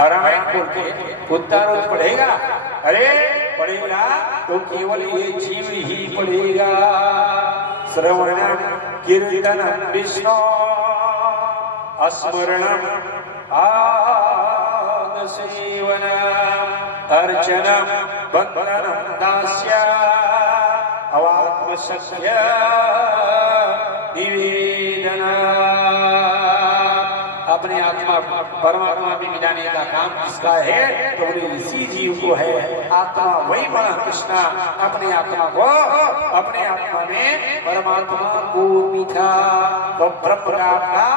रामायण बोल के कुत्ता रोज पढ़ेगा? अरे पढ़ेगा तो केवल ये जीव ही पढ़ेगा। श्रवणम कीर्तनम विष्णु स्मरणम पाद सेवनम अर्चनम वंदनम दास्य आत्मसख्य निवेदन। अपने आत्मा परमात्मा में मिलाने का काम किसका है? तो इसी जीव को है। आत्मा वही बना कृष्णा अपने आत्मा को, अपने आत्मा में परमात्मा को मिठा। तो ब्रह्म का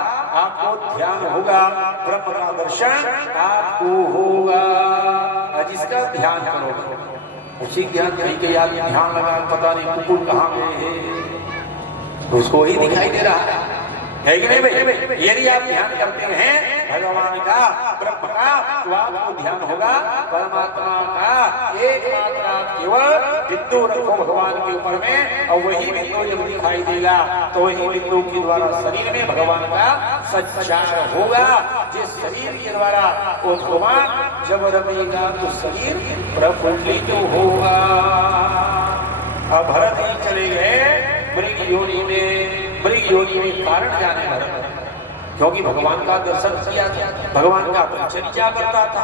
आपको ध्यान होगा, ब्रह्म का दर्शन आपको होगा। जिसका ध्यान करोगे उसी ज्ञान कहीं के याद ध्यान लगा, पता नहीं कुकुर कहाँ गए हैं, उसको ही दिखाई दे रहा है कि नहीं भाई? यदि आप ध्यान करते हैं भगवान का, ब्रह्म का, तो आपको ध्यान होगा परमात्मा का एकमात्र आप केवल बिंदु रखो भगवान के ऊपर में, और वही बिंदु जब दिखाई देगा तो वही बिंदु के द्वारा शरीर में भगवान का संचार होगा। जिस शरीर के द्वारा वो भगवान जब रमेगा तो शरीर प्रफुल्लित होगा। अब भरत ही चले गए मृग योनि में, मृग योनि में कारण जाने भरत, क्योंकि भगवान का दर्शन किया था, भगवान का परिचर्या करता था।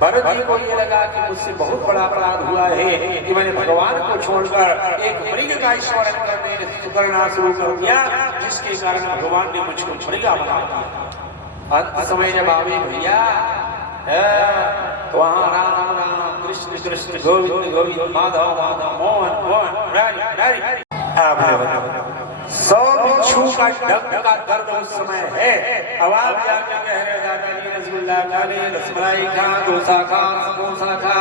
भरत जी को ये लगा कि मुझसे बहुत बड़ा अपराध हुआ है कि मैंने भगवान को छोड़कर एक मृग का स्मरण करना शुरू कर दिया, जिसके कारण भगवान ने मुझको मृगा बना दिया। अंत समय जब आवे भैया तो वहां राम राम कृष्ण कृष्ण गोविंद गोविंद माधव माधव मोहन मोहन मुरारी मुरारी। आपने बताया 100 बिच्छू का डंक का दर्द उस समय है। अब आप जाके कह रहे दादाजी रसगुल्ला खा ले, रसमलाई खा, डोसा खा, समोसा खा,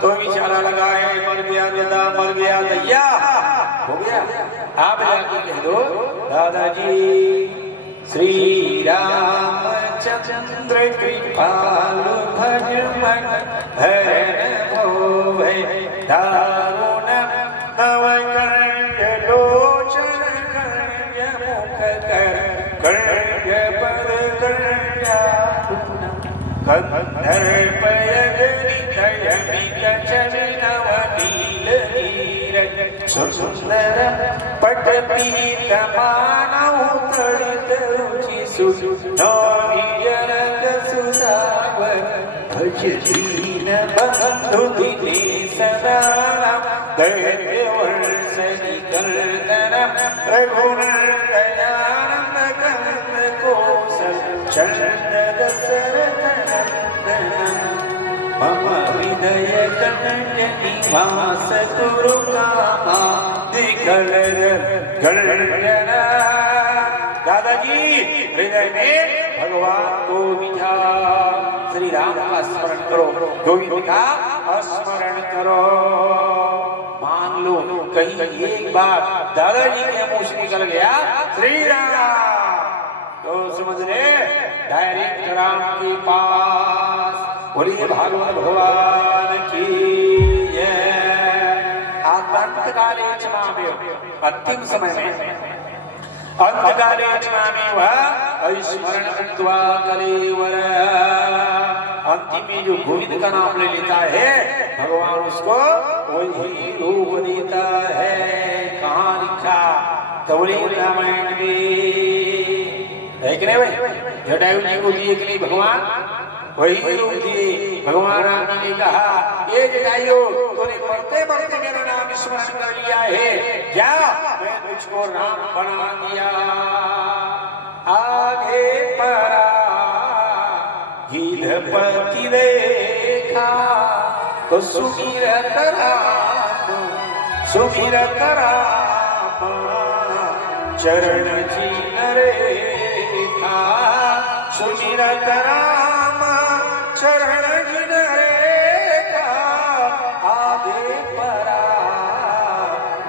तो बेचारा लगा है मर गया दादा, मर गया दैया, हो गया। आप जाके कह दो दादाजी श्री रामचंद्र कृपालु भज मन भरण भोवे दारुण नवकण्य लोचन कण्य मुख कण्य पद गंधर्प यगनित यमित चरणव नील नीरज सुंदर पट पीत मानव तड़ित रुचि सुनोरियरक सुधावर भज दीन बंधु दिनेश राम दैत्य वर्ष निकर्दन रघुनंदन कंद कौशल चंद दशरथ नंदन मम हृदय कमल निवास कुरु कामा दिगर्जना। दादाजी हृदय में भगवान को विचार, श्री राम का स्मरण करो, गोविंद का स्मरण करो। मान लो कहीं एक बार दादाजी के मुंह से निकल गया श्री राम, तो समझ ले डायरेक्ट राम के पास। बोलिए भागवत भगवान की जय। अंतकाले क्षमामेव, अंतिम समय में अंतकाले क्षमामेव स्मरण कृत्वा कलेवर। अंतिम में जो गोविंद का नाम ले लेता है भगवान उसको वही रूप देता है। कहाँ लिखा? कौली रामायण में है कि नहीं भाई? जटायु जी को दिए कि नहीं भगवान वही रूप दिए। भगवान राम ने कहा ये जटायु तूने पढ़ते पढ़ते मेरा नाम स्मरण कर लिया है क्या? मैं तुझको राम बना दिया। आगे परा गिरपति देखा तो सुमिरत राम सुमिरत राम चरण चिन्ह रेखा सुमिरत राम चरण चिन्ह रेखा आगे परा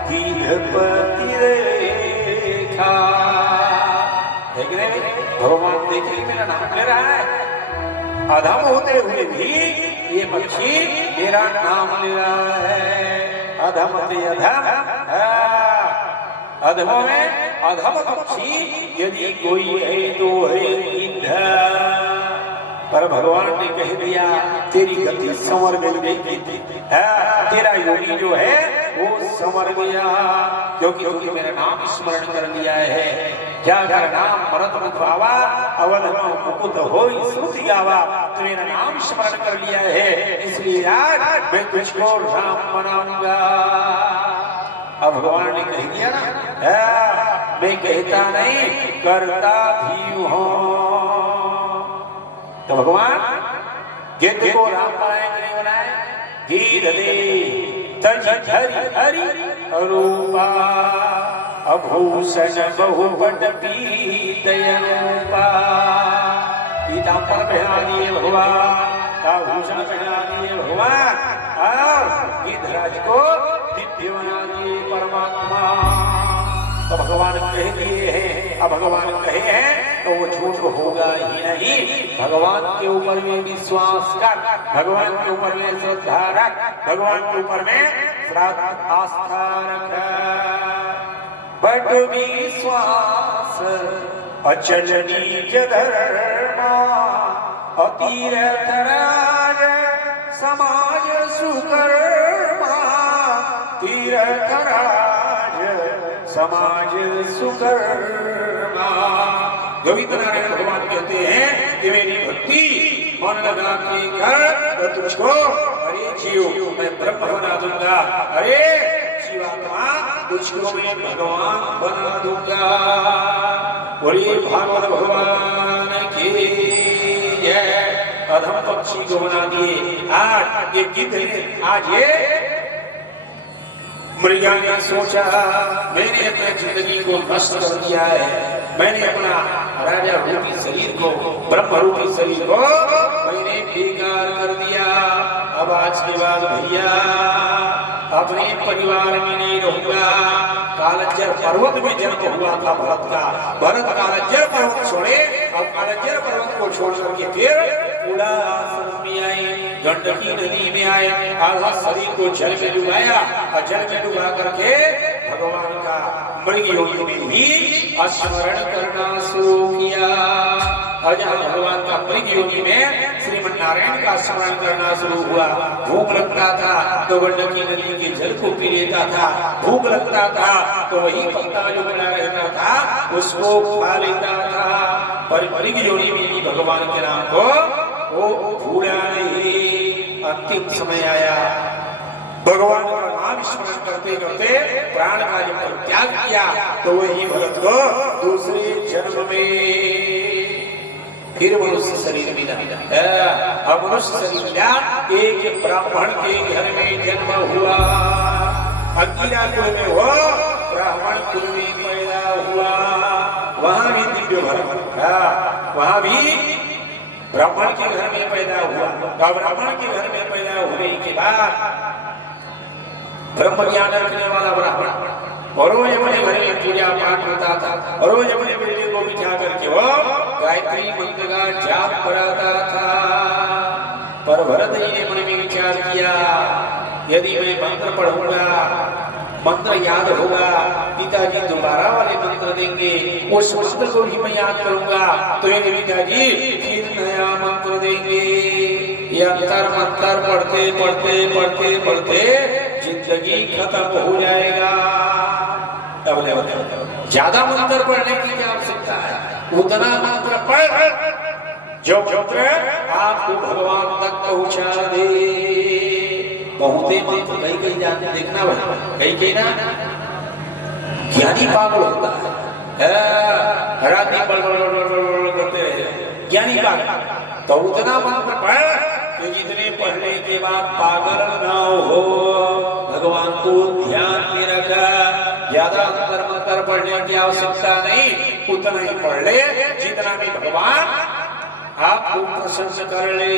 गिरपति देखा। भगवान देखिए मेरा नाम ले रहा है, अधम होते हुए भी ये पक्षी मेरा नाम ले रहा है। अधम से अधम, अधमों में अधम पक्षी यदि कोई है तो है गिद्ध। पर भगवान ने कह दिया तेरी गति संवर गई, तेरा योगी जो है वो संवर गया, क्योंकि तूने मेरा नाम स्मरण कर लिया है। क्या कर नाम मरत मुखावा अवध मुकुट होई श्रुति गावा, तो मेरा नाम स्मरण कर लिया है, इसलिए आज मैं तुझको राम बनाऊंगा। अब भगवान ने कह दिया ना, मैं कहता नहीं करता भी हूं। तो भगवान गिद्ध को राम बनाएंगे नहीं बनाए? गिद्ध दे तज हरि हरि रूपा अभूषण बहुपट पीतयरूपा। पीतांबर पहना दिए भगवान, आभूषण पहना दिए भगवान, और गिद्धराज को दिव्य बना दिए परमात्मा। तो भगवान कह दिए हैं अब भगवान कहे हैं तो वो झूठ होगा ही नहीं। भगवान के ऊपर में विश्वास कर, भगवान के ऊपर में श्रद्धा रख, भगवान के ऊपर में आस्था रख। बट विश्वास अचल नीच धर्मा, अतीरथ राज समाज सुकर्मा, तीरथ राज समाज सुकर्मा। गोविंद नारायण भगवान कहते हैं कि मेरी भक्ति मन लगा के कर तो तुझको अरे जीव मैं ब्रह्म बना दूंगा, अरे जीवात्मा तुझको मैं भगवान बना दूंगा। बोलिए भागवत भगवान की जय। अधम पक्षी को बना दिए। आज ये गिद्ध, आज ये मृगा ने सोचा मैंने अपनी जिंदगी को नष्ट कर दिया है, मैंने अपना राजा रूपी शरीर को, ब्रह्म रूपी शरीर को मैंने बेकार कर दिया। अब आज के बाद भैया अपने परिवार में नहीं रहूंगा। कालज्जर पर्वत में जन्म हुआ था भरत का, भरत कालज्जर पर्वत छोड़े, अब कालज्जर पर्वत को छोड़ करके फिर पूरा आश्रम में आए, गंडकी नदी में आए, आधा शरीर को जल में डुबाया और जल में डुबा करके भगवान का मृग योनि में भी स्मरण करना शुरू किया। और जहाँ भगवान का मृग योनि में श्रीमन नारायण का स्मरण करना शुरू हुआ। भूख लगता था तो गंडकी नदी के जल को पी लेता था, भूख लगता था तो वही पत्ता जो बना रहता था उसको खा लेता था। पर मृग योनि में भी भगवान के नाम को वो भूला नहीं। अंतिम समय आया, भगवान का नाम स्मरण करते करते प्राण का जब त्याग किया तो वही भरत को दूसरे जन्म में फिर मनुष्य शरीर मिला। अब मनुष्य शरीर मिला, एक ब्राह्मण के घर में जन्म हुआ, अंगिरा कुल में वो ब्राह्मण कुल में पैदा हुआ। वहां भी दिव्य भरत, वहां भी ब्राह्मण के घर में पैदा हुआ। ब्राह्मण के घर में पैदा होने के बाद ब्रह्म ज्ञान रखने वाला ब्राह्मण और रोज अपने घर में पूजा पाठ करता था, और रोज अपने बेटे को बिठा करके वो गायत्री मंत्र का जाप कराता था। पर भरत जी ने मन में विचार किया, यदि मैं मंत्र पढ़ूंगा, मंत्र याद होगा, पिताजी दोबारा वाले मंत्र देंगे, उस मंत्र को भी मैं याद करूंगा तो ये पिताजी फिर नया मंत्र देंगे। ये अंतर मंत्र पढ़ते पढ़ते पढ़ते पढ़ते जिंदगी खत्म हो जाएगा। ज्यादा मंत्र पढ़ने की क्या आवश्यकता है, उतना मंत्र पढ़ जो मंत्र आपको भगवान तक पहुंचा दे। बहुते मंत्र कहीं कहीं जाते देखना भाई, कहीं कहीं ना ज्ञानी पागल होता है, रात दिन बड़ करते रहे ज्ञानी पागल। तो उतना मंत्र पढ़ कि जितने पढ़ने के बाद पागल ना हो, भगवान को ध्यान में रखा। ज्यादा अंतर मंत्र पढ़ने की आवश्यकता नहीं, उतना ही पढ़ ले जितना भी भगवान आपको प्रसन्न कर ले।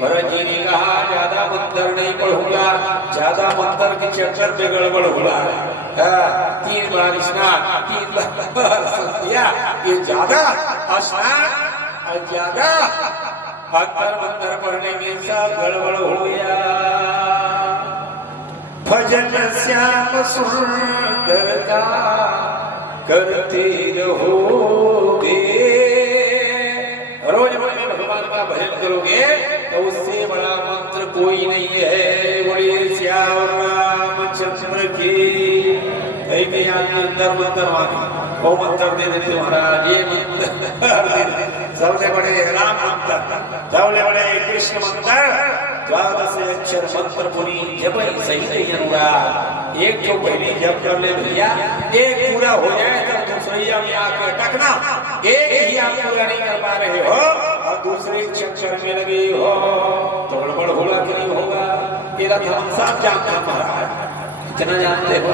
भरत जी ने कहा ज्यादा मंत्र नहीं पढ़ूंगा, ज्यादा मंत्र के चक्कर में गड़बड़ हुआ है। 3 बार स्नान, 3 बार संध्या, ये ज्यादा स्नान ज्यादा अंतर मंत्र पढ़ने में सब गड़बड़ हो गया। भजन श्याम सुंदर का करते रहोगे, रोज भगवान का भजन करोगे तो उससे बड़ा मंत्र कोई नहीं है। बोलिए श्याम रामचंद्र की। अंदर मंत्र वो मंत्र दे देते महाराज, ये मंत्र सबसे बड़े राम मंत्र, सबसे बड़े कृष्ण मंत्र, 12 अक्षर मंत्र पुरी जब सही नहीं अनुराग। एक जो पहले जब कर ले भैया, एक पूरा हो जाए तो दूसरे में आकर टकना। एक ही आप पूरा नहीं कर पा रहे हो और दूसरे चक्कर में लगे हो तो गड़बड़ होगा कि नहीं होगा। तेरा धर्म साहब जानते हैं महाराज, इतना जानते हो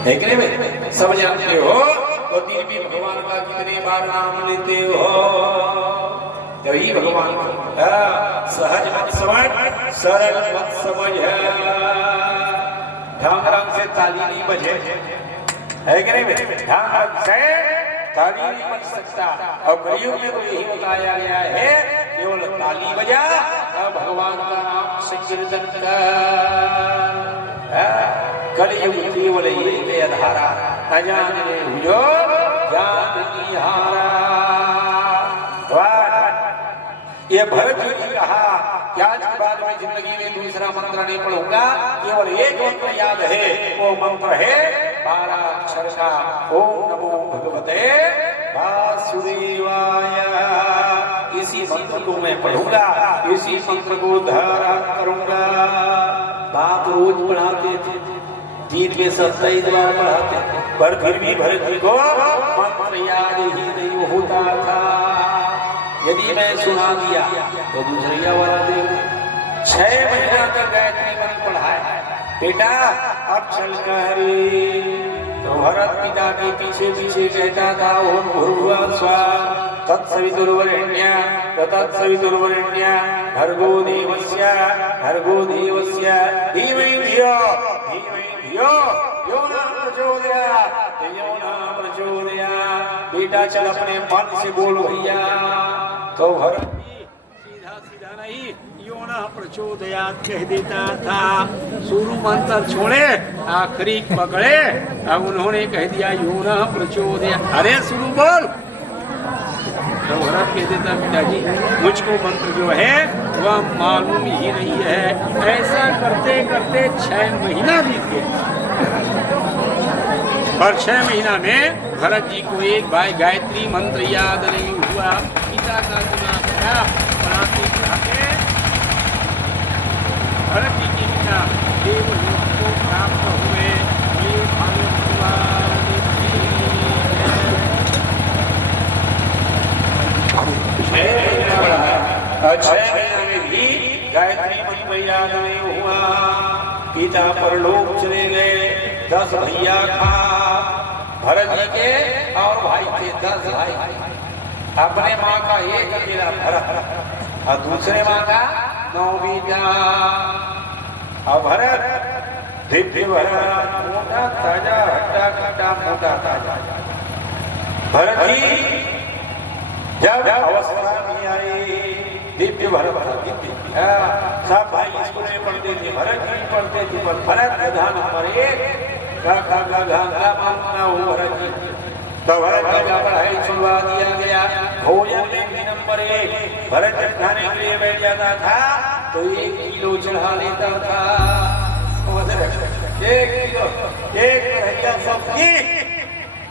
है कि नहीं, सब जानते हो। तो दिन में भगवान का कितने बार नाम लेते हो, तभी भगवान सहज मत समझ, सरल मत समझ। ढंग रंग से ताली नहीं बजे, है कि नहीं, ढंग से ताली नहीं बज सकता। और कलयुग में तो यही बताया गया है, केवल ताली बजा और भगवान का नाम संकीर्तन कर। कलयुग केवल ये अधारा, न जाने हुजो ज्ञान की हारा। ये भरत जी ने कहा कि आज के बाद मैं जिंदगी में दूसरा मंत्र नहीं पढ़ूंगा, केवल एक मंत्र याद है, वो मंत्र है 12 अक्षर का, ओम नमो भगवते वासुदेवाय। इसी मंत्र को मैं पढ़ूंगा, इसी मंत्र को धारण करूंगा। बाप रोज पढ़ाते थे, दिन में 27 बार पढ़ाते, पर फिर भी भरत जी को मंत्र याद ही नहीं होता था। यदि मैं सुना दिया तो दूसरिया वाला दे। 6 महीना तक गायत्री मंत्र पढ़ाया। बेटा अब चल कर, तो भरत पिता के पीछे पीछे कहता था, ओम भूर्भुवः स्वः तत्सवितुर्वरेण्यं तत्सवितुर्वरेण्यं भर्गो देवस्य धीमहि धियो यो न प्रचोदयात् यो न प्रचोदयात्। बेटा चल अपने मन से बोल भैया। तो भरत सीधा सीधा नहीं यो न प्रचोदयात् कह देता था। शुरू मंत्र छोड़े आखिरी पकड़े, अब उन्होंने कह दिया यो न प्रचोदयात्। अरे शुरू बोल। तो भरत कह देता, पिताजी मुझको मंत्र जो है वह मालूम ही नहीं है। ऐसा करते करते 6 महीना बीत गए, और 6 महीना में भरत जी को एक बार गायत्री मंत्र याद नहीं हुआ। पिता का दिमाग गया, पढ़ाते पढ़ाते भरत जी के पिता देवलोक को प्राप्त हुए। ये छह महीना में भी गायत्री मंत्र याद नहीं हुआ। पिता परलोक चले गए। 10 भैया था भरत जी के, और भाई थे 10 भाई। अपने माँ का एक अकेला भरत और दूसरे माँ का 9 बेटा। और भरत दिव्य भरत, मोटा ताजा, हट्टा कट्टा मोटा ताजा। भरत जी जब अवस्था नहीं आई, दिव्य भरत दिव्य। सब भाई स्कूल में पढ़ते थे, भरत जी पढ़ते थे, पर भरत प्रधान नंबर 1 मानना हो भरत जी। तो भरत जी का पढ़ाई छुड़वा दिया गया। भोजन में भी नंबर 1। भरत जब खाने के लिए बैठ जाता था तो 1 किलो चढ़ा लेता था। 1 किलो, 1 भैया सब्जी।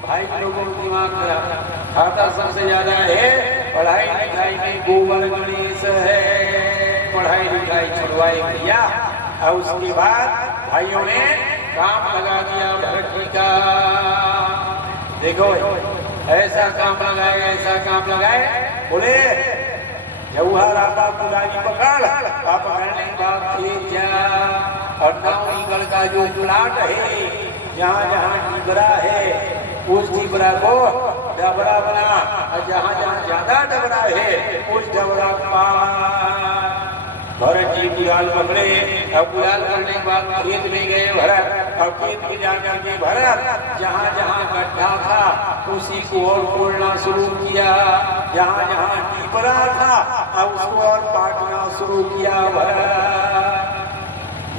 भाई लोगों को दिमाग खराब, खाता सबसे ज्यादा है पढ़ाई लिखाई में गोबर गणेश है। पढ़ाई लिखाई छुड़वाई भैया, और उसके बाद भाइयों ने काम लगा दिया भरत जी का। देखो ऐसा काम लगाए, ऐसा काम लगाए, बोले जौहर आपा पुरानी पकड़, आप पकड़ने के बाद क्या। और नावनीगढ़ का जो प्लाट है, जहाँ जहाँ डबरा है उस डबरा को डबरा बना, और जहाँ जहाँ ज्यादा डबरा है उस डबरा पार। भरत जी गुलाल पकड़े, और गुलाल करने के बाद खेत में गए भरत, और खेत में जाकर के भरत जहाँ जहाँ गड्ढा था उसी को और खोलना शुरू किया। जहाँ जहाँ डीपरा था और उसको और काटना शुरू किया भरत।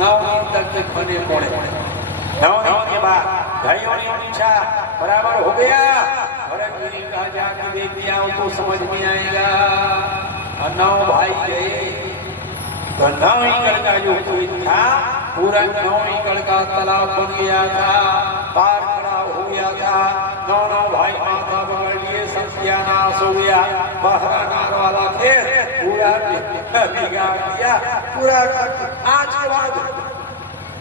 9 दिन तक बने पड़े। 9 दिन के बाद भाइयों ने पूछा बराबर हो गया। भरत जी ने कहा जाके देख लिया तो समझ में आएगा। और 9 भाई गए, तो 9 एकड़ का जो खेत था पूरा 9 एकड़ का तालाब बन गया था, पार खड़ा हो गया था। 9 भाई माथा पकड़ लिए, सत्यानाश हो गया। बहरा नार वाला खेत पूरा बिगाड़ दिया, पूरा। आज के बाद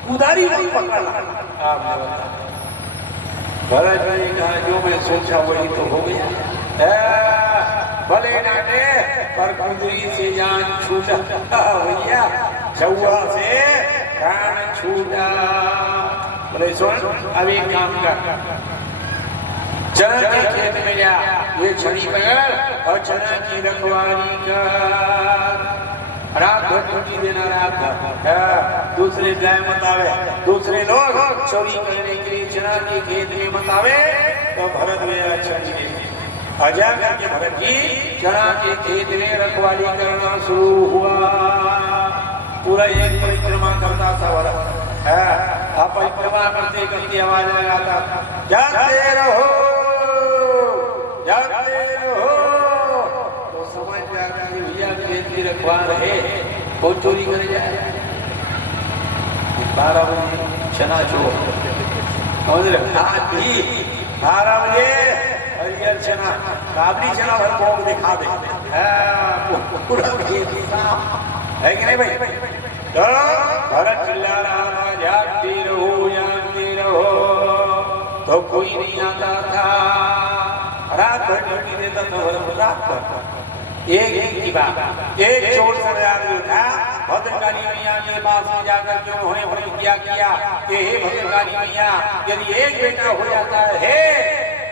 उधारी नहीं पकड़ना। भरत जी ने कहा जो मैं सोचा वही तो हो गया। भले नाटे पर कुंदरी से जान छूटा भैया, चौवा से प्राण छूटा। बोले सुन अब एक काम कर, चना के खेत में जा, ये छड़ी पकड़ और चना की रखवाली कर। रात भर ड्यूटी देना, रात भर। दूसरे गाय मत आवे, दूसरे लोग चोरी करने के लिए चना के खेत में मत आवे। तो भरत गया छड़ी अजा करके भरत जी चना के खेत में रखवाली करना शुरू हुआ। पूरा एक परिक्रमा करता था भरत। आप परिक्रमा करते करते आवाज लगाता, जाते रहो जाते रहो। तो समझ जाता कि भैया खेत की रखवा रहे, कौन चोरी करे जाए। 12 बजे चना चोर, समझ रहे आज भी 12 बजे हरियर चना काबली चना भर भोग दिखा दे। पूरा है कि नहीं भाई। चलो भरत चिल्ला रहा, जागते रहो तो कोई नहीं आता था। रात भर ड्यूटी देता था भरत, रात भर एक की बात। एक चोर सरदार जो था भद्रकाली मैया के पास में जाकर के उन्होंने प्रतिज्ञा किया कि हे भद्रकाली मैया, यदि एक बेटा हो जाता है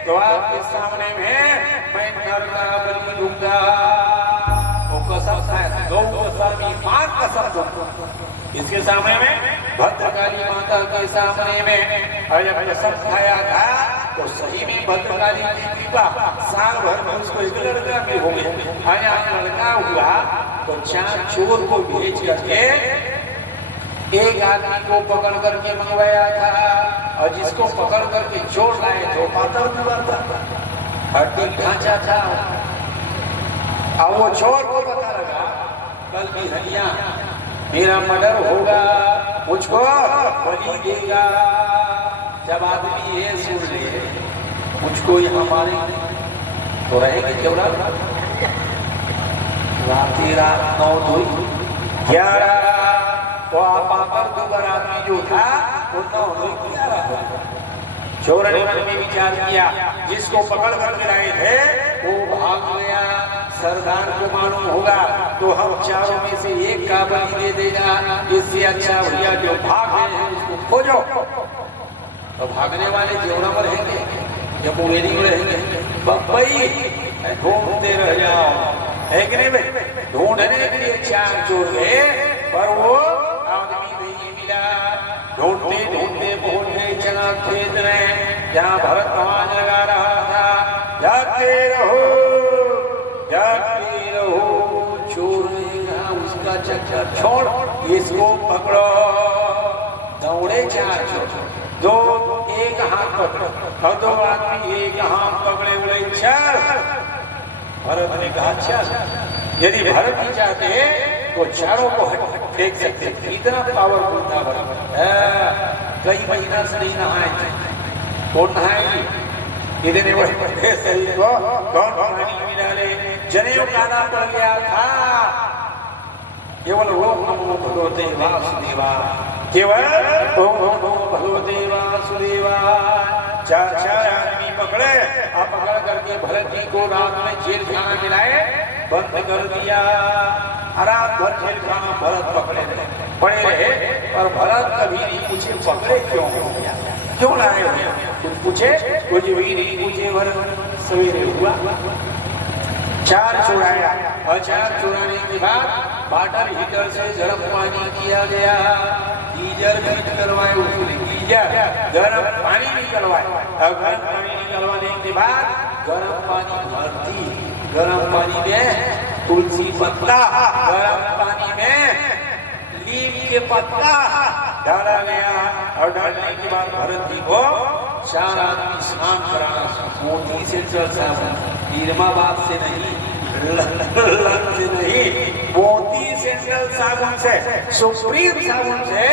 तो आपके सामने में मैं नर का बलि दूंगा। वो कसम खाया, 2 कसम 5 कसम दूंगा। इसके सामने में भद्रकाली माता के सामने में जब कसम खाया था तो सही में भद्रकाली की कृपा, साल भर में उसको एक लड़का भी हो गया। आया लड़का हुआ तो 4 चोर को भेज करके एक आदमी को पकड़ करके मंगवाया था, और जिसको पकड़ करके चोर लाए तो पाता था, हड्डी ढांचा था। अब वो चोर को पता लगा कल भी हरिया मेरा मर्डर होगा, मुझको बलि देगा। जब आदमी ये सुन ले मुझको यहाँ मारेंगे तो रहेंगे क्यों ना। रात 9 2 11 तो आप आकर 2 आदमी जो था वो 9 2 11 चोर ने मन में विचार किया, जिसको पकड़ करके लाए थे वो भाग गया, सरदार को मालूम होगा तो हम चारों में से एक का बलि दे देगा। इससे अच्छा भैया जो भाग गए हैं उसको खोजो। तो भागने वाले जेवड़ा में रहेंगे या मुंगेरी में रहेंगे, बम्बई ढूंढते रह जाओ, है कि नहीं भाई। ढूंढने के लिए 4 चोर गए पर वो आदमी नहीं मिला। ढूंढते ढूंढते पहुंच गए चना खेत में, जहाँ भरत आवाज लगा रहा था, जाते रहो जाते रहो। चोर ने कहा उसका चक्कर छोड़, इसको पकड़ो। दौड़े 4 चोर, 2 एक हाथ पकड़ो और 2 आदमी एक हाथ पकड़े, बोले चल। भरत ने कहा चल। यदि भरत ही चाहते तो चारों को फेंक सकते, इतना पावरफुल था भरत। कई महीना से नहीं नहाए थे, कौन नहाएगी इतने बड़े शरीर को, कौन पानी में डाले। जनेऊ काला पड़ गया था। केवल ओम नमो भगवते वासुदेवाय, केवल ओम नमो भगवते वासुदेवाय। 4 आदमी पकड़े, आप पकड़ करके भरत जी को रात में जेल खाना मिलाए, बंद कर दिया। रात भर जेल खाना भरत पकड़े पड़े रहे, और भरत कभी नहीं पूछे पकड़े क्यों हो गया, क्यों लाए हो। कुछ पूछे, कुछ भी नहीं पूछे। भरत सवेरे हुआ 4 चुराया, और 4 चुराने के बाद वाटर हीटर से गर्म पानी किया गया। गीजर फिट करवाए, उसने गीजर गर्म पानी निकलवाए, और गर्म पानी निकलवाने के बाद गर्म पानी भरती, गर्म पानी में तुलसी पत्ता, गर्म पानी में नीम के पत्ता डाला गया। और डालने के बाद भरत जी को 4 आदमी स्नान कराना, मोती से साबुन, निरमाबाद से नहीं, से नहीं, मोती सेंट्रल साबुन से, सुप्रीम साबुन से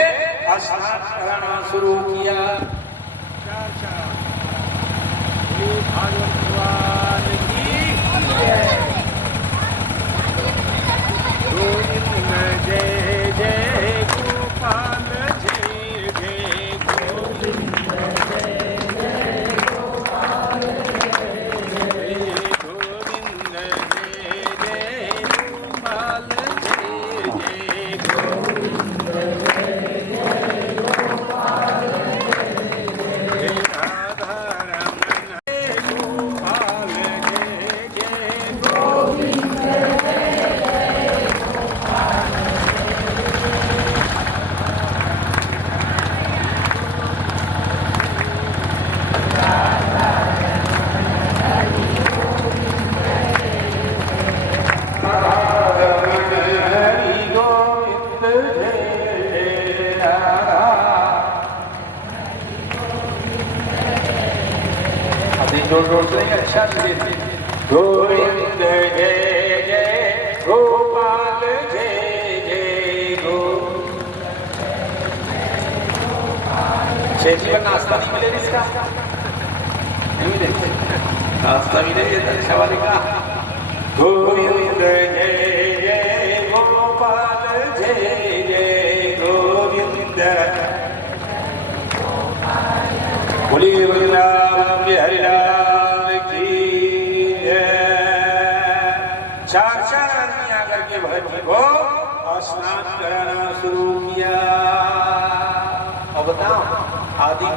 स्नान कराना शुरू किया। जय जय गोपाल, जय जय गोविंद, जय जय गोपाल, जय गोविंद, जय जय गोपाल, जय जय गोविंद, जय जय गोपाल, जय राधा रमन, जय गोपाल, जय जय गोविंद, जय जय गोपाल। जोर जोर से अच्छा नहीं। गोविंद जय जय गोपाल जय जय गो। शेष पर नाश्ता नहीं मिले इसका, नहीं मिले नाश्ता मिले ये दर्शा वाले का। गोविंद जय जय गोपाल जय जय गोविंद। बोली वृंदावन बिहारी लाल की जय। चार चार आदमी आकर के भरत जी को स्नान कराना शुरू किया। अब बताओ आदि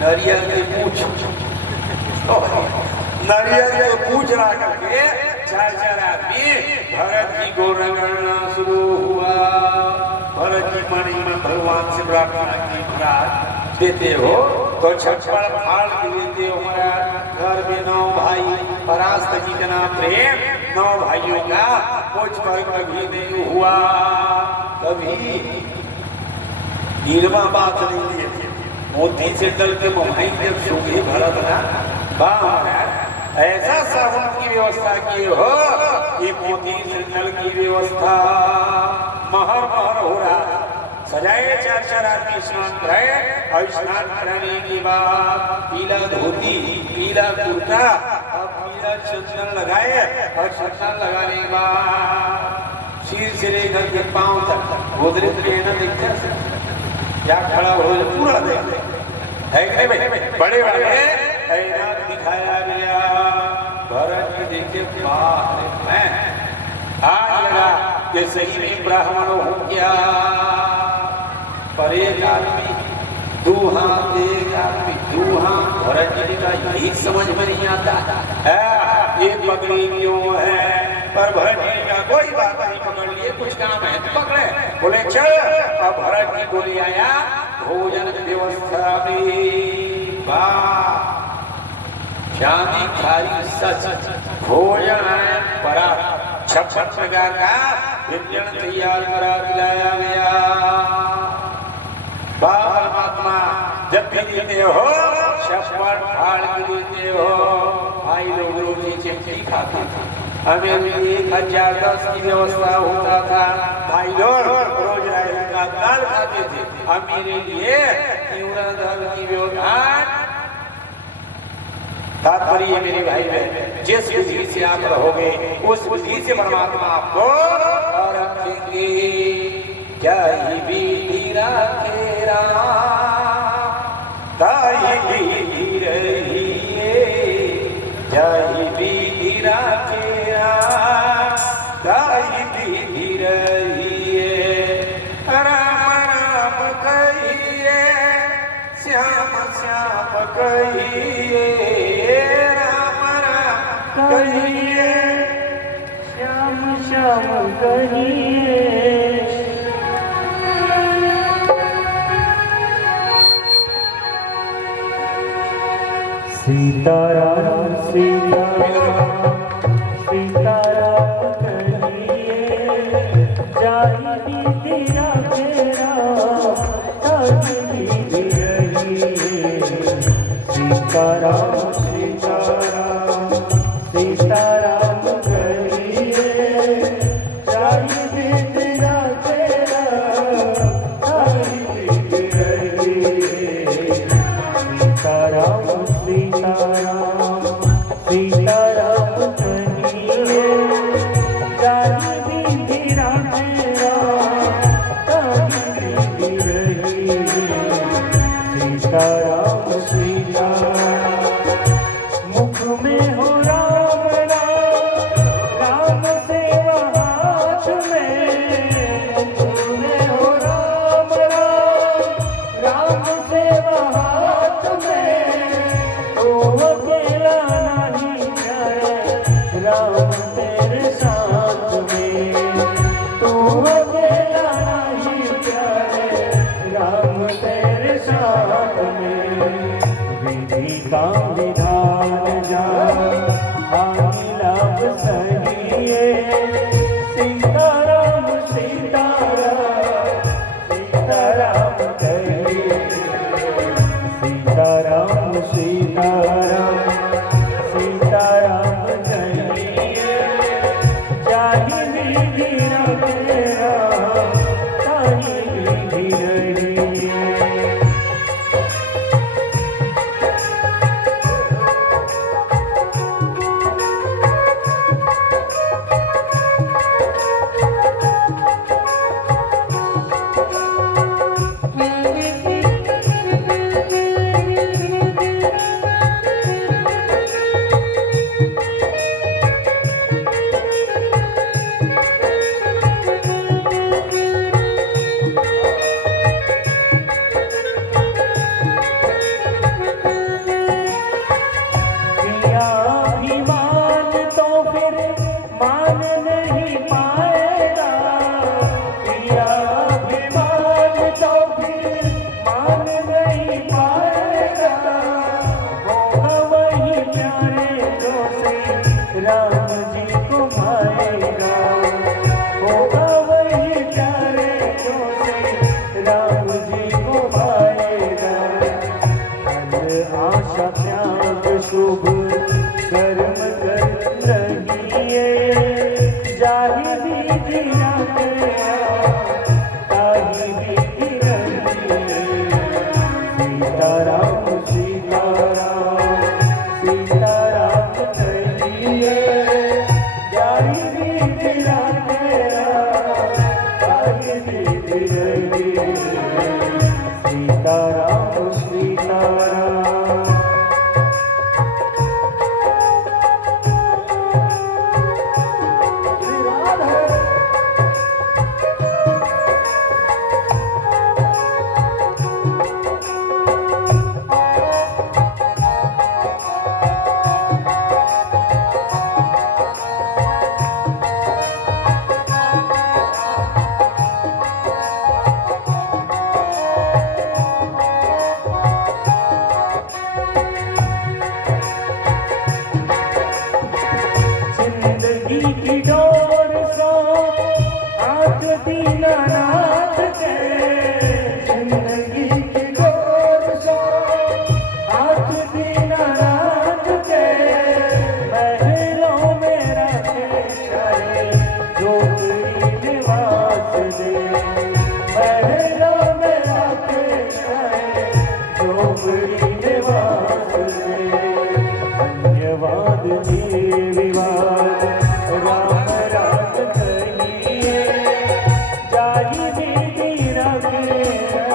नारियल के पूछ, नारियल के पूछ ला करके चार चार आदमी भरत जी को रगड़ना शुरू हुआ। भरत जी मणि में भगवान से प्रार्थना की, महाराज देते हो तो छप्पड़ फाड़ के देते हो महाराज। घर में 9 भाई, परास्त जी का नाम प्रेम, 9 भाइयों का कुछ पर कभी नहीं हुआ, कभी नीरमा बात नहीं है। मोती से डल के मोहाई जब सूखे भरत ना महाराज, ऐसा साबुन की व्यवस्था की हो, ये मोती से डल की व्यवस्था महर महर हो रहा। सजाए चार चार आदमी स्नान कराए और स्नान कराने के बाद पीला धोती, पीला कुर्ता और पीला चंदन लगाए और चंदन लगाने के बाद सिर से लेकर के पांव तक गोदरे पहना देखते क्या खड़ा हो पूरा देख है कि नहीं भाई। बड़े बड़े ऐना दिखाया गया। भरत जी देखे बाप मैं आज लगा कि सही में ब्राह्मण हो गया। पर एक आदमी दो हाथ, एक आदमी दो हाथ। भरत जी का यही समझ में नहीं आता है ये पगड़ी क्यों है। पर भरत जी का कोई बात नहीं, पकड़ लिए, कुछ काम है तो पकड़े। बोले चल। अब भरत जी को ले आया भोजन व्यवस्था में। चांदी खारी सच भोजन है बड़ा 56 प्रकार का व्यंजन तैयार करा दिलाया गया। परमात्मा जब भी देते हो छप्पड़ फाड़ के देते हो। भाई लोग रोटी चिमटी खाते थे, हमें 1010 की व्यवस्था होता था। भाई लोग रोज राय का दाल खाते थे। अब मेरे लिए दाल की व्यवस्था। तात्पर्य मेरे भाई बहन, जिस विधि से आप रहोगे उस विधि से परमात्मा आपको रखेंगे। जय विधि राखे राम, ताई विधि रहिए। जय विधि राखे राम, ताई विधि रहिए। राम राम कहिए, श्याम श्याम कहिए। राम राम कहिए, श्याम श्याम कहिए। सीताराम सीताराम सीताराम कहिए। जाहि विधि राखे राम, ताहि विधि रहिए। सीताराम सीताराम सीताराम कहिए। जाहि विधि राखे राम, ताहि विधि रहिए। सीताराम सीताराम सीताराम कहिए। जाहि विधि राखे राम, ताहि विधि रहिए। सीताराम सीताराम। मुख में हो राम राम, राम सेवा हाथ में। मुख में हो राम राम, राम सेवा हाथ में। तो अकेला नहीं जाए राम तेरे साथ में। तो अकेला नहीं जाए राम तेरे साथ में। विधि का विधान जान, हानि लाभ सहिए। सीताराम सीताराम सीताराम कहिए। सीताराम सीताराम झोपड़ी में वास रे। धन्यवाद देवीवाद राम राज कहिए, जाहि विधि रखेरा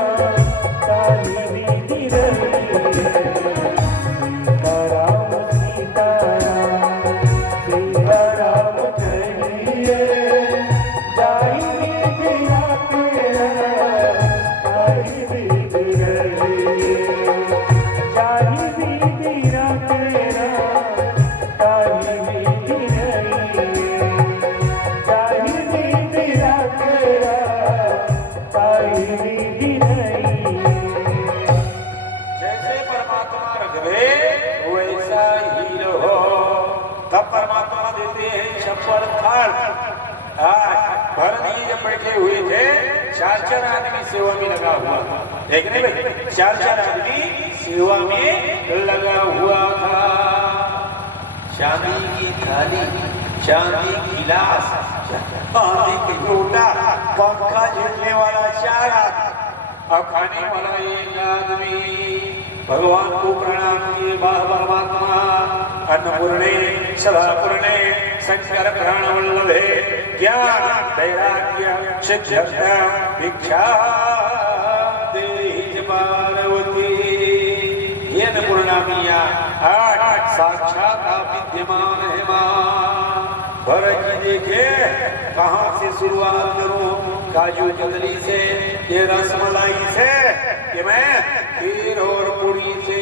ताहि विधि रहिए। सीताराम सीताराम सीताराम कहिए, जाहि विधि रखेरा ताहि विधि रहिए। जाहि विधि रखेरा ताहि विधि रहिए। जाहि विधि रखेरा ताहि विधि रहिए। जैसे परमात्मा रख दे वैसा ही रहो। तब परमात्मा देते हैं छप्पर फाड़। भरत जी जब बैठे हुए थे, 4-4 आदमी सेवा में लगा हुआ था। देख रहे भाई, 4-4 आदमी सेवा में लगा हुआ था। चांदी की थाली, चांदी की गिलास, चांदी की लोटा, पंखा झेलने वाला 4 आदमी, अब खाने वाला 1 आदमी। भगवान को प्रणाम किए परमात्मा अन्नपूर्णे सदापूर्णे शंकर प्राण वल्लभे ज्ञान वैराग्य शिक्षा भिक्षा देहि पार्वती। ये अन्नपूर्णा मिया आज साक्षात विद्यमान है मां। भरत जी देखे कहाँ से शुरुआत करूं, काजू कतली से, ये रसमलाई से, कि मैं खीर और पूरी से।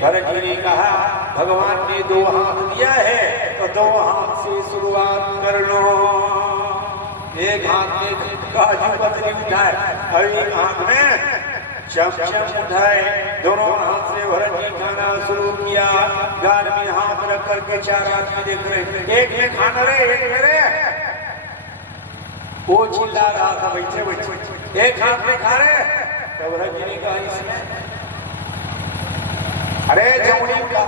भरत जी ने कहा भगवान ने 2 हाथ दिया है तो 2 हाथ से शुरुआत कर लो। एक हाथ में काजू कतली उठाए और एक हाथ में चमचम उठाए। दोनों हाथ से भरत जी खाना शुरू किया। गाल में हाथ रख करके 4 आदमी देख रहे, एक में खाना रे, एक मेरे। वो चिल्ला रहा था बैठे बैठे, एक हाथ में खा रहे। तो भरत जी ने कहा इसमें, अरे जमुनी का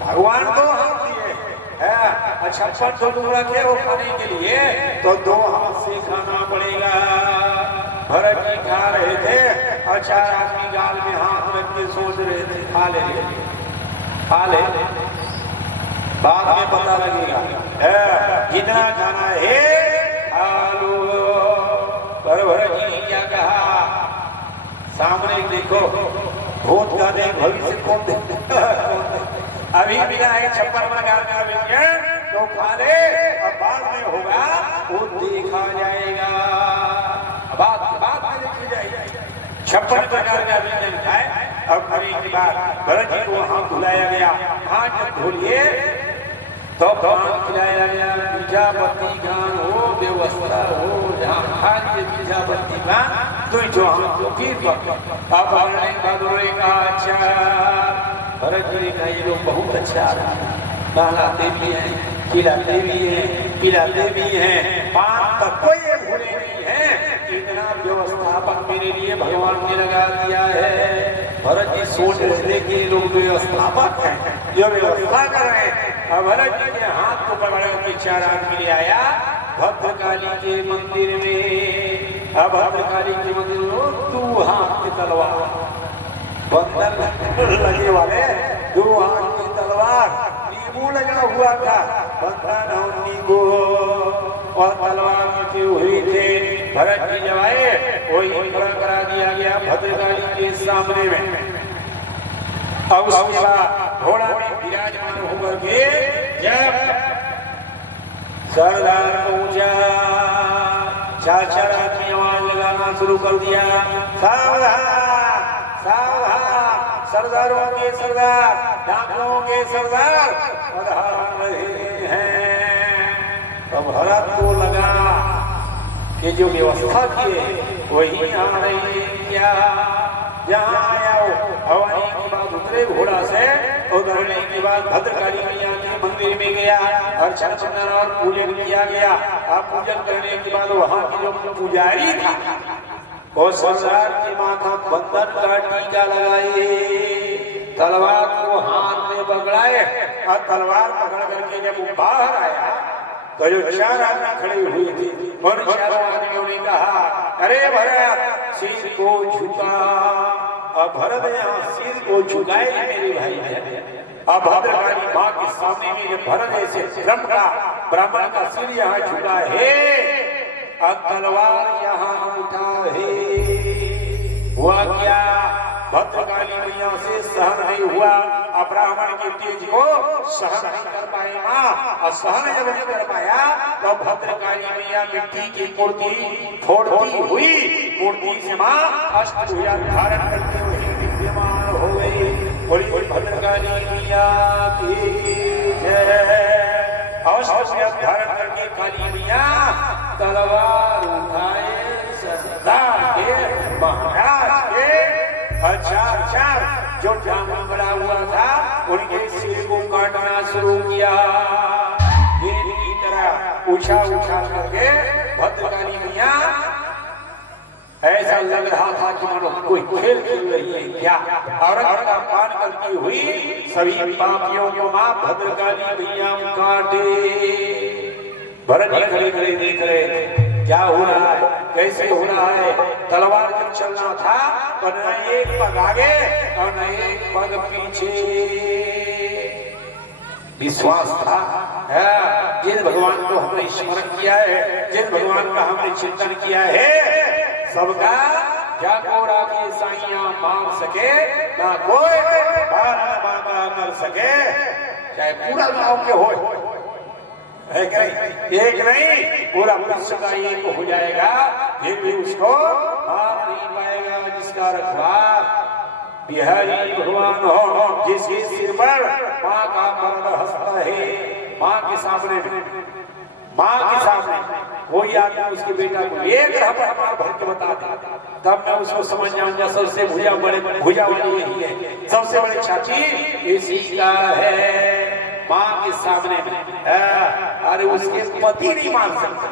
भगवान 2 हाथ दिए है, 56 टुकड़ा रखे वो खाने के लिए, तो 2 हाथ से खाना पड़ेगा। भरत जी खा रहे थे और 4 आदमी गाल में हाथ रख के सोच रहे थे खा ले, खा ले, बाद में पता लगेगा कितना खाना है खा लो। पर भरत जी ने क्या कहा, सामने देखो, भूत का देख भविष्य कौन दे। अभी मिला है 56 प्रकार का विज्ञान, तो खा ले और बाद में होगा वो देखा जाएगा। बात में देखी जाएगी। 56 प्रकार का व्यंजन खाए। अब खाने के बाद भरत जी को हाथ धुलाया गया। हाथ धोलिए तो भगवान खिलाया गया। मीठा पत्ती गान हो, व्यवस्था हो, जहाँ खाए मीठा पत्ती गान, तो जो हम फिर अब बहादुर ने कहा अच्छा। भरत जी ने कहा ये लोग बहुत अच्छा नहलाते भी हैं, खिलाते भी हैं, पिलाते भी हैं, पान तक कोई भूले नहीं है। इतना व्यवस्थापन मेरे लिए भगवान ने लगा दिया है। भरत जी सोच रहे थे कि लोग व्यवस्थापक हैं, जो व्यवस्था कर रहे हैं। अब भरत जी ने हाथ को पकड़ के 4 आदमी ले आया भद्रकाली के मंदिर में। अब भद्रकाली के मंदिर में 2 हाथ की तलवार, बंधन लगे वाले 2 हाथ की तलवार, नींबू लगा हुआ था, बंधन और नींबू और तलवार रखे हुए थे। भरत जी जब आए वही खड़ा करा दिया गया भद्रकाली के सामने में। अब उसके बाद घोड़ा में विराजमान होकर के जब सरदार पहुंचा, 4 आदमी आवाज लगाना शुरू कर दिया, सावधान सावधान, सरदारों के सरदार, डाकुओं के सरदार पधार रहे हैं। तो भरत को लगा कि जो व्यवस्था किए वही आ रही क्या। जहाँ आया हवाने के बाद उतरे घोड़ा से, उतरने के बाद भद्रकाली मैया के मंदिर में गया, अर्चन चंदन और पूजन किया गया। अब पूजन करने के बाद वहाँ की जो पुजारी था वो सरदार के माथा बंधन का टीका लगाए, तलवार को हाथ में पकड़ाए और तलवार पकड़ करके जब वो बाहर आया तो जो 4 आदमी खड़े हुए थे उन 4 आदमियों ने कहा, अरे भरत सिर को झुका, अब भरत यहाँ सिर को झुकाए मेरे भाई है। अब भद्रकाली माँ के सामने में जब भरत ऐसे ब्राह्मण का सिर यहाँ झुका है, अब तलवार यहाँ उठा है। हुआ क्या, भद्रकाली मैया से सहन नहीं हुआ, ब्राह्मण के तेज को सहन नहीं कर पाए माँ, और सहन जब नहीं कर पाया तो भद्रकाली मैया मिट्टी की मूर्ति फोड़ती हुई मूर्ति से माँ अष्टभुजा धारण करते हुए विद्यमान हो गई। बोली बोली भद्रकाली मैया की जय। अष्टभुजा धारण करके काली मैया तलवार उठाए सरदार के महाराज के चार जो जामुन बड़ा हुआ था उनके सिर को काटना शुरू किया। की तरह उछाल करके भद्रकाली मैया ऐसा लग रहा था कि मानो कोई खेल खेल रही है क्या। औरत का पान करती हुई सभी पापियों को मां भद्रकाली मैया काटे। भरत जी खड़े खड़े देख रहे थे क्या हो रहा है, कैसे हो रहा है। तलवार जब चलना था तो न एक पग आगे और न एक पग पीछे। विश्वास था जिन भगवान को हमने स्मरण किया है, जिन भगवान का हमने चिंतन किया है, सबका क्या कोड़ा की साइयां मांग सके ना कोई बाबा कर सके, चाहे पूरा गांव के हो एक नहीं पूरा विश्व का एक हो जाएगा, फिर भी उसको मार नहीं पाएगा जिसका रखवार बिहारी भगवान हो, जिसके सिर पर माँ का मरण हंसता है। माँ के सामने कोई आदमी उसके बेटा को एक रहा मार भर के बता दे, तब मैं उसको समझ जाऊंगा सबसे भुजा वाली यही है, सबसे बड़ी छाती इसी का है। माँ के सामने अरे उसके पति नहीं मान सकता,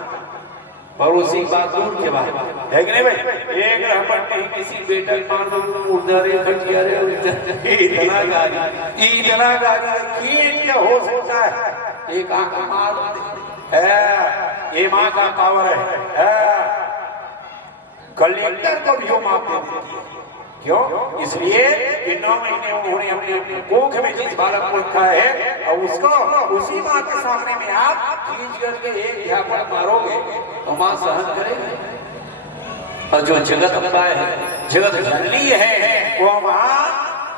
और उसी बात दूर के बाद है कि नहीं भाई। एक रहमत नहीं किसी बेटा मान दो उधर इतना गाली क्या हो सकता है। एक आंख मार है, ये माँ का पावर है। कलेक्टर को भी वो माफ दे देती है, क्यों? इसलिए कि 9 महीने उन्होंने अपने कोख में जिस बालक को रखा है और उसको उसी माँ के सामने में आप खींच करके एक झापड़ मारोगे तो माँ सहन करेगी। और जो जगत अम्बा है, जगत जननी है, वो वहां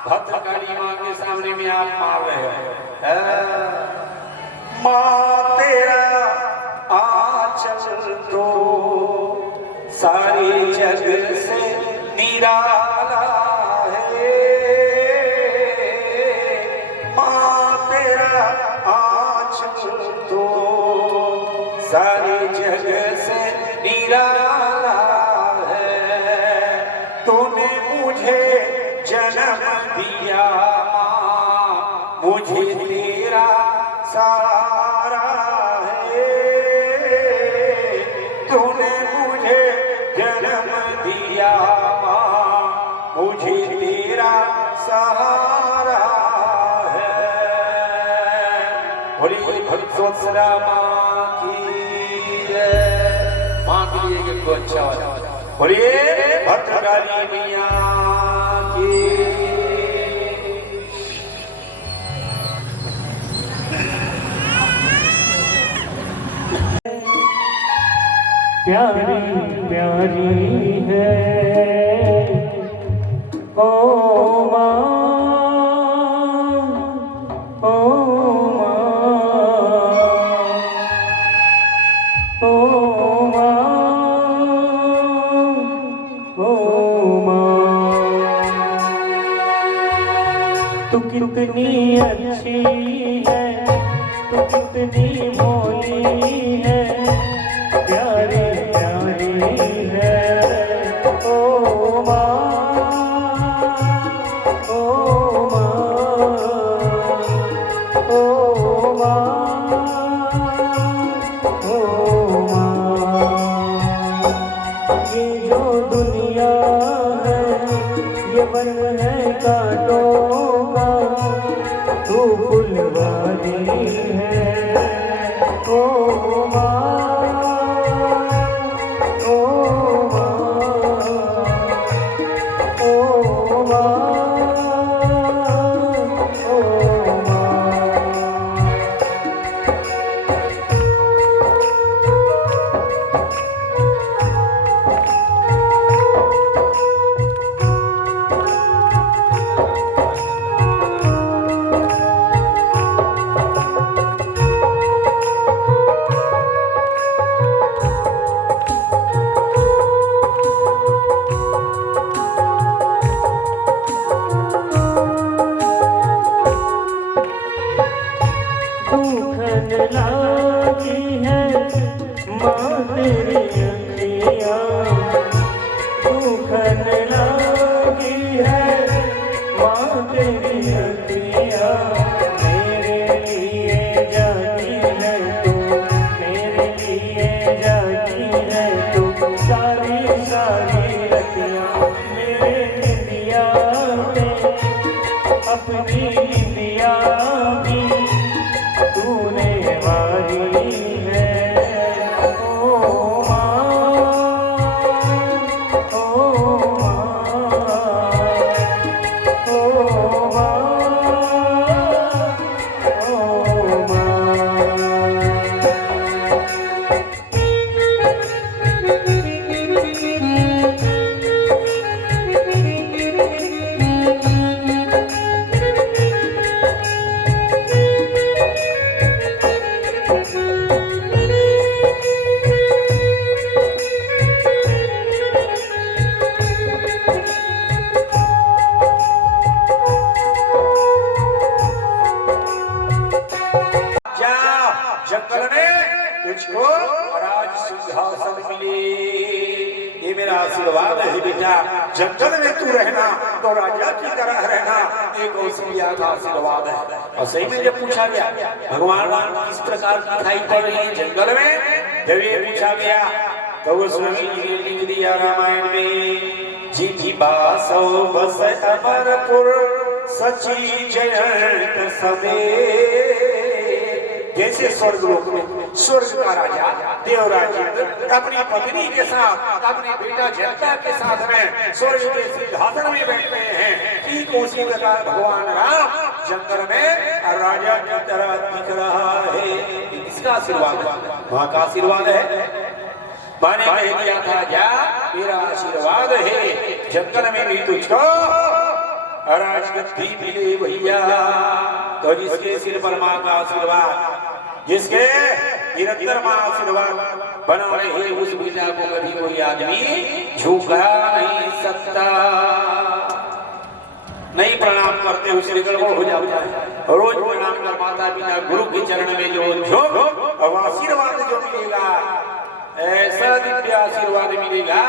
भद्रकाली माँ के सामने में आप मार रहे हो। माँ तेरा आंचल तो सारे जग से निराला है, माँ तेरा आंचल तो सारे जग से निराला है। तूने मुझे जन्म दिया माँ, मुझे तेरा सहारा है। तूने मुझे जन्म दिया माँ, मुझे तेरा सहारा है। बोलिए भक्तवत्सला माँ की जय। माँ के लिए एक अच्छा हो, बोलिए भद्रकाली मैया की। प्यारी प्यारी है ओ माँ, ओ माँ, ओ माँ, ओ माँ। तू कितनी अच्छी है, तू कितनी भोली है, प्यारी प्यारी है ओ माँ, ओ माँ, ओ माँ, ओ माँ। ये जो दुनिया है ये वन है कांटों का, तू फुलवारी है ओ माँ, ओ माँ, ओ माँ। अखियाँ मेरे लिए जाती है तू, मेरे लिए जाती है तू, सारी सारी रतियाँ मेरे निंदिया में, अपनी निंदिया भी तूने वारी है। ओ माँ, ओ जंगल में तुझको राज सिंहासन मिले, ये मेरा आशीर्वाद है बेटा। जंगल में तू रहना तो राजा की तरह रहना, ये कौशल्या का आशीर्वाद है। और सही में जब पूछा गया भगवान राम किस प्रकार दिखाई पड़ रही है जंगल में, जब ये पूछा गया तो वो स्वामी जी ने लिख दिया रामायण में, जी बासो बस अमरपुर सची जयंत समेत। जैसे स्वर्ग लोक में स्वर्ग का राजा देवराज अपनी पत्नी के साथ अपने बेटा जनता के साथ में स्वर्ग के सिंहासन में बैठे हैं, ठीक उसी प्रकार भगवान राम जंगल में राजा की तरह दिख रहा है। इसका आशीर्वाद वहां का आशीर्वाद है। माने कह दिया था क्या मेरा आशीर्वाद है, जंगल में भी तुझको राजगद्दी मिले भैया। तो जिसके सिर पर मां का आशीर्वाद, जिसके निरंतर मां आशीर्वाद बना रहे, उस बेटा को कभी कोई आदमी झुका नहीं सकता। नहीं प्रणाम करते हुए श्री गड़बड़ हो जाता है। रोज प्रणाम कर माता पिता गुरु के चरण में जो झुक और आशीर्वाद जो मिलेगा, ऐसा दिव्य आशीर्वाद मिलेगा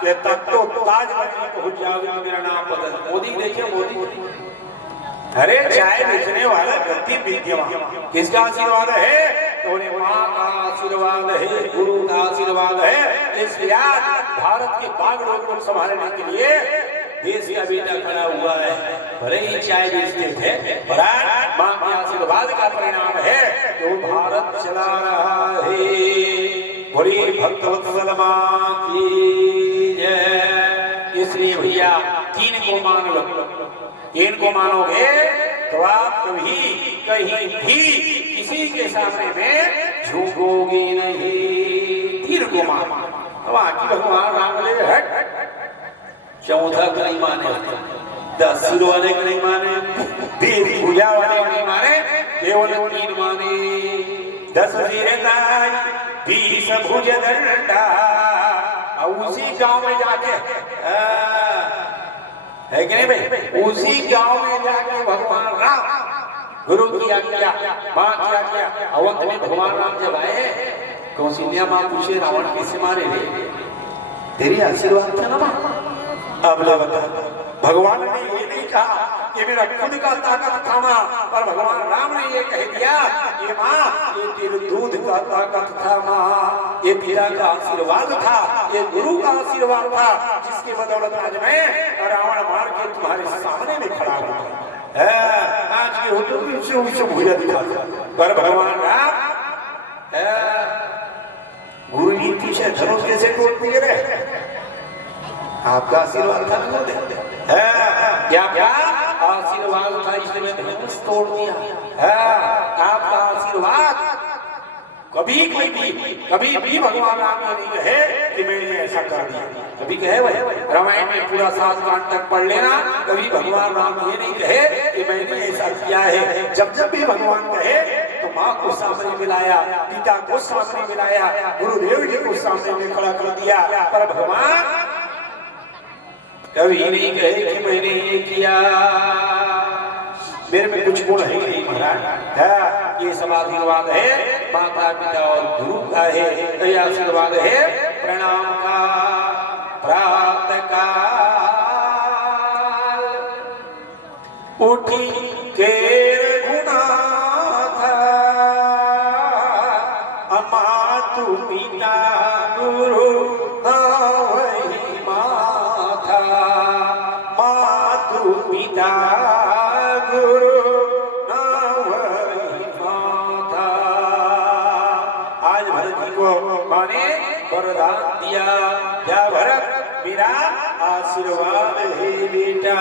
कि तब तो ताजमहल पहुंच जाओगे। मेरा नाम बदल मोदी, देखिए मोदी, अरे चाय बेचने वाला गद्दी विद्यमान, किसका आशीर्वाद है? तो मां का आशीर्वाद है, गुरु का आशीर्वाद है। इसलिए भारत के बाग लोग को संभालने के लिए देश का बेटा खड़ा हुआ है। भले ही चाय बेचते थे, पर मां के आशीर्वाद का परिणाम है जो भारत चला रहा है। बड़ी भक्तवत्सल मां की जय। इसलिए भैया तीन को मान लो, इनको मानोगे तो आप कभी कहीं भी किसी के सामने में झुकोगे नहीं। तीन को मानो। अब आखिर भगवान राम बोले हट, चौथा को नहीं माने, 10 सिर वाले को नहीं माने, 20 भुजा वाले को नहीं माने, केवल 3 माने। 10 सिर ताज 20 भुज दंडा। उसी गांव में जाके है कि नहीं भाई, उसी गांव में जाके भगवान राम गुरु की आज्ञा, मां की आज्ञा, अवंत में भगवान राम जब आए, कौशल्या मां पूछे रावण कैसे मारे रे? तेरी आशीर्वाद था ना मां। अब बता, भगवान ने ये नहीं कहा कि मेरा खुद का ताकत था मां, पर भगवान राम ने ये कह दिया कि मां ये तेरे दूध का ताकत था मां, ये तेरा का आशीर्वाद था, ये गुरु का आशीर्वाद था, जिसकी बदौलत आज मैं रावण मार के तुम्हारे सामने में खड़ा हूं। आज के होटल में उसे भूजा दिखा, पर भगवान राम गुरु जी पीछे धनुष कैसे तोड़ दिए रे? आपका आशीर्वाद था ना, क्या क्या आशीर्वाद था, इसलिए धनुष तोड़ दिया। आपका आशीर्वाद कभी भी भगवान राम ने नहीं कहे कि मैंने ऐसा कर दिया। कभी कहे भाई, रामायण में पूरा 7 कांड तक पढ़ लेना, कभी भगवान राम ये नहीं कहे कि मैंने ऐसा किया है। जब जब भी भगवान कहे तो माँ को सामने मिलाया, पिता को सामने मिलाया, गुरुदेव जी को सामने में खड़ा कर दिया, पर भगवान कभी नहीं कहे कि मैंने ये किया। मेरे में कुछ गुण है नहीं महाराज, ये सब आशीर्वाद है माता पिता और गुरु का है, ये आशीर्वाद है प्रणाम का। प्रातः काल उठ उठी के गुना था मातु पिता गुरु वही माथा मातु पिता गुरु वही माथा। आज भरत जी को माने वरदान दिया, क्या भरत मेरा आशीर्वाद है बेटा।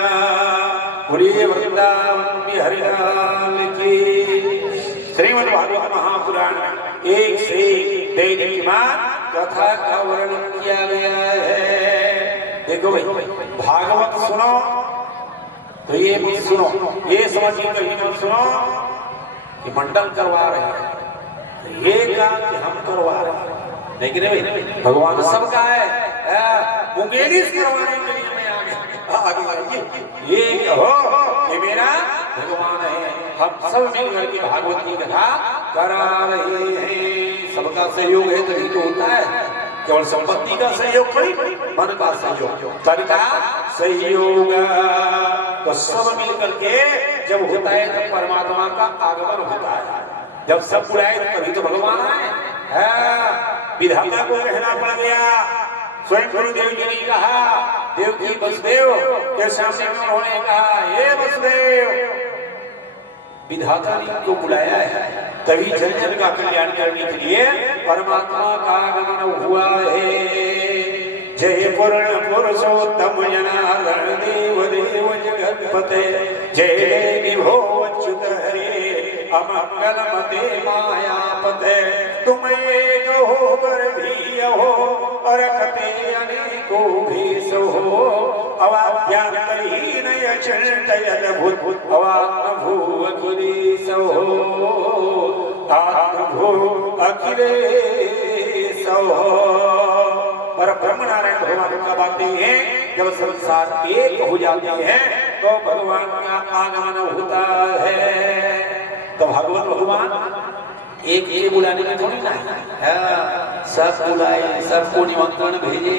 बोलिए वृंदावन बिहारी लाल की। श्रीमद् भागवत महापुराण एक से दैनिकमान कथा का वर्णन किया गया है। देखो भाई, भागवत सुनो तो ये भी सुनो, ये समझिए कभी मत सुनो कि मंडल करवा रहे हैं, ये काम कि हम करवा रहे हैं, लेकिन भाई भगवान सबका है। मुंगेली करवाने के लिए मैं आगे ये कहो कि मेरा भगवान है। हम सब मिलकर के भागवत की कथा करा रहे हैं। सबका सहयोग है तभी तो होता है, केवल संपत्ति का सहयोग थोड़ी, मन का सहयोग, तन का सहयोग। तो सब मिलकर के जब होता है तब परमात्मा का आगमन होता है। जब सब बुलाए तभी तो भगवान आए। विधाता को कहना पड़ गया, स्वयं गुरुदेव जी ने कहा, देवकी वसुदेव के सामने उन्होंने कहा, हे वसुदेव, विधाता ने को बुलाया है तभी जन जन का कल्याण करने के लिए परमात्मा का आगमन हुआ है। जय पूर्ण पुरुषोत्तम जनार्दन देव देव जगतपते, जय विभो अच्युत हरे अमंगल मते मायापते। तुम एक हो पर भी हो और कते अनेकों भी सो, अवाद्यांतरहीन अचिंत्य अद्भुत आत्मभू अखिलेश हो, आत्मभू अखिलेश हो। पर ब्रह्म नारायण भगवान का बातें हैं, जब संसार एक हो जाते हैं तो भगवान का आगमन होता है। तो भगवान भगवान एक एक बुलाने में थोड़ी ना है, सब बुलाए, सबको निमंत्रण भेजे।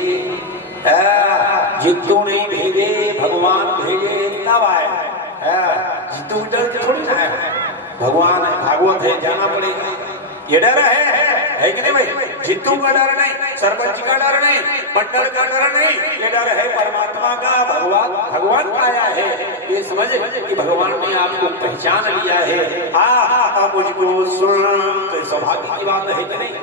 जितू नहीं भेजे भगवान भेजे तब आए। जितू डर के थोड़ी ना है, भगवान है, भागवत है, जाना पड़ेगा। ये डर है कि नहीं भाई? जितू का डर नहीं, सरपंच का डर नहीं, मंडल का डर नहीं, ये डर है परमात्मा का। भगवान आया है, ये समझ कि भगवान ने आपको पहचान लिया है। मुझको सुन, तो सौभाग्य की बात है कि नहीं?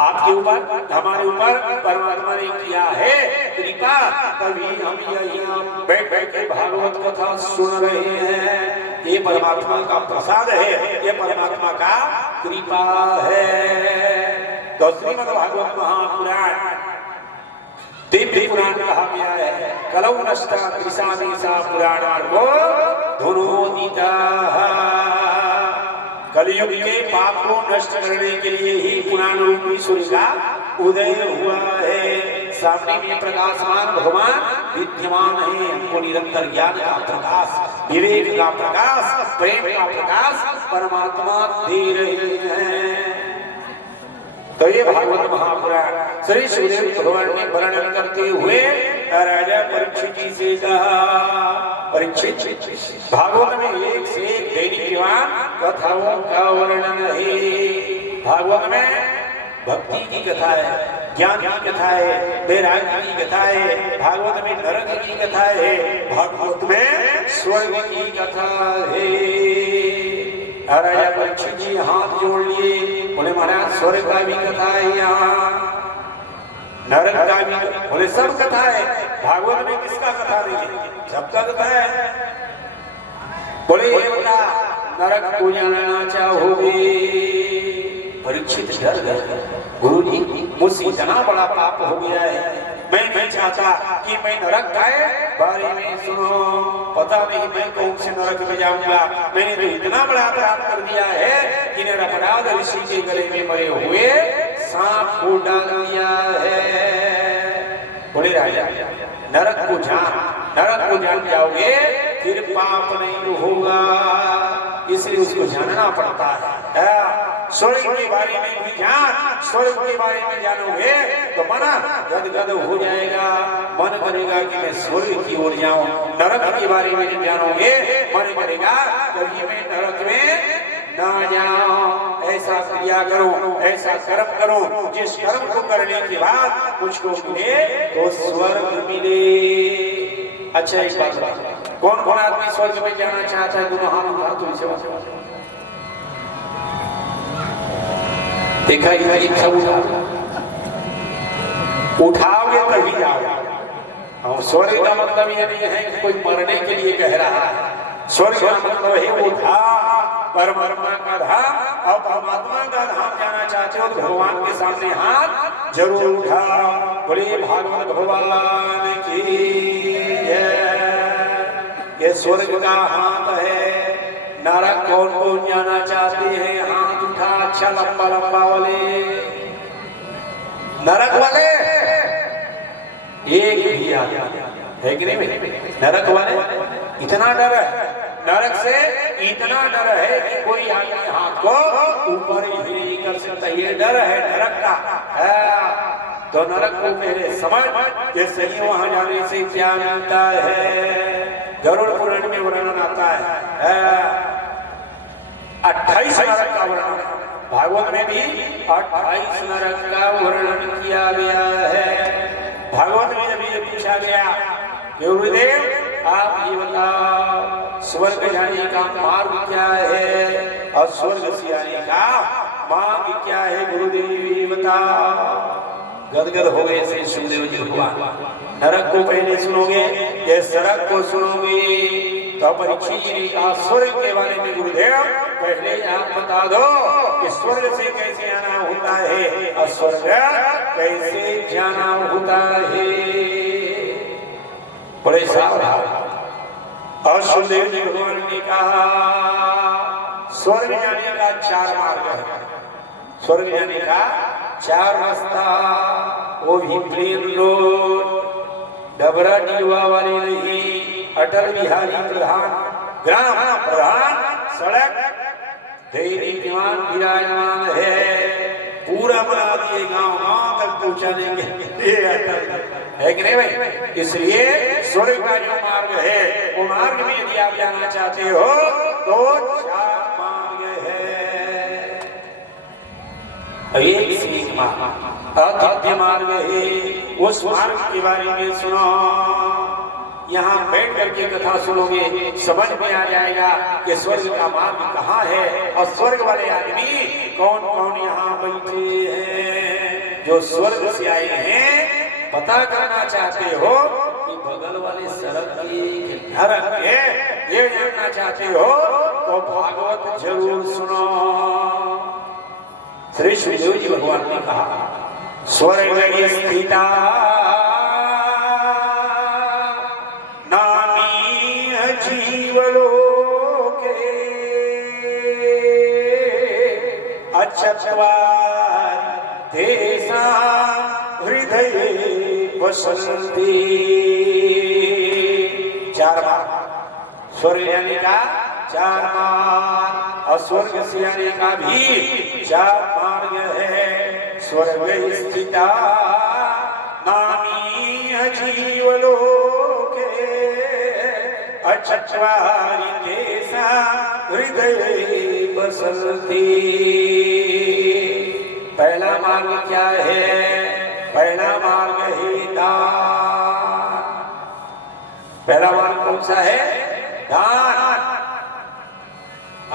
आपके ऊपर, हमारे ऊपर परमात्मा ने किया है कृपा, तभी हम यहाँ बैठ बैठ के भागवत कथा सुन रहे हैं। ये परमात्मा का प्रसाद है, ये परमात्मा का कृपा है। तो श्रीमद् भागवत महापुराण दिव्य पुराण कहा गया है। कलौ नष्टा त्रिशा देशा पुराणार्को धुनोदिता। कलयुग के पाप को नष्ट करने के लिए ही पुराण रूपी सूर्य का उदय हुआ है। सामने में प्रकाशमान भगवान विद्यमान है, हमको निरंतर ज्ञान का प्रकाश, विवेक का प्रकाश, प्रेम का प्रकाश परमात्मा दे रहे हैं। तो ये भागवत महापुराण श्री सुखदेव भगवान ने वर्णन करते हुए राजा परीक्षित जी से कहा, परीक्षित भागवत में एक से एक दैनिकवान कथाओं का वर्णन है। भागवत में भक्ति की कथा है, ज्ञान की कथा है, वैराग्य की कथा है, भागवत में नरक की कथा है, भागवत में स्वर्ग की कथा है। राजा परीक्षित जी हाथ जोड़ लिए, बोले महाराज स्वर्ग का भी कथा है, यहाँ नरक का भी, बोले सब कथा है। भागवत में किसका कथा नहीं है? सबका कथा है। बोले ये बता, नरक को जानना चाहोगे? परीक्षित डर गए, गुरु जी मुझसे इतना बड़ा पाप हो गया है, मैं नहीं चाहता कि मैं नरक के बारे में सुनो, पता नहीं मैं कौन से नरक में जाऊंगा। मैंने तो इतना बड़ा अपराध कर दिया है कि निरपराध ऋषि के गले में मरे हुए सांप को डाल दिया है। बोले राजा नरक को जान जाओगे फिर पाप नहीं होगा, इसलिए उसको जानना पड़ता है। स्वर्ग के बारे में भी जान, स्वर्ग के बारे में जानोगे तो मन गदगद हो जाएगा, मन करेगा कि मैं स्वर्ग की ओर जाऊं। नरक के बारे में जानोगे मन करेगा कभी मैं नरक में ना जाऊं। ऐसा क्रिया करो, ऐसा कर्म करो, जिस कर्म को करने के बाद मुझको मिले तो स्वर्ग मिले। अच्छा एक बात बताओ, कौन कौन आदमी स्वर्ग में जाना चाहता है? दोनों हाथ उठा तो इसे देखा इच्छा उठाओगे तभी जाओगे। और स्वर्ग का मतलब यह नहीं है कि कोई मरने के लिए कह रहा है। स्वर्ग का मतलब है वो धाम, परमात्मा का धाम। और परमात्मा का धाम जाना चाहते हो तो भगवान के सामने हाथ जरूर उठाओ। बोले भागवत भगवान की ये स्वर्ग का हाथ है। नरक कौन कौन जाना चाहते हैं? हाथ उठा, अच्छा लंबा लंबा वाले, नरक वाले एक भी है कि नहीं? नरक वाले इतना डर है, नरक से इतना डर है कि कोई आदमी हाथ को ऊपर ही नहीं कर सकता। ये डर है नरक का। तो नरक को मेरे समझ ये सही वहां जाने से क्या मिलता है? गरुड़ पुराण में वर्णन आता है 28 नरक का वर्णन, भागवत में भी 28 नरक का वर्णन किया गया है। भागवत में जब ये पूछा गया गुरुदेव आप ये बताओ स्वर्ग जाने का मार्ग क्या है और स्वर्ग से आने का मार्ग क्या है? गुरुदेव बताओ। गदगद हो गए से सुखदेव जी भगवान। नरक को पहले सुनोगे ये सड़क को सुनोगे तो परीक्षित जी ने कहा स्वर्ग के बारे में गुरुदेव पहले आप बता दो कि स्वर्ग से कैसे आना होता है और स्वर्ग कैसे जाना होता है। बड़े सावधान। और सुखदेव जी भगवान ने कहा स्वर्ग जाने का 4 मार्ग है। स्वर्ग जाने का 4 रास्ता, वो भी प्लेन रोड, डबरा नीलवा वाले नहीं, अटल बिहारी प्रधान ग्राम प्रधान सड़क देवी विमान विराजमान है। पूरा बना दिए गांव गांव तक पहुंचाने के है कि नहीं भाई? इसलिए स्वर्ग का जो मार्ग है वो मार्ग में यदि आप जाना चाहते हो तो 4 मार्ग है। एक से एक मार्ग अद्वितीय मार्ग है। उस मार्ग के बारे में सुनो, यहाँ बैठ करके कथा सुनोगे समझ में आ जाएगा कि स्वर्ग का मार्ग कहाँ है और स्वर्ग वाले आदमी कौन कौन यहाँ बैठे हैं। जो स्वर्ग से आए हैं पता करना चाहते हो कि बगल वाले सड़क की नरक है ये जानना चाहते हो तो भागवत जरूर सुनो। श्री सुखदेव जी भगवान ने कहा स्वर्ग स्थिता देशा हृदय वसंती। 4 मार्ग स्वर्ग जाने का 4 मार्ग और स्वर्ग से आने का भी 4 मार्ग है। स्वर्ग स्थिता नामी जीवलोके अचत्वारि देशा हृदय वसंती। पहला मार्ग क्या है? पहला मार्ग है दान। पहला मार्ग कौन सा है? दान।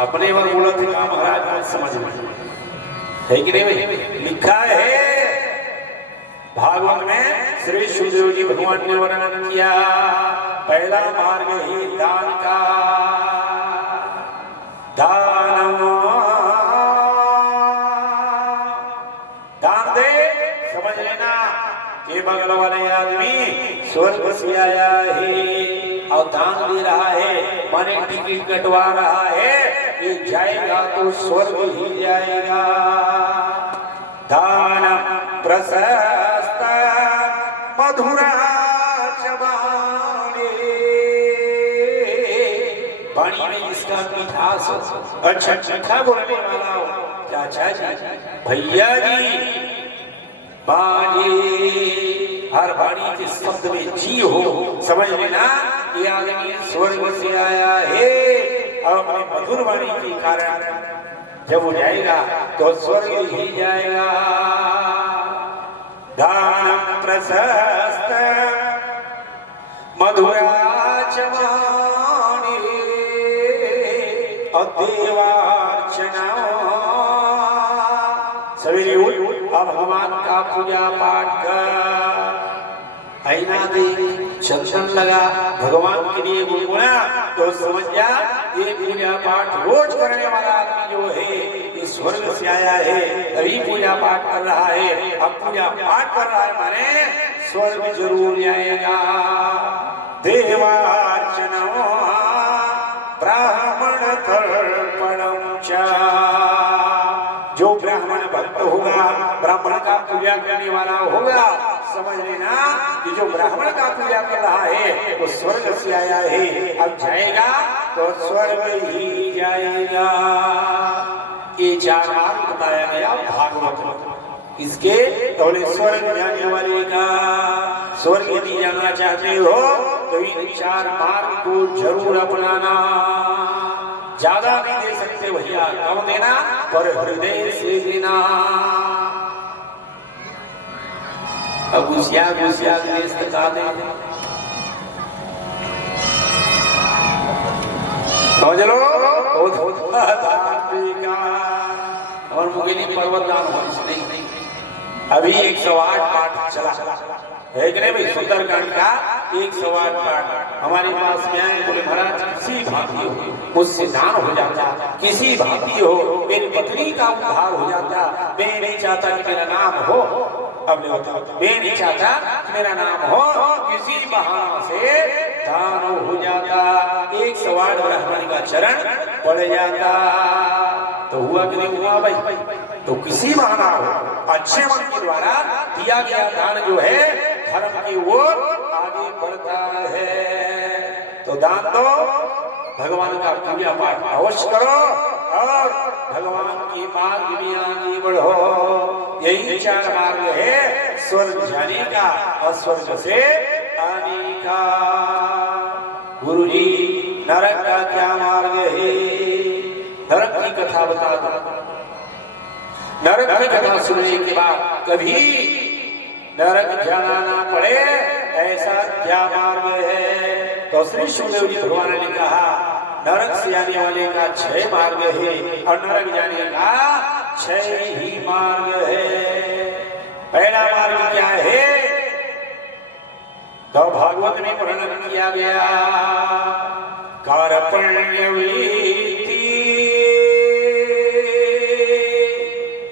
अपने वर बोला था महाराज मत समझ में है कि नहीं भाई? लिखा है भागवत में श्री सुखदेव जी भगवान ने वर्णन किया पहला मार्ग ही दान का। दान दे समझ लेना ये बगल वाले आदमी स्वर्ग से आया है और दान दे रहा है माने टिकट कटवा रहा है। ये जाएगा तो स्वर्ग ही जाएगा। दान प्रशस्त मधुरा चबाने। वाणी में इसका मिठास अच्छा मीठा बोलने वाला हो चाचा जी, भैया जी, बाजी, हर वाणी के शब्द में जी हो, समझ लेना ये आदमी स्वर्ग से आया है और अपने मधुर वाणी के कारण जब वो जाएगा तो स्वर्ग ही जाएगा। दान प्रशस्त मधुराचमानि अदेवार्चना। सवेरे उठ अब भगवान का पूजा पाठ कर, आईना देख, चंदन लगा, भगवान के लिए गुनगुना, तो समझ जा ये पूजा पाठ रोज करने वाला आदमी जो है ये स्वर्ग से आया है, तभी पूजा पाठ कर रहा है। अब पूजा पाठ कर रहा है माने स्वर्ग जरूर जाएगा। देवार्चना ब्राह्मण तर्पणम च, जो ब्राह्मण भक्त होगा, ब्राह्मण का पूजा करने वाला होगा, समझ लेना कि जो ब्राह्मण का पूजा कर रहा है वो स्वर्ग से आया है, अब जाएगा तो स्वर्ग ही जाएगा। ये चार मार्ग बताया गया भागवत में। इसके पहले स्वर्ग जाने वाले का, स्वर्ग यदि जाना चाहते हो तो इन चार मार्ग को जरूर अपनाना। ज्यादा नहीं दे सकते भैया, कम देना पर हृदय से देना। अब घुसिया का दे समझ लो, और मुगेली पर्वत दान हो नहीं। अभी 108 पाठ चला है कि नहीं भाई, सुंदरकांड का 108 पाठ हमारे पास में आए, बोले महाराज किसी भांति हो मुझसे दान हो जाता, किसी भांति हो मेरी पत्नी का उद्धार हो जाता, मैं नहीं चाहता कि मेरा नाम हो, अब मैं नहीं चाहता कि मेरा नाम हो, किसी बहाने से दान हो जाता, 108 ब्राह्मण का चरण पड़ जाता, तो हुआ कि नहीं हुआ भाई? तो किसी बहाना हो, अच्छे मन के द्वारा दिया गया दान जो है धर्म की ओर आगे बढ़ता है। तो दान दो, भगवान का पूजा पाठ अवश्य करो और भगवान की मार्ग में आगे बढ़ो। यही चार मार्ग है स्वर्ग जाने का और स्वर्ग से आने का। गुरु जी नरक का क्या मार्ग है? नरक की कथा बता दो। नरक की कथा सुनने के बाद कभी नरक जाना ना पड़े ऐसा क्या मार्ग है? तो श्री सुखदेव जी भगवान ने कहा नरक से आने वाले का 6 मार्ग है और नरक जाने का 6 ही मार्ग है। पहला मार्ग क्या है? तो भागवत में वर्णन किया गया, कार्पण्यवीति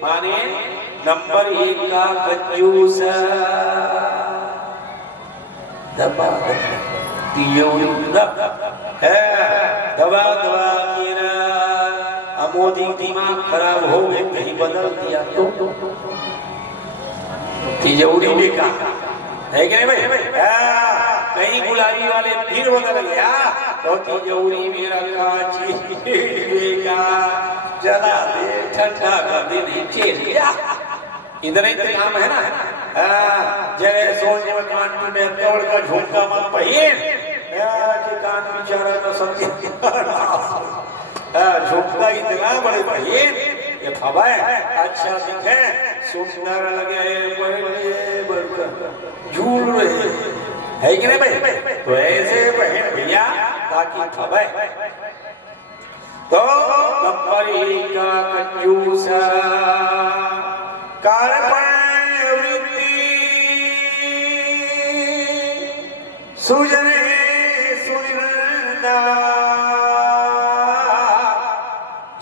माने नंबर 1 का कंजूस, दबा के ना अमोदी दिमाग खराब हो गए, कहीं बदल दिया तो तिजोरी में का है कि नहीं भाई? कहीं गुलाबी वाले फिर बदल गया तो तिजोरी में रखा चीज का जला दे, ठंडा कर दे, नीचे इधर ही काम है ना। जय सोने में कान में तोड़ का झुमका मत पहिन, कान बिचारा तो समझे झुमका इतना बड़े पहिन ये खबर अच्छा दिखे, सुंदर लगे, झूल रहे है कि नहीं भाई? तो ऐसे पहन भैया ताकि खबर। तो नंबर 1 का कंजूस, कार्पण्यवृत्ति सुजने सुनिंदा।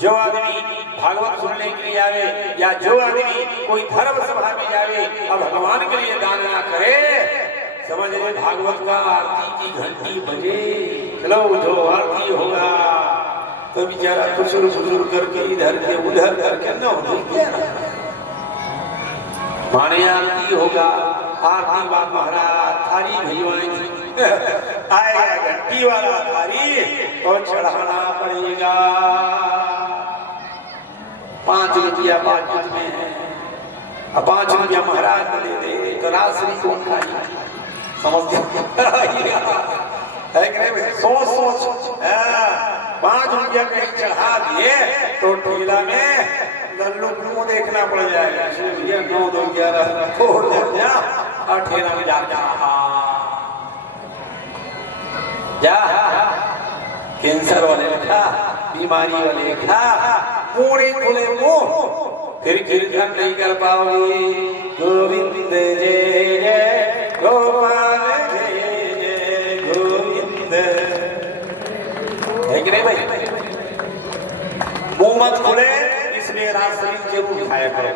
जो आदमी भागवत सुनने के लिए आवे या जो आदमी कोई धर्म सभा में जावे और भगवान के लिए दान ना करे, समझ ले भागवत का आरती की घंटी बजे, चलो जो आरती होगा तो बेचारा खुशुर करके इधर से उधर करके न हो माने आरती होगा। आरती बाद महाराज थारी भिजवाएंगे, आएगा घंटी वाला थारी और चढ़ाना पड़ेगा। 5 रुपया 5 युद्ध में है, अब 5 रुपया महाराज को दे दे तो राजश्री कौन खाएगा? समझ गया है कि नहीं? सोच सोच 5 रुपया कहीं चढ़ा दिए तो ठेला में लल्लू को देखना पड़ जाएगा। भैया 9 2 11 छोड़ दे और ठेला में जा कैंसर वाले खा, बीमारी वाले खा, पूरी खुले मुंह फिर कीर्तन नहीं कर पाओगे। गोविंद जय जय गोपाल जय जय गोविंद, है कि नहीं भाई? मुंह मत खुले इसलिए राजश्री जरूर खाया करो,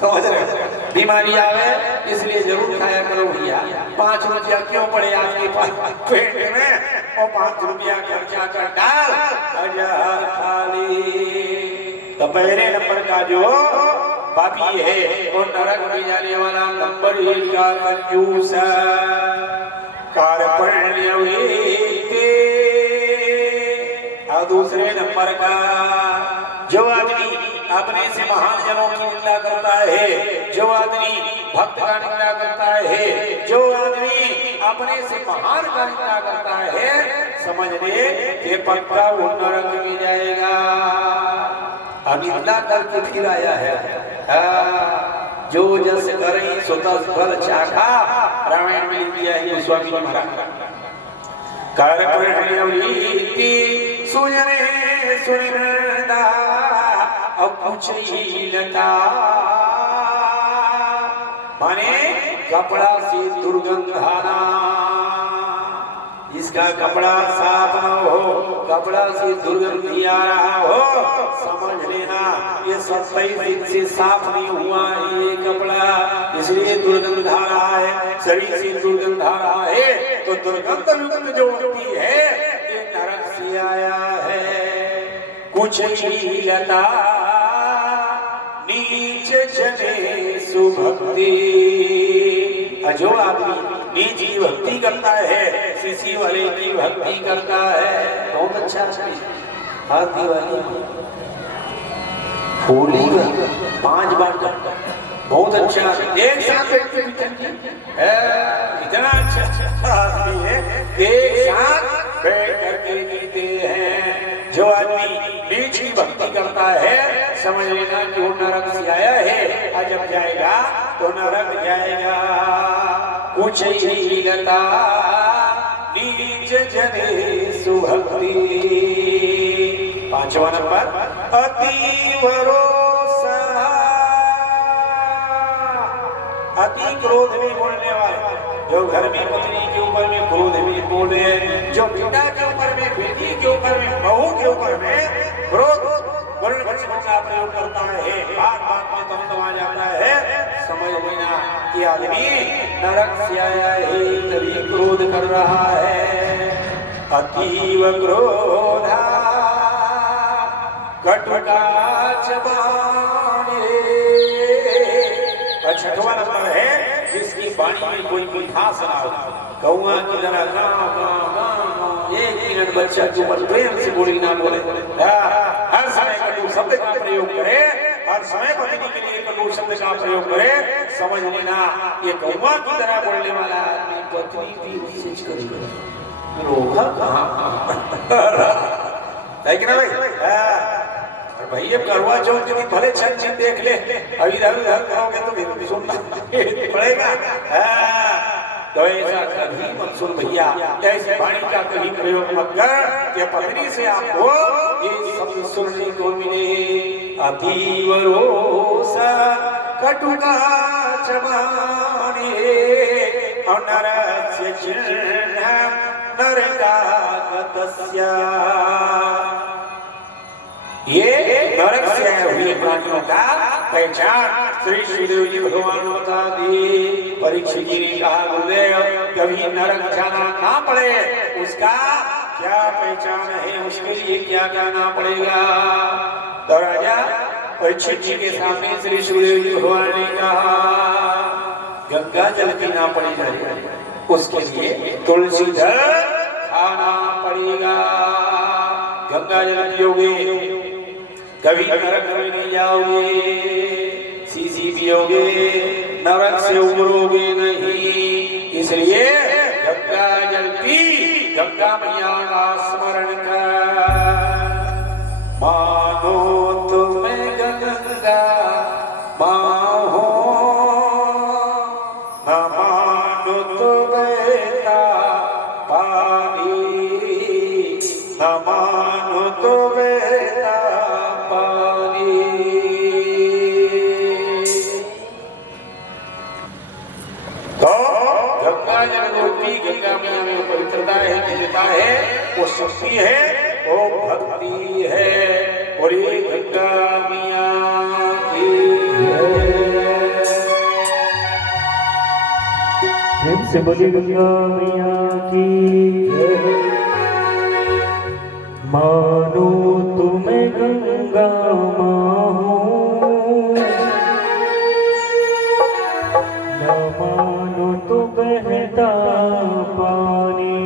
समझ रहे हो? बीमारी आवे इसलिए जरूर खाया करो भैया। 5 रुपया क्यों पड़े आपके पेट में, और 5 रुपया खर्चा कर डाल 1000 खाली। तो पहले नंबर का जो पापी है वो नरक में जाने वाला नंबर 1 का कंजूस और दूसरे नंबर का जो आदमी अपने से महान जनों की निंदा करता है, जो आदमी भक्त का निंदा करता है, जो आदमी अपने से महान का निंदा करता है, समझ ले ये पक्का वो नरक में जाएगा। निंदा करके फिर आया है, जो जस करे सो तस फल चाखा, रामायण में लिख दिया है गोस्वामी जी महाराज। कर सुजने सुनिंदा अब कुछ ही लता, माने कपड़ा से दुर्गंध आना, इसका कपड़ा साफ न हो, कपड़ा से दुर्गंध आ रहा हो, समझ लेना ये 27 दिन से साफ नहीं हुआ ये कपड़ा, इसलिए दुर्गंध आ रहा है। शरीर से दुर्गंध आ रहा है तो दुर्गंध युक्त जो होती है ये नरक से आया है। कुछ ही लता नीच जने सुभक्ति, जो आदमी नीच की भक्ति करता है, किसी वाले की भक्ति करता है, बहुत अच्छा हाथी वाली फूली 5 बार करता है, बहुत अच्छा। एक साथ इतना अच्छा आदमी है, एक साथ बैठ करके गिरते हैं। जो आदमी नीच की भक्ति करता है समझ लेना कि वो नरक से आया है, और जब जाएगा तो नरक जाएगा। कुछ ही लता नीच जने सुभक्ति। 5वां नंबर अति भरोसा, अति क्रोध में बोलने वाले, जो घर में पत्नी के ऊपर में क्रोध में बोले, जो पिता के ऊपर में, बेटी के ऊपर में, बहू के ऊपर में क्रोध वर्ण वचन का प्रयोग करता है, बात बात में तमतमा जाता है, समझ लेना कि आदमी नरक से आया है, तभी क्रोध कर रहा है। अतीव क्रोधा कटुकाच बाणे। 6वां नंबर है जिसकी वाणी में कोई मिठास ना हो, कौआ की तरह गाँव गाँव गाँव, 1 मिनट बच्चा के ऊपर प्रेम से बोली ना बोले, हर समय कटु शब्द का प्रयोग करे, हर समय पत्नी के लिए कटु शब्द का प्रयोग करे, समझ लेना ये कौआ की तरह बोलने वाला आदमी पत्नी भी उससे करेगा, रोका कहाँ है कि ना भाई? भाई ये करवा चौथ के दिन भले छन देख ले, अभी इधर उधर करोगे तो फिर सुनना पड़ेगा। तो ऐसा कभी मत सुन भैया, ऐसे वाणी का कभी प्रयोग मत कर, ये पत्नी से आपको ये सब सुनने को मिले। अतीव रोषा कटुकाच बाणे, नरस्य चिह्नं नरकागतस्य। ये नरक से आए हुए प्राणियों का पहचान श्री श्रीदेव जी भगवान बता दिए। परीक्षित जी ने कहा गुरुदेव कभी नरक जाना ना पड़े उसका क्या पहचान है, उसके लिए क्या करना पड़ेगा? तो राजा परीक्षित जी के सामने श्री श्रीदेव जी भगवान ने कहा गंगा जल पीना पड़ेगा, उसके लिए तुलसी जल खाना पड़ेगा। गंगा जल पियोगे कभी नरक में नहीं जाओगे, सीसी पियोगे, नरक से उबरोगे नहीं। इसलिए गंगा जल पी, गंगा मैया का स्मरण कर। मानो तुम्हें गंगा माँ हो, न मानो तो बहता पानी, न मानो तो बहता पानी। तो गंगा जल रूपी गंगा मैया में पवित्रता है, दिव्यता है, वो शक्ति है, वो भक्ति है। और ये गंगा मैया की प्रेम से बोली गंगा मैया की। मानो तुम्हें गंगा माँ हो, न मानो तो बहता पानी।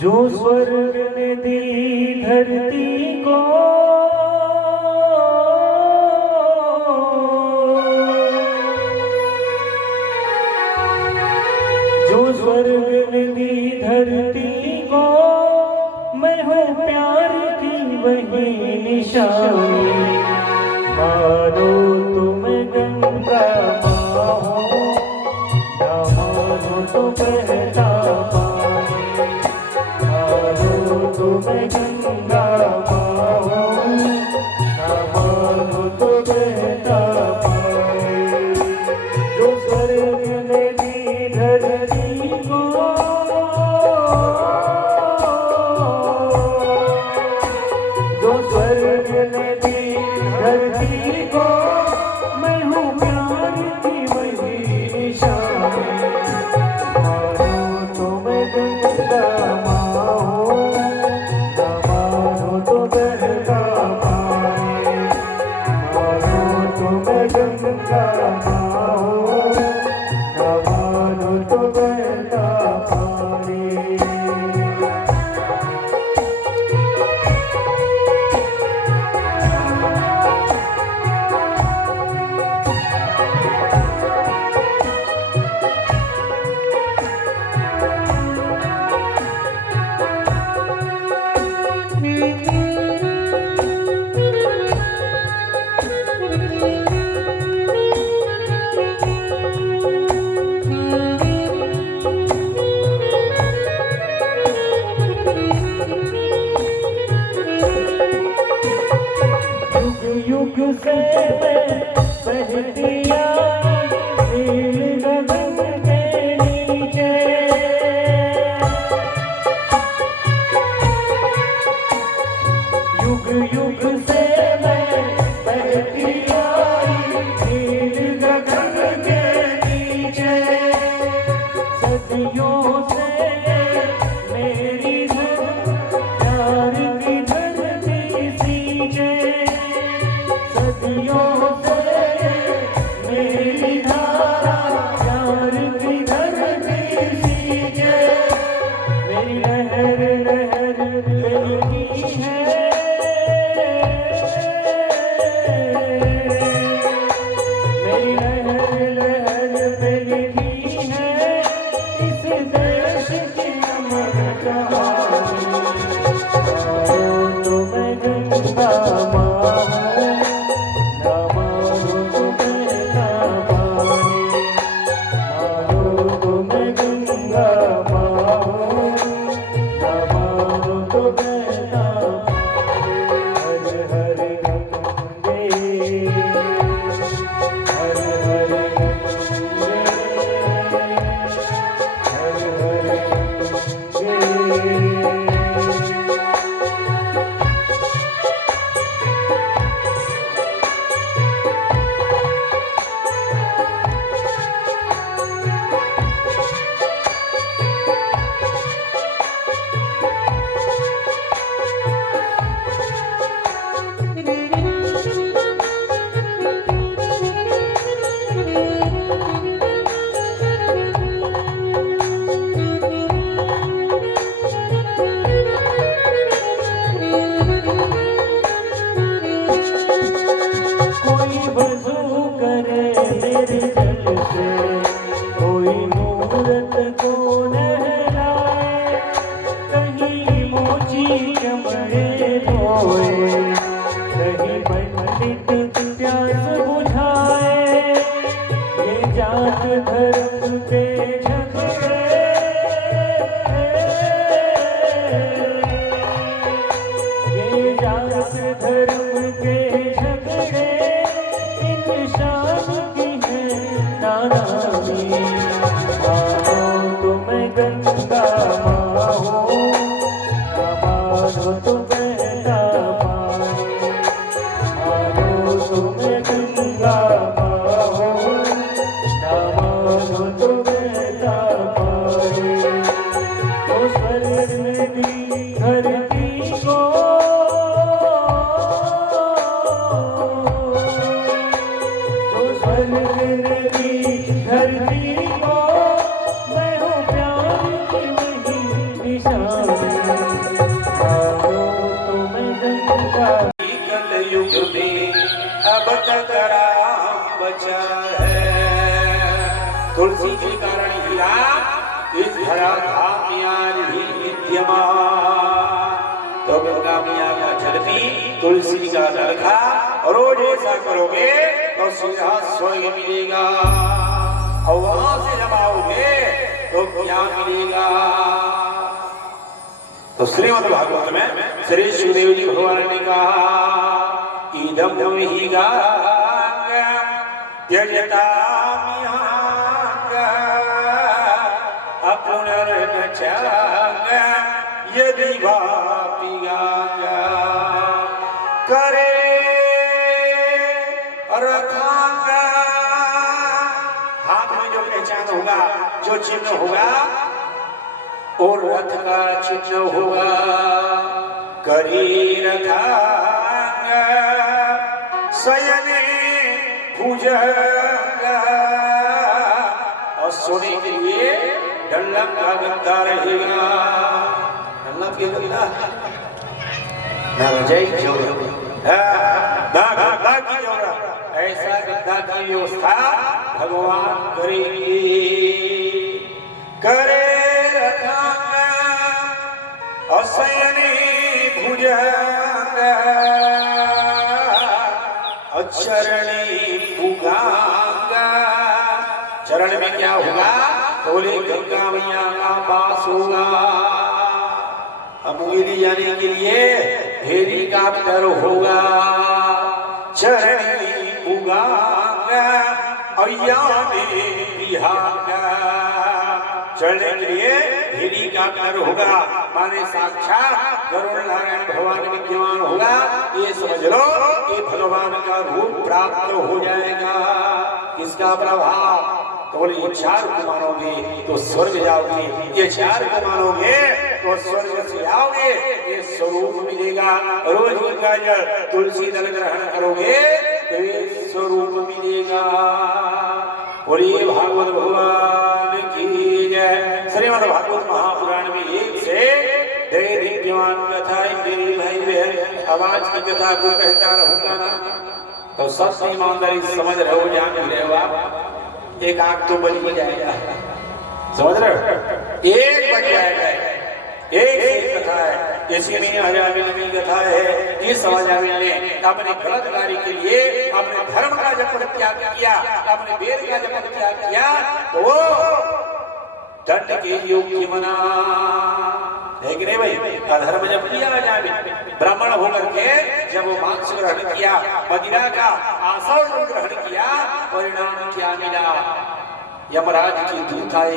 जो स्वर्ग ने दी धरती को, जो स्वर्ग ने दी धरती को, मैं हूँ प्यार की वही निशानी। मानो तुम्हें गंगा माँ हो, न मानो तो बहता पानी। मानो तुम्हें गंगा माँ हो, न मानो तो बहता पानी। जो स्वर्ग ने दी धरती को, जो स्वर्ग ने दी धरती को, मैं हूँ प्यार की वही निशानी। मानो तुम्हें गंगा माँ हो, न मानो तो बहता पानी। मानो तुम्हें गंगा माँ हो, न मानो तो बहता पानी। युग युग से मैं बहती आई नील गगन के नीचे। युग युग से मैं बहती आई नील गगन के नीचे। सदियों से मेरी प्यार की धरती सींचे। सदियों से मेरी धारा प्यार की धरती सींचे। मेरी लहर लहर बहती है, मेरी लहर लहर बहती है, इस देश की अमर कहानी। मानो तुम्हें गंगा माँ हो, न मानो तो बहता पानी। मानो तुम्हें गंगा माँ हो, न मानो तो बहता पानी। हर हर गंगे, हर हर गंगे, हर हर गंगे। मानो तो बहता पानी, मानो तुम्हें गंगा माँ हो, ना मानो तो बहता पानी। तो स्वर्ग नदी धरती को, तो स्वर्ग नदी धरती को, मैं हूँ प्यार की वही निशानी, मानो तुम्हें गंगा। कलयुग में अब तक राम बचा है, तुलसी के कारण ही राम इस धरा धाम में आज भी विद्यमान। तो गंगा मैया का जल पी, तुलसी का जल खा, रोज ऐसा करोगे तो सीधा स्वर्ग मिलेगा, और वहां से जब आओगे तो ज्ञान मिलेगा। तो श्रीमद् भागवत में श्री सुखदेव जी भगवान ने कहा, इदं हि गांगं त्यजताम्यहं अपुनर्न चांगं यदि वापि गांगं करे रथांगं। हाथ में जो पहचान होगा, जो चिन्ह होगा, और रथ का चिन्ह होगा, करी रथांग शयने भुजंग। और सोने के लिए डल्लम का गद्दा रहेगा, डल्लम के गद्दा ना रजाई जोड़ा, ना गद्दा की जोड़ा, ऐसा गद्दा की व्यवस्था भगवान करेंगे। करे शयने भुजंग चरणी पुगांग। चरण में क्या होगा? बोले गंगा मैया का पास होगा। अमुली जाने के लिए भेरी का डर होगा। चरणी पुगांग अय्याने विहांग। चढ़ने के लिए हेलीकॉप्टर होगा, माने साक्षात गरुड़ नारायण भगवान विद्यमान होगा। ये समझ लो कि भगवान का रूप प्राप्त हो जाएगा। इसका प्रभाव तो बोले ये चार को मानोगे तो स्वर्ग जाओगे, ये चार को मानोगे तो स्वर्ग से आओगे, ये स्वरूप मिलेगा। रोज गंगा जल तुलसी दल ग्रहण करोगे तो ये स्वरूप मिलेगा। बोलिए भागवत भगवान की जय। श्रीमद् भागवत महापुराण में एक से डेढ़ दिव्यमान कथा मेरी भाई बहन आवाज की कथा को कहता रहूंगा ना, तो सब ईमानदारी समझ रहे हो, जान भी रहे हो आप। एक आंख तो बच जाएगा, समझ रहे हो, एक बच जाएगा। एक कथा है, इसी में अजामिल की कथा है। इस अजामिल ने अपने गलत कार्य के लिए अपने धर्म का जब त्याग किया, अपने वेद का जब त्याग किया, तो वो दंड के योग्य बना है कि नहीं भाई? अधर्म जब किया अजामिल, ब्राह्मण होकर के जब वो मांस ग्रहण किया, मदिरा का आसवन ग्रहण किया, परिणाम क्या मिला? यमराज की दूत आई।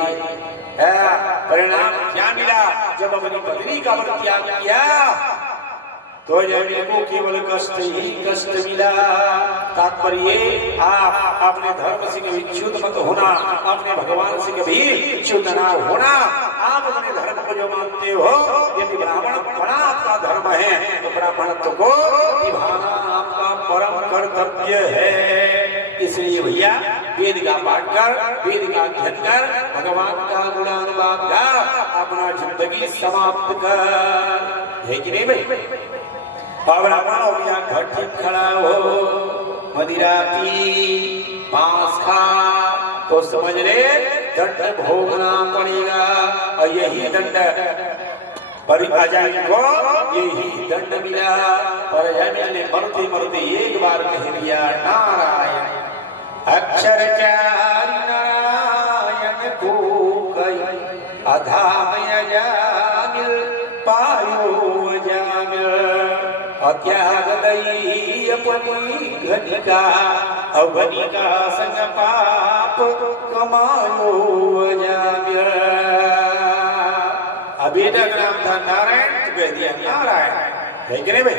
परिणाम क्या मिला? जब अपनी पत्नी का त्याग किया तो अजामिल को केवल कष्ट ही कष्ट मिला। तात्पर्य आप अपने धर्म से कभी च्युत मत होना, अपने भगवान से कभी च्युत ना होना। आप अपने धर्म को जो मानते हो, यदि ब्राह्मण बड़ा आपका धर्म है तो ब्राह्मणत्व को निभाना आपका परम कर्तव्य है। इसलिए भैया वेद का पाठ कर, वेद का अध्ययन कर, भगवान का गुणानुवाद कर, अपना जिंदगी समाप्त कर, है कि नहीं भाई? ब्राह्मण हो गया, घर ठीक खड़ा हो, मदिरा पी, मांस खा, तो समझ ले दंड भोगना पड़ेगा। और यही दंड पर अजामिल को यही दंड मिला। और अजामिल ने मरते मरते एक बार कह दिया, नारायण अक्षर चारि नारायण को कई, अधाम अजामिल पायो अजामिल। त्याग दई अपनी घनिका, अवनिका संग पाप कमायो अजामिल। अभी तक नाम था नारायण, कह दिया नारायण, है कि नहीं भाई?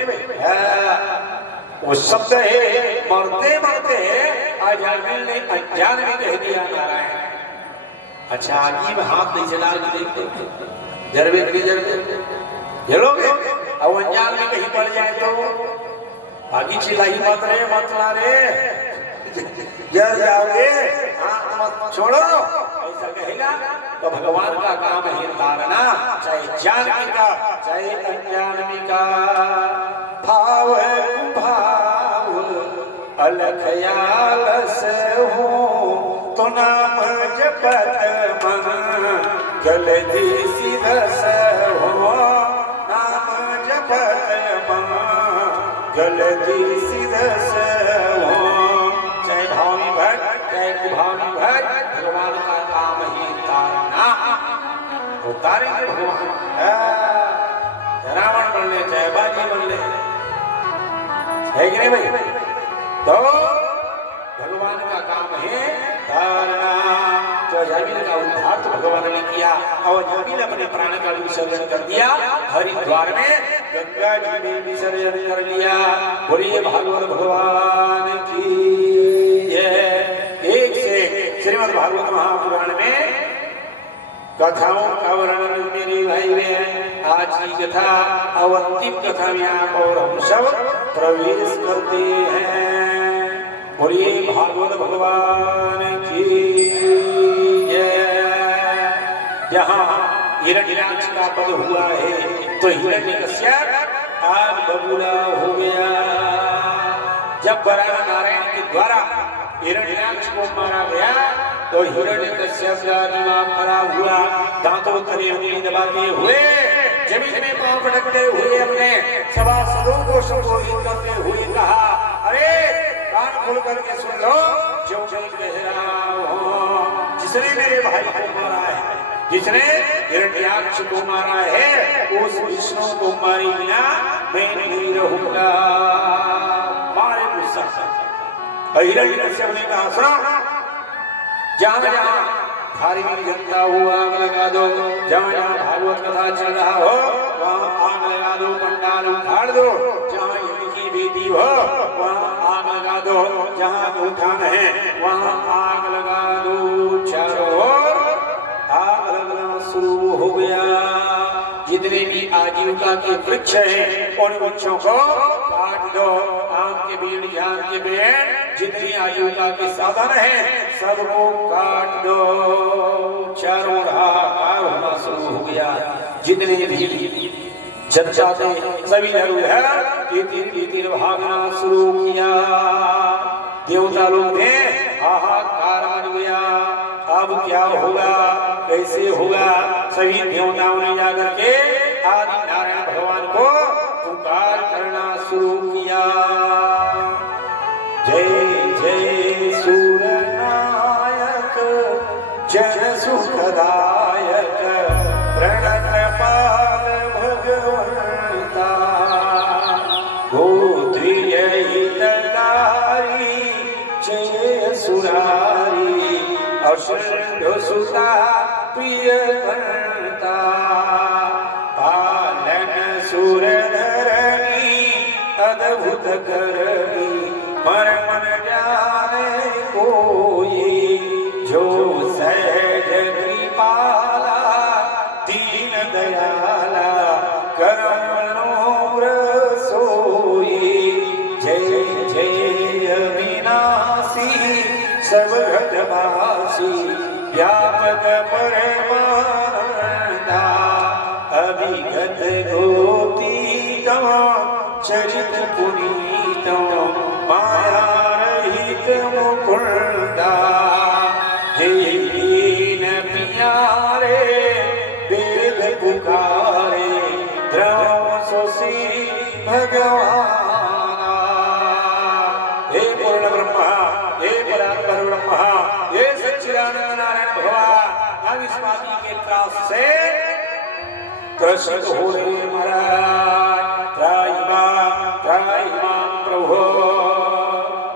वो शब्द है मरते मरते अजामिल ने अनजान में कह दिया नारायण। अच्छा आगे में हाथ नहीं चला के देखते जरबे जलोगे, अब अनजान में कहीं पड़ जाए तो आगे चिल्लाई मत रे जल जाओगे, हाथ मत छोड़ो, ऐसा कहेगा तो भगवान का काम है तारना, चाहे जानवी का चाहे अनजानवी का। भाव भाव अलखयाल से हो तो नाम जपत मन जल्दी सिरस हो, नाम जपत मन जल्दी सिरस हो। चाहे भावी भक्त चाहे कुभावी भक्त, भगवान का काम ही तारना, तो तारेंगे भगवान। रावण बन ले चाहे बाजी बन ले, है कि नहीं भाई? तो भगवान का काम है तारना। तो अजामिल का उद्धार तो भगवान ने किया और अजामिल अपने प्राण का विसर्जन कर दिया, हरिद्वार में गंगा जी में विसर्जन कर लिया। बोलिए भागवत भगवान की जय। एक से श्रीमद् भागवत महापुराण में कथाओं का वर्णन मेरे भाई में आज की कथा अवंतिम कथा में आप और हम सब प्रवेश करते हैं। बोलिए भागवत भगवान की जय। जहाँ हिरण्याक्ष का वध हुआ है तो हिरण्यकश्यप आग बबूला हो गया। जब वराह नारायण के द्वारा हिरण्याक्ष को मारा गया तो हिरण्यकश्यप का दिमाग खराब हुआ, दांतों तले उंगली दबाते हुए जमीन में पांव पटकते हुए अपने सभासदों को संबोधित करते हुए कहा, अरे कान खोल करके सुन लो, जो मैं कह रहा हूं, जिसने मेरे भाई को मारा है, जिसने हिरण्याक्ष को मारा है, उस विष्णु को मारे बिना मैं नहीं रहूंगा। मारे गुस्सा। हिरण्यकश्यप ने कहा, सुनो, जहां जहां धार्मिक जनता हो आग लगा दो, जहां जहां भागवत कथा चल रहा हो वहां आग लगा दो, पंडाल उखाड़ दो, जहां इनकी बेटी हो वहां आग लगा दो, जहां उठान है वहां आग लगा दो। चारों ओर आग लगना शुरू हो गया। जितने भी आजीविका के वृक्ष हैं उन वृक्षों को काट दो, आम के पेड़, जाम के पेड़, जितनी आजीविका के साधन हैं सबको काट दो। चारों हाहाकार होना शुरू हो गया। जितने भी जनता थे सभी ने तीर भागना शुरू किया। देवता लोग ने हाहाकार मच गया। अब क्या होगा, कैसे होगा? सभी देवताओं ने जाकर के आदि नारायण भगवान को पुकार करना शुरू किया। जय जय सूरनायक जन सुखदायक प्रणतपाल भगवंता, गोत्रीय हितकारी जय सुरारी अशुद्ध सुता प्रिय करता, पालन सुर धरणी अद्भुत करनी मन मन जाने कोई, जो सहज कृपाला दीन दयाला करमनो सोई। जय जय अविनाशी सब घटवासी व्यापक परमानंदा, अभिगत गोतीतम चरित पुनीतम माया रहित मुकुंदा, हे दीन प्यारे वेद पुकारे द्रव सुश्री भगवाना। हे पूर्ण ब्रह्मा, हे परात्पर ब्रह्मा, हे सच्चिदानंद नारायण भगवान, हम इस माटी के त्रास से त्रसित हो रहे महाराज, त्राहिमाम प्रभु।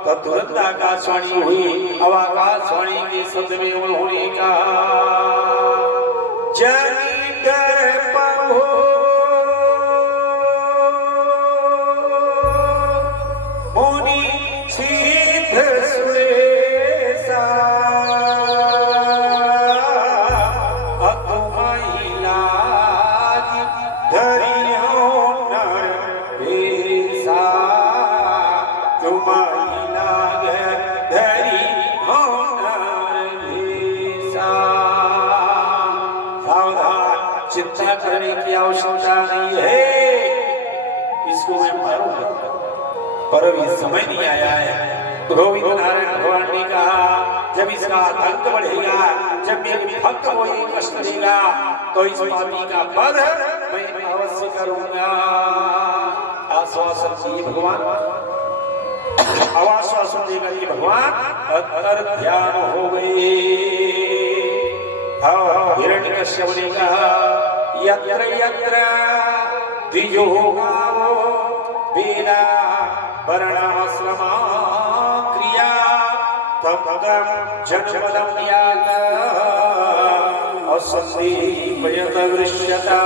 तब तुरंत आकाशवाणी हुई। अब आकाशवाणी के शब्द में उन्होंने कहा, जनी कर पहो करने की आवश्यकता नहीं है, इसको मैं मारूंगा, पर अभी समय नहीं आया है। गोविंद नारायण भगवान ने कहा जब इसका आतंक बढ़ेगा, जब मेरे भक्त को ये कष्ट देगा, तो इस पापी का वध मैं अवश्य करूंगा। आश्वासन दिए भगवान, आश्वासन देकर के भगवान अंतर ध्यान हो गए। हिरण्यकश्यप ने कहा यत्र यत्र द्विजोगावो वेदा वर्णाश्रमा क्रिया तम जन्मदं यात असंदीपयत दृश्यता।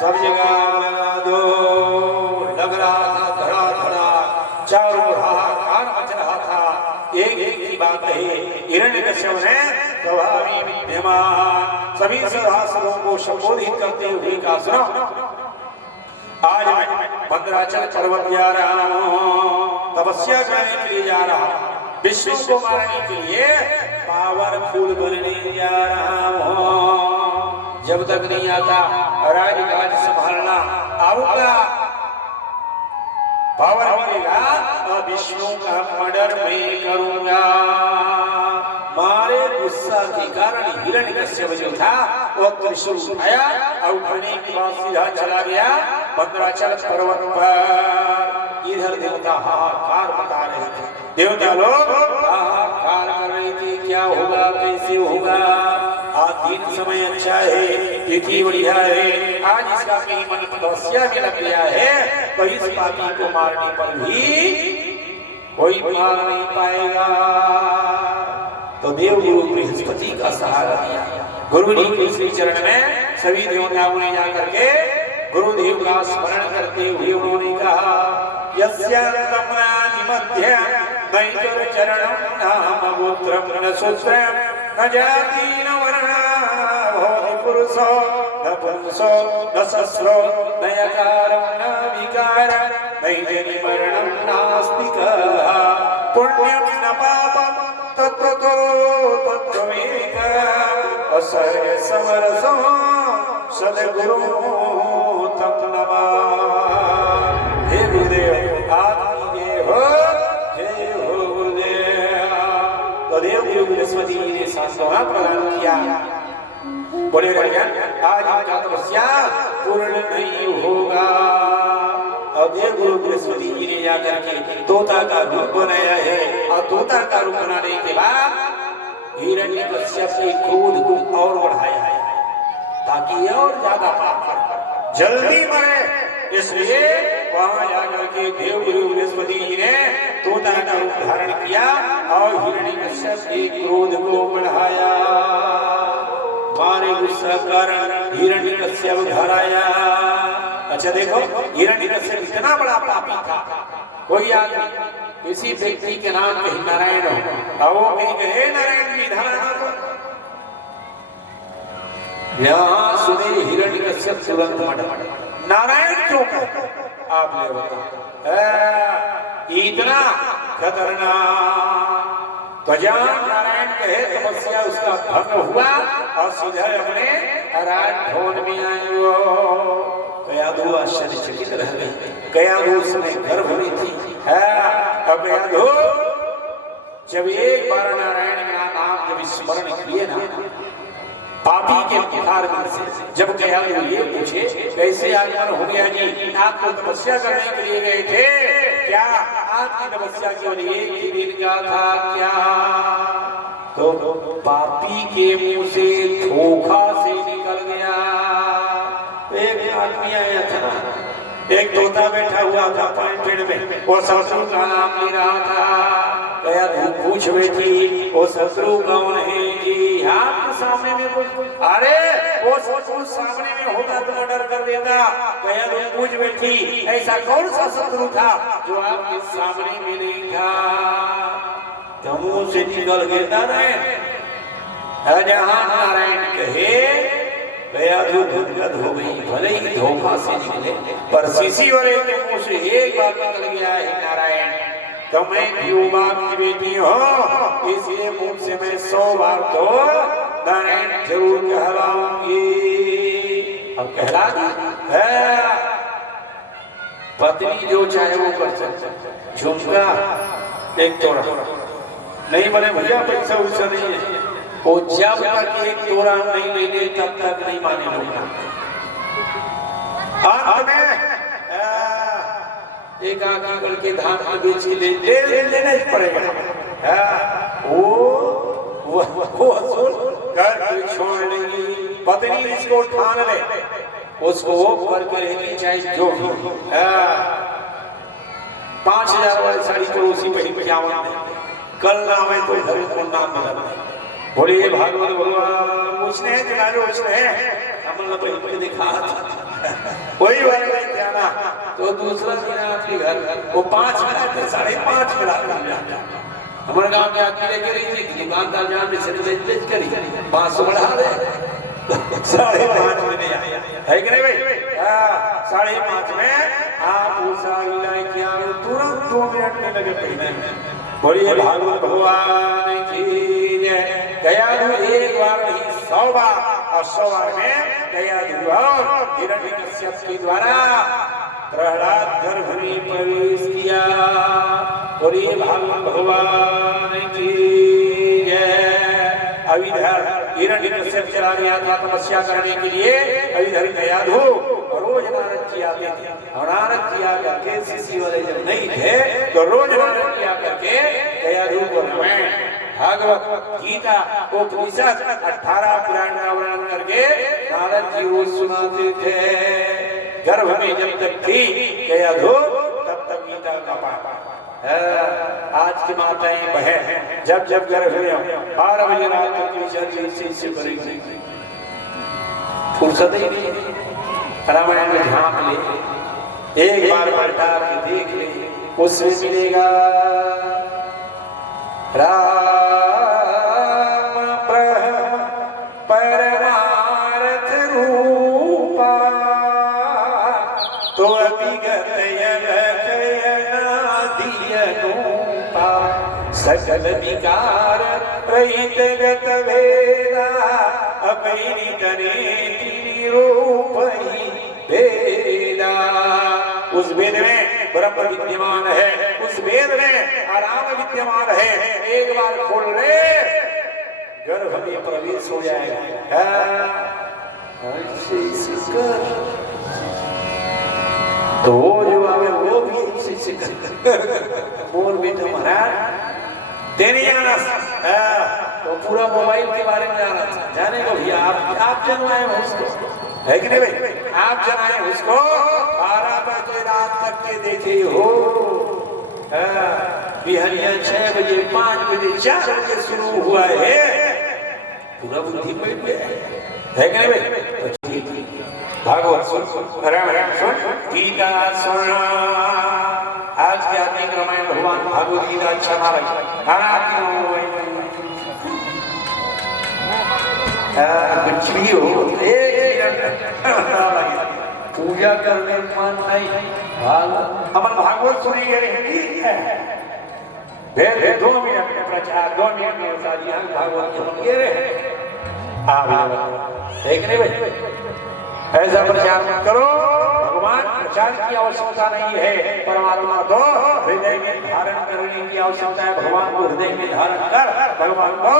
सब जगह लगा दो, लग रहा था धरा धरा, चारों हाहाकार मच रहा था। एक की बात है, हिरण्यकश्यप ने स्वाभाविक विद्यमान सभी सभासदों को संबोधित करते हुए कहा सुनो, आज मैं भद्राचल पर्वत जा रहा हूँ, तपस्या करने के लिए जा रहा हूँ, विष्णु को मारने के लिए पावरफुल बनने जा रहा हूँ। जब तक नहीं आता राजकाज संभालना आऊंगा, पावर मिलेगा तो विष्णु का मर्डर मैं करूंगा। मारे गुस्सा के कारण हिरण्यकश्यप जो था वो त्रिशूल उठाया और उठाने के बाद सीधा चला गया भद्राचल पर्वत पर। इधर देवता हाहाकार बता रहे थे, देवता लोग हाहाकार कर रहे थे, क्या होगा कैसे होगा। आज दिन समय अच्छा है, तिथि बढ़िया है, आज इसका कहीं मन तपस्या में लग गया है, तो इस पापी को मारने पर भी कोई मार नहीं पाएगा। तो देव गुरु बृहस्पति का सहारा दिया। गुरु जी के श्री चरण में सभी देवताओं ने जाकर के गुरुदेव का स्मरण करते हुए उन्होंने कहा यस्यान्तम्नानि मध्य नैतुर चरणं नाम गोत्रं न सूत्रं न जाति न वर्णः भवति पुरुषो न पुंसो न शस्त्रो न यकारं न विकारं नैजनि मरणं नास्तिकः पुण्यं न पापं तत्त्वतो तत्त्वमेक असह्य समरसो सद्गुरु तम नमः। हे गुरुदेव आप जय हो गुरुदेव। तो देव गुरु बृहस्पति जी ने सांत्वना प्रदान किया, बोले आज इनका तपस्या पूर्ण नहीं होगा। और देव गुरु बृहस्पति जी ने जाकर के तोता का रूप बनाया है, और तोता का रूप बनाने के बाद हिरण्यकश्यप के क्रोध को और बढ़ाया है ताकि और ज्यादा पाप करे, जल्दी मरे। इसलिए वहां जाकर के देव गुरु बृहस्पति जी ने तोता का रूप धारण किया और हिरण्यकश्यप के क्रोध को बढ़ाया। मारे गुस्सा कारण हिरण्यकश्यप घर आया। अच्छा देखो, हिरण्यकश्यप इतना बड़ा पापी था, कोई आदमी किसी व्यक्ति के नाम कहीं नारायण हो और वो कहीं कहे नारायण की धारणा तो यहाँ सुने हिरण्यकश्यप तुरंत मट नारायण क्यों कहते? आप ये बताओ, इतना खतरनाक भगवान नारायण कहे तपस्या उसका भंग हुआ और सीधा अपने राजभवन में आयो। कयाधु आश्चर्यचकित रह गई। कयाधु उसमें गर्भ में थी। अब कयाधु जब एक बार नारायण का नाम जब स्मरण किए ना पापी के उद्धार से, जब कयाधु ये पूछे कैसे आगमन हो गया जी, आप तो तपस्या करने के लिए गए थे, क्या आपकी तपस्या केवल एक ही दिन का था क्या? तो पापी के मुंह से धोखा से निकल गया। एक आदमी आया था ना, एक तोता बैठा हुआ था पेड़ में, वो शत्रु का नाम ले रहा था। गया पूछ बैठी वो शत्रु कौन है जी? आपके सामने में कुछ, अरे वो शत्रु सामने में होता तो मर्डर कर देता। गया पूछ बैठी ऐसा कौन सा शत्रु था जो आपके सामने में नहीं था? तो मुंह से निकल गए नारायण। जहां नारायण कहे गया गदगद हो गई, भले ही धोखा से निकले पर सीसी वाले के मुंह से एक बात निकल गया है नारायण, तो मैं क्यों बाप की बेटी हो, इसलिए मुंह से मैं 100 बार तो नारायण जरूर कहलाऊंगी। अब कहला पत्नी जो चाहे वो कर सकते। झुमका एक तोड़ा नहीं बने भैया, पैसा उसा नहीं है। वो जब तक एक तोड़ा नहीं ले ले तब तक नहीं माने लोग। अंत में एक आगे करके धान के बेच के लेना ही पड़ेगा। वो घर छोड़ नहीं, पत्नी इसको ठान ले, उसको वो करके रहनी चाहिए। जो 5000 वाली साड़ी तो उसी पहन के आवा, कल नाम है तो घर को नाम मिला। बोलिए भागवत भगवान पूछने हैं तुम्हारे पूछने हैं हमने पहन के दिखा वही वाले जाना तो दूसरा दिन आपके घर वो 5 मिनट 5.5 मिनट हमारे गांव में आदमी लेके रही थी, दुकानदार जहाँ में से बेच करी 500 बढ़ा दे 5.5 में है कि नहीं भाई? 5.5 में आप वो साड़ी लाई किया तुरंत 2 मिनट में लगे पहने। बोलिए भागवत भगवान की जय। गया एक बार नहीं 100 बार, और 100 बार में गया हिरण्यकश्यप के द्वारा प्रहलाद गर्भ में प्रवेश किया। बोलिए भागवत भगवान की जय। अब इधर हिरण्यकश्यप चला गया था तपस्या करने के लिए। अब इधर गया रोज नारद जी आते थे, और नारद जी आकर के शिष्य वाले जब नहीं थे तो रोज नारद जी आकर के गया को रामायण भागवत गीता उपनिषद 18 पुराण का वर्णन करके नारद जी रोज सुनाते थे। गर्भ में जब तक थी गया तब तक गीता का पाठ। आज की माताएं बहन जब जब गर्भ में 12 बजे रात तक से करेंगे, फुर्सत ही नहीं। रामायण में झांक ले, एक बार पलटा के देख ले, उसमें मिलेगा राम ब्रह्म परमार्थ रूपा तो अभिगत यनादियनूपा सकल विकार रहित गत वेदा अपरिणित नेत्रि रूपहि वेदा। उस वेद में ब्रह्म विद्यमान है, उस वेद में आराम विद्यमान है। एक बार खोल ले गर्भ में प्रवेश हो जाएगा। तो वो जो आवे वो भी बोल बेटा महाराज तेरी जाना तो पूरा मोबाइल के बारे में जाने को भैया आप जनवाए उसको, है कि नहीं भाई? आप जनाए उसको 12 बजे रात तक के देखे हो। बिहरिया 6 बजे 5 बजे 4 बजे शुरू हुआ है, पूरा बुद्धि बैठ गया है कि नहीं भाई? भागवत सुन, रामायण सुन, गीता सुन। आज के आदमी रामायण भगवान भागवत गीता अच्छा ना लगे कुछ भी हो, पूजा करने मन नहीं। अमन भागवत सुनी गई है 2 मिनट में प्रचार, 2 मिनट में भागवत सुन गए एक नहीं भाई? ऐसा प्रचार मत करो। भगवान प्रचार की आवश्यकता नहीं है, परमात्मा तो हृदय में धारण करने की आवश्यकता है। भगवान को हृदय में धारण कर भगवान को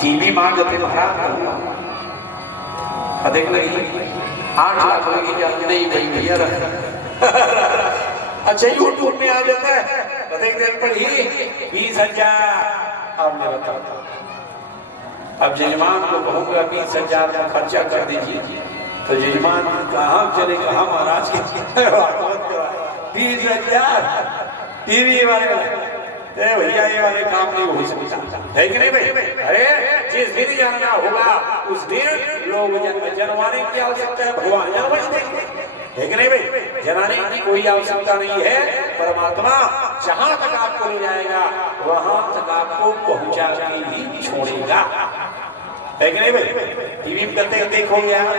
टीवी मांगते महाराज देख लगी 8 लाख लगी जाती नहीं भाई भैया। अच्छा यूट्यूब में आ जाता है तो देख देख पर ही 20,000। आपने बताया अब जजमान को कहूँगा 20,000 का खर्चा कर दीजिए तो जजमान कहाँ चले, कहाँ महाराज के 20,000 टीवी वाले भैया ये वाले काम नहीं हो सकता, है कि नहीं भाई? अरे जिस दिन जानना होगा उस दिन लोग जनवाने की आवश्यकता है, भगवान जनवाने देंगे, है कि नहीं भाई? जनाने की कोई आवश्यकता नहीं है। परमात्मा जहां तक आपको ले जाएगा वहां तक आपको पहुंचा के ही छोड़ेगा, है कि नहीं भाई? टीवी में करते देखो यार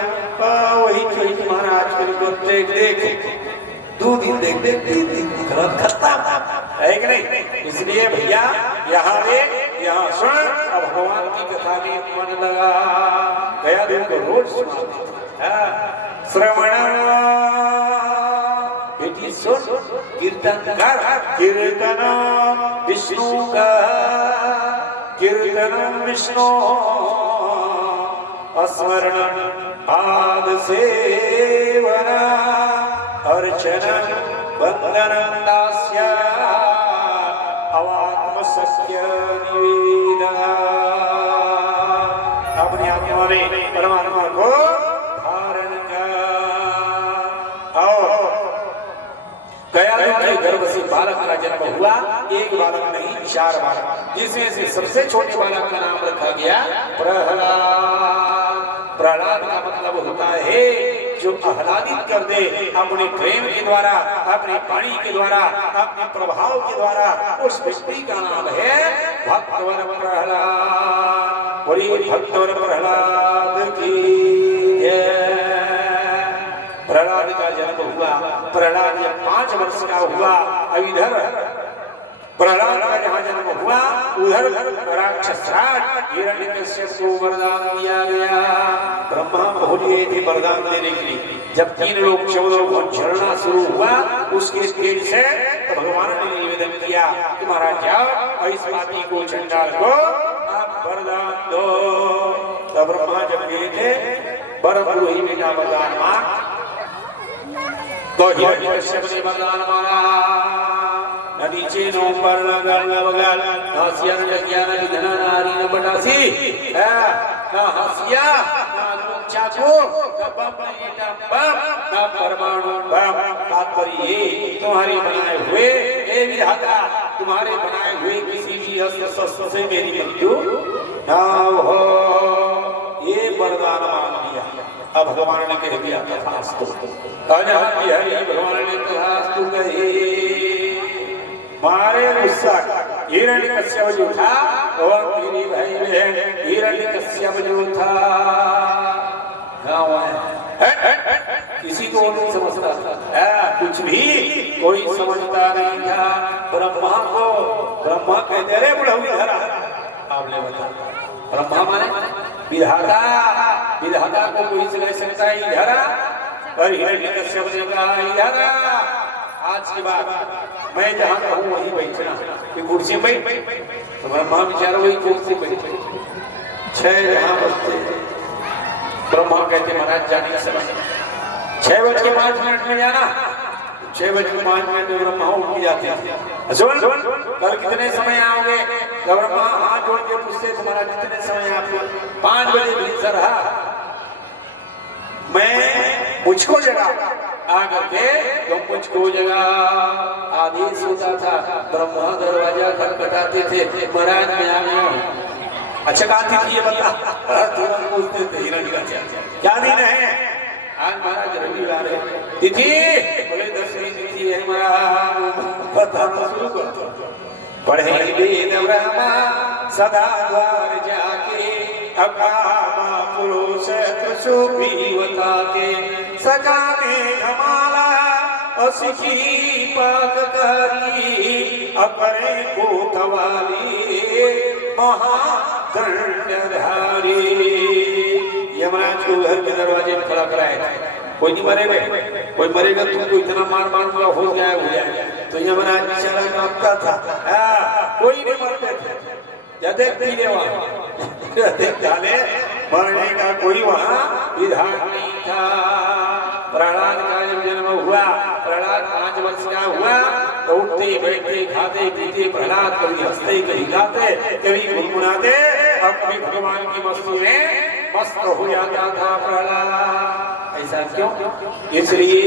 वही महाराज को देख देख 2 दिन देख देख 3 दिन खत्म, है कि नहीं? इसलिए भैया यहाँ देख, यहाँ सुन। अब भगवान की कथा में मन लगा, गया दिन को रोज सुनाते थे। श्रवण बेटी सुन, कीर्तन कर, कीर्तन विष्णु का, कीर्तन विष्णु स्मरण पाद सेवन अर्चन वंदन दास्य अवात्म सत्य निवेदन। अपनी आत्मा में परमात्मा को धारण कर। गया के गर्भ से बालक का जन्म हुआ, एक बालक नहीं 4 बालक, जिसमें से सबसे छोटे बालक का नाम रखा गया प्रहलाद। प्रहलाद का मतलब होता है जो आह्लादित कर दे अपने प्रेम के द्वारा, अपने वाणी के द्वारा, अपने प्रभाव के द्वारा, उस व्यक्ति का नाम है भक्तवर प्रहलाद। बोलिए भक्तवर प्रहलाद की जय। प्रहलाद का जन्म हुआ, प्रहलाद जब 5 वर्ष का हुआ, अब इधर प्रहलाद का जहाँ जन्म हुआ उधर राक्षस हिरण्यकश्यप को वरदान दिया गया। ब्रह्मा बोले थे वरदान देने के लिए, जब 3 लोग 14 लोग झरना शुरू हुआ उसके तेज से, तो भगवान ने निवेदन किया कि महाराज जाओ इस पापी को, चंडाल को आप वरदान दो। तो ब्रह्मा जब गए थे बरबरू ही बेटा वरदान मांग, तो हिरण्यकश्यप ने वरदान मांगा। नदी चेनो पर नगर नवगल हासिया न ज्ञान निधन नारी न बटासी, ना हासिया ना चाकू ना बम ना परमाणु बम। तात्पर्य ये तुम्हारे बनाए हुए ये विधाता, तुम्हारे बनाए हुए किसी भी अस्त्र से मेरी मृत्यु ना हो। ये वरदान मांग लिया। अब भगवान ने कह दिया तथास्तु। हरि भगवान ने तथास्तु कहे। मारे गुस्सा हिरण्यकश्यप जो था और मेरी भाई बहन हिरण्यकश्यप जो था, गाँव है किसी को नहीं समझता, कुछ भी कोई समझता नहीं था। ब्रह्मा को ब्रह्मा कहते रे बुढ़ऊ धरा, आपने बता ब्रह्मा माने विधाता, विधाता को कोई से कह सकता है इधरा, और हिरण्यकश्यप ने कहा इधरा आज के बाद मैं जहाँ कहूँ वहीं बैठना, कुर्सी पे बैठ। तो ब्रह्मा विचार वही कुर्सी पे 6 जहाँ बजते, ब्रह्मा कहते महाराज जाने का समय 6:05 में जाना। 6:05 में ब्रह्मा उठ जाते हैं। कल कितने समय आओगे? ब्रह्मा हाथ जोड़ के पूछते तुम्हारा कितने समय आपको? 5 बजे भीतर मैं मुझको जगा आकर के तो मुझको जगा आदेश होता था। ब्रह्मा दरवाजा खटखटाते थे, महाराज मैं आ गया हूँ। अच्छा गाती थी ये बता, तुरंत पूछते थे हिरण्यकश्यप क्या दिन है? आज महाराज रविवार है, तिथि बोले 10वीं तिथि है महाराज, बताना शुरू कर। पढ़े वेद ब्रह्मा सदा द्वार जाके, अकामा पुरुष सुपीवता के, सजाने हमारा असिखी पाककारी, अपरे कोतवाली महादंडधारी। यमराज को घर के दरवाजे में खड़ा कराए, कोई नहीं मरेगा, कोई मरेगा तुमको इतना मार मार पूरा हो जाए। तो यमराज बेचारा कांपता था, कोई नहीं मरते थे। मरने का कोई वहाँ विधान नहीं था। प्रहलाद का जब जन्म हुआ, प्रहलाद 5 वर्ष का हुआ, तो उठते बैठते खाते पीते प्रहलाद कभी हंसते कभी गाते कभी गुनगुनाते, अपने भगवान की वस्तु में मस्त हो जाता था प्रहलाद। ऐसा क्यों? इसलिए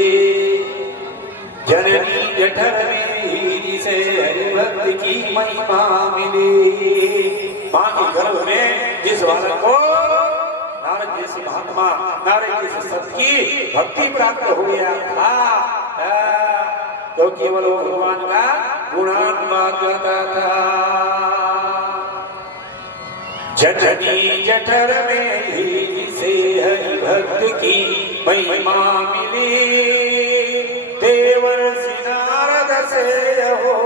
जननी जठर में से हरिभक्त की महिमा मिली। माँ के गर्भ में जिस बालक को नारद जैसे महात्मा, नारद जैसे सत की भक्ति प्राप्त हो गया था, तो केवल वो भगवान का गुणानुवाद करता था। जननी जठर में से हरिभक्त की महिमा मिली, देवर्षि नारद से हो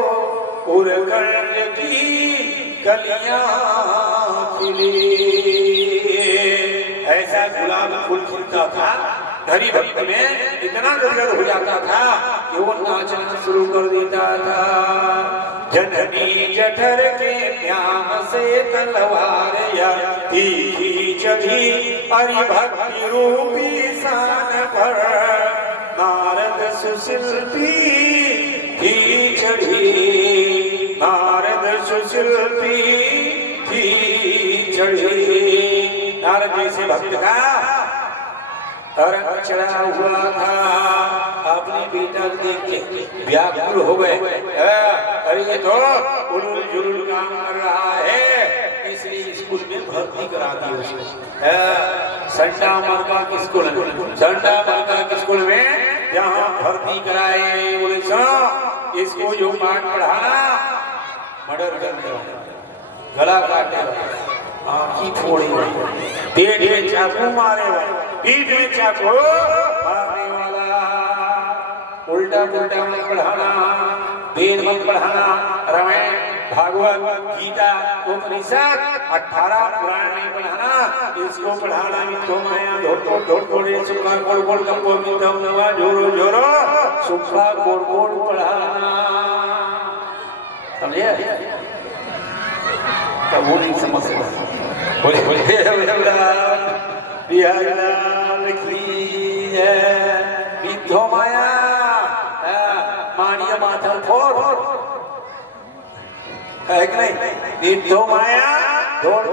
उर्गण्य की कलियां खिली। ऐसा गुलाब फूल खिलता था, हरि भक्ति में इतना गदगद हो जाता था कि वो नाचना शुरू कर देता था। जननी जठर के प्याम से तलवार या तीखी चढ़ी, हरि भक्ति रूपी शान पर नारद सुशिल्पी ही चढ़ी, नारद सुशिल्पी ही चढ़ी। नारद जैसे भक्त का रंग चढ़ा हुआ था। अपने बेटा देख के व्याकुल हो गए। अरे ये तो उलूल जुलूल काम कर रहा है, इसलिए स्कूल में भर्ती करा दी उसको। संडा मरका के स्कूल में, संडा मरका के स्कूल में जहाँ भर्ती कराए, बोले इसको जो पाठ पढ़ाना मर्डर करने वाला, गला काटे वाला, आँखी फोड़े वाला, पेट में चाकू मारे वाला, पीठ में चाकू मारने वाला, उल्टा पुल्टा मत पढ़ाना, वेद मत पढ़ाना, रामायण भागवत गीता उपनिषद 18 पुराण नहीं पढ़ाना, इसको पढ़ाना। मिथो माया धोड़ कोड़े सुखा कोड़ कोड़ कपो मिथो नवा जोरो जोरो सुखा कोड़ कोड़ पढ़ाना। समझे? तब वो नहीं समझ सकता। बोले बिहार लाल की है, मिथो माया मानिया माथा फोड़ है कि नहीं? मिथो माया दौड़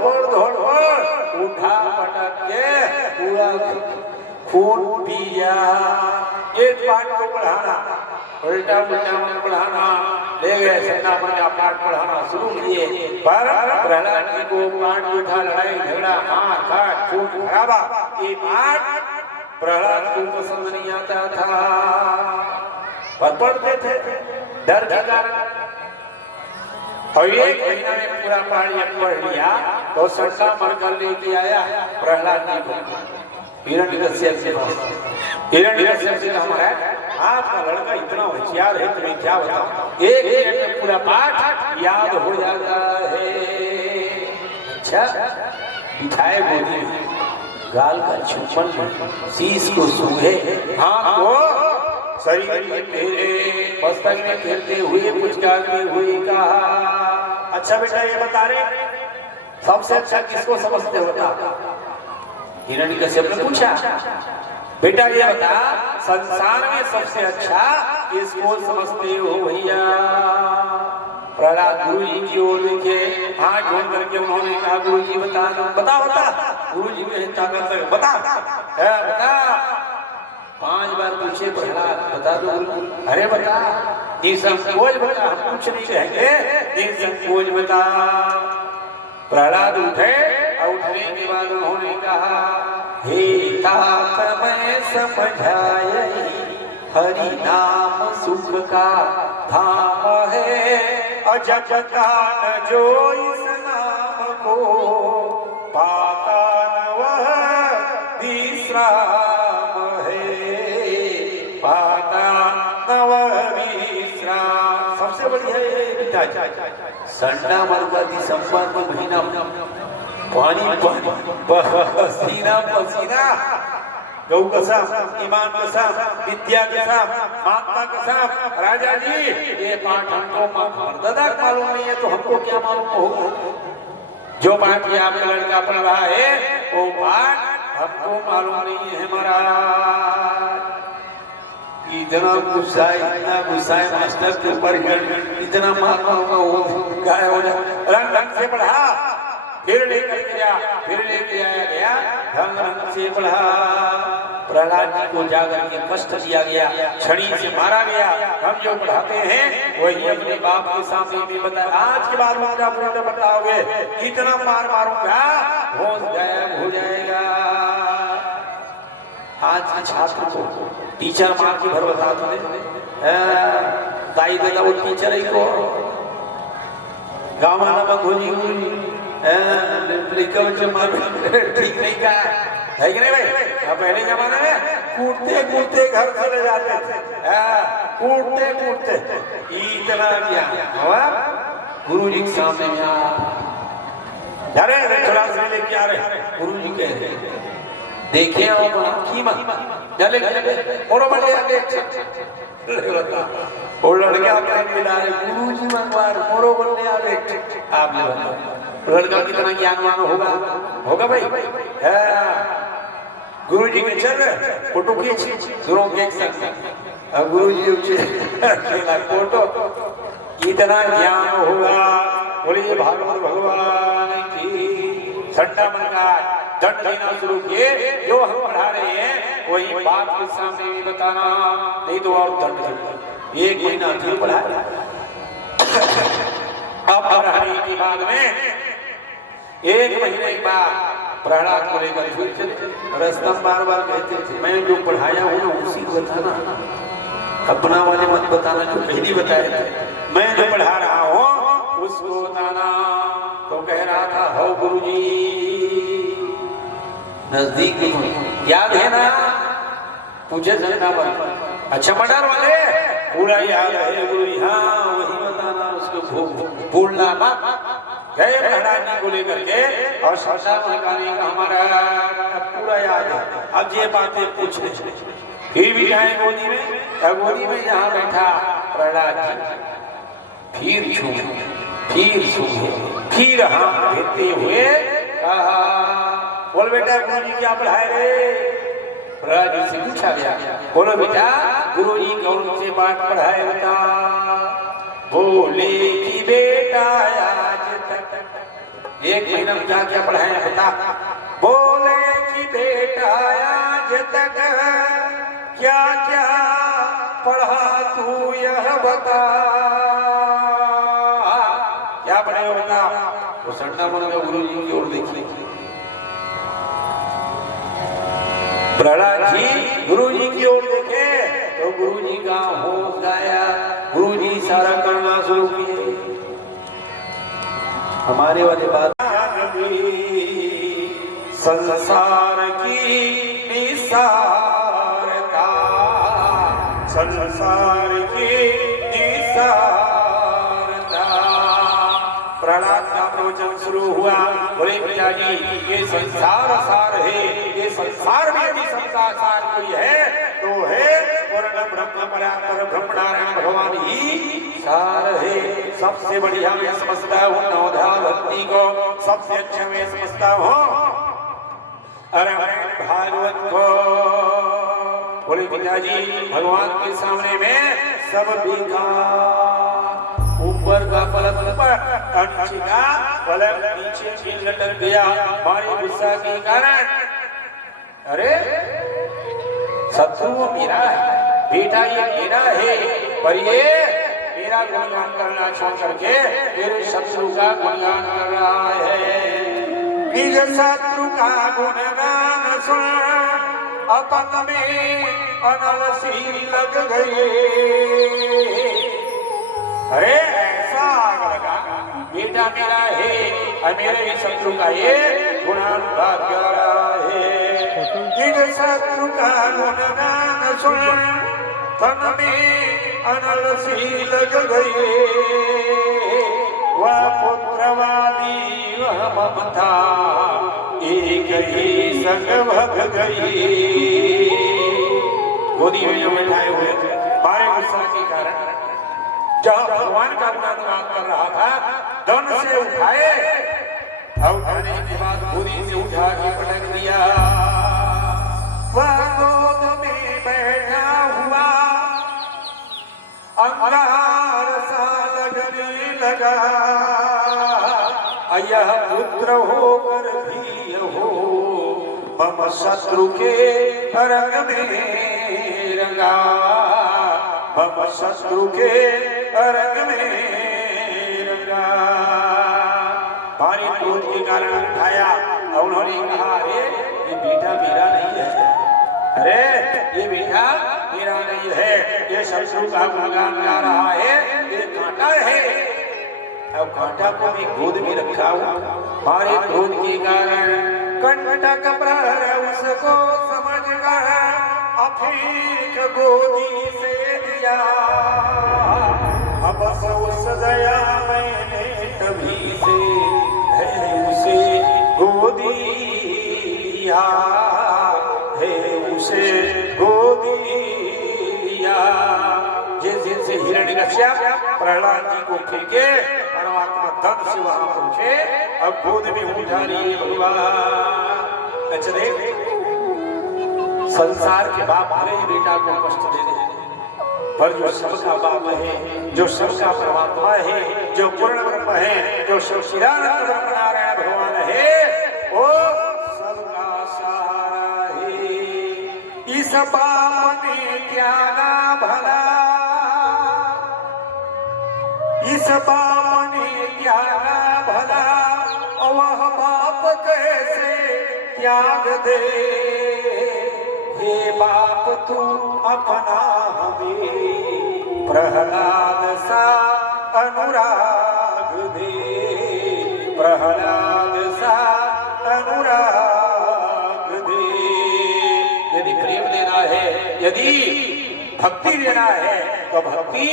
उठा पटक के पूरा खून पिया। एक पाठ को पढ़ाना, उल्टा पुल्टा मत पढ़ाना, ले गए सन्ना मरका पाठ पढ़ाना शुरू किए। पर प्रहलाद जी को पाठ उठा, लड़ाई झगड़ा मार काट खून खराबा, ये पाठ प्रहलाद को पसंद नहीं आता था, पर पढ़ते थे डर के कारण। और एक महीना में पूरा पाठ पढ़ लिया तो सन्ना मरका लेके आया प्रहलाद जी को हिरण्यकश्यप से। हिरण्यकश्यप से हमारा आपका लड़का इतना होशियार है, तुम्हें क्या बताऊं, एक मिनट में पूरा पाठ याद हो जाता है। अच्छा, बिठाए गोदी में, गाल का चुम्बन, शीश को सूंघे, हाथ को शरीर में फेरे, मस्तक में फेरते हुए पुचकारते हुए कहा, अच्छा बेटा ये बता रहे सबसे अच्छा किसको समझते होता? हिरण्यकश्यप ने पूछा, बेटा ये बता संसार में सबसे अच्छा किसको समझते हो भैया? प्रहलाद गुरु जी की ओर देखे, हाथ जोड़ करके उन्होंने कहा, गुरु जी बता गुरु जी में ताकत लगे, बता 5 बार पूछे प्रहलाद, बता दो गुरु। अरे बता, निसंकोच बता, हम कुछ नहीं कहेंगे, निसंकोच बता। प्रहलाद उठे और उठने के बाद उन्होंने कहा, हे तात मैं समझाए, हरि नाम सुख का धाम है, अजब न जो इस नाम को पाता न वह विश्राम है, पाता न वह विश्राम। सबसे बढ़िया है संडा मरका दिसंबर का महीना, पानी पसीना पसीना, गौ कसम, ईमान कसम, विद्या कसम, माता कसम, राजा जी ये पाठ हमको मर्दादा मालूम नहीं है तो हमको क्या मालूम हो? जो पाठ ये आपका लड़का पढ़ रहा है वो पाठ हमको मालूम नहीं है महाराज। इतना गुस्सा मास्टर के ऊपर, इतना मारना गाय हो जाए, रंग से पढ़ा, फिर लेकर गया, फिर लेके आया गया, ढंग से पढ़ा। प्रहलाद जी को जाकर के कष्ट दिया गया, छड़ी से मारा गया। हम जो पढ़ाते हैं वही अपने बाप के सामने भी बताया। आज के बाद मुझे बताओगे इतना मार मारूंगा होश गायब हो जाएगा। आज के छात्र को टीचर मार के भर बता दाई दादा वो टीचर ही को गाँव ठीक नहीं का है कि नहीं भाई? पहले जमाने में कूटते कूटते घर चले जाते थे, कूटते कूटते इतना ज्ञान हुआ। गुरु जी के सामने में अरे थोड़ा सा लेके आ रहे गुरु जी कह रहे देखे आओ की मां चले और बड़े आगे और लड़का अपने मिला रहे गुरु जी मंगवार मोरो बनने आवे आप लड़का कितना ज्ञानवान होगा भाई गुरु जी के चल फोटो खींच गुरु के संग गुरु जी फोटो इतना ज्ञान होगा बोलिए भागवत भगवान की सट्टा मन का दंड देना शुरू किए जो हम पढ़ा रहे हैं वही बात के सामने भी बताना नहीं तो और दंड देना एक महीना क्यों पढ़ा अब पढ़ाने के बाद में एक महीने के बाद प्रहलाद को लेकर फिर चलते रास्ता बार बार कहते थे मैं जो पढ़ाया हूँ ना उसी को बताना अपना वाले मत बताना जो पहली बताए थे मैं जो पढ़ा रहा हूँ उसको बताना तो कह रहा था हो गुरुजी नजदीक याद है ना तुझे जनता पर अच्छा मर्डर वाले पूरा याद है गुरुजी हाँ वही बताना उसको भूलना मत गए प्रहलाद जी को लेकर के और सच्चा महकाने का हमारा पूरा याद है अब ये बातें पूछ रहे फिर भी जाए गोदी में जहाँ बैठा प्रहलाद जी फिर छूए फिर हाथ फेरते हुए कहा बोल बेटा गुरु जी क्या पढ़ाए रे प्रहलाद जी से पूछा गया बोलो बेटा गुरु जी कौन से पाठ पढ़ाए बता बोले कि बेटा आज तक एक महीना में क्या पढ़ाए बता बोले कि बेटा आज तक क्या क्या पढ़ा तू यह बता क्या पढ़े बता तो सट्टा मन में गुरु जी की ओर देखिए प्रहलाद जी गुरु जी की ओर देखे तो गुरु जी का होश गाया गुरु जी सारा करना शुरू किए हमारे वाले बात संसार की निसारता संसार की निसारता प्रहलाद का प्रवचन शुरू हुआ बोले पिताजी ये संसार सार है ये संसार में यदि संसार सार कोई है तो है पूर्ण ब्रह्म परात्पर ब्रह्मनारायण भगवान ही सार है सबसे बढ़िया मैं समझता हूँ नवधा भक्ति को सबसे अच्छा मैं समझता हूँ रामायण भागवत को बोले पिताजी भगवान के सामने में सब बेकार ऊपर का पलक पर अंशिका पलक नीचे भी लटक गया भारी गुस्सा के कारण अरे शत्रु मेरा है बेटा ये मेरा है पर ये मेरा गुणगान करना छोड़ करके मेरे शत्रु का गुणगान कर रहा है निज शत्रु का गुणगान सुन अपन में अनल सी लग गई अरे ऐसा आग लगा बेटा मेरा है और मेरे भी शत्रु का ये गुणानुवाद कर रहा है निज शत्रु का गुणगान सुन तन में अनल सी लग गई वह पुत्रवादी वह ममता एक ही संग भग गई गोदी में जो बैठाए हुए थे भारी गुस्सा के कारण जहाँ भगवान का गुणगान कर रहा था दन से उठाए और उठाने के बाद गोदी से उठा के पटक दिया वह गोद में बैठा हुआ अंगार सा लगने लगा यह पुत्र होकर भी हो मम शत्रु के रंग में रंगा मम शत्रु के रंग में रंगा भारी क्रोध के कारण उठाया और उन्होंने कहा अरे ये बेटा मेरा नहीं है अरे ये बेटा मेरा नहीं है ये शत्रु का गुणगान गा रहा है ये कांटा है अब कांटा को भी गोद में रखा हुआ भारी क्रोध के कारण कंटक प्रहर उसको समझ गया अफीक गोदी से दिया अब उस दया मैंने हिरण्यकश्यप प्रहलाद जी को फेंके परमात्मा धन से वहां पहुंचे। अब गोद में उठा लिए भगवान। अच्छा देख, संसार के बाप भले ही बेटा को कष्ट दे दे, पर जो सबका बाप है, जो सबका परमात्मा है, जो पूर्ण ब्रह्म है, जो सच्चिदानंद ब्रह्म नारायण भगवान है, वो सबका सहारा है। इस बाप ने त्यागा भला, इस बाप ने त्यागा भला, वह बाप कैसे त्याग दे। हे बाप तू अपना हमें प्रहलाद सा अनुराग दे, प्रहलाद सा अनुराग दे। यदि प्रेम देना है, यदि भक्ति देना है, तो भक्ति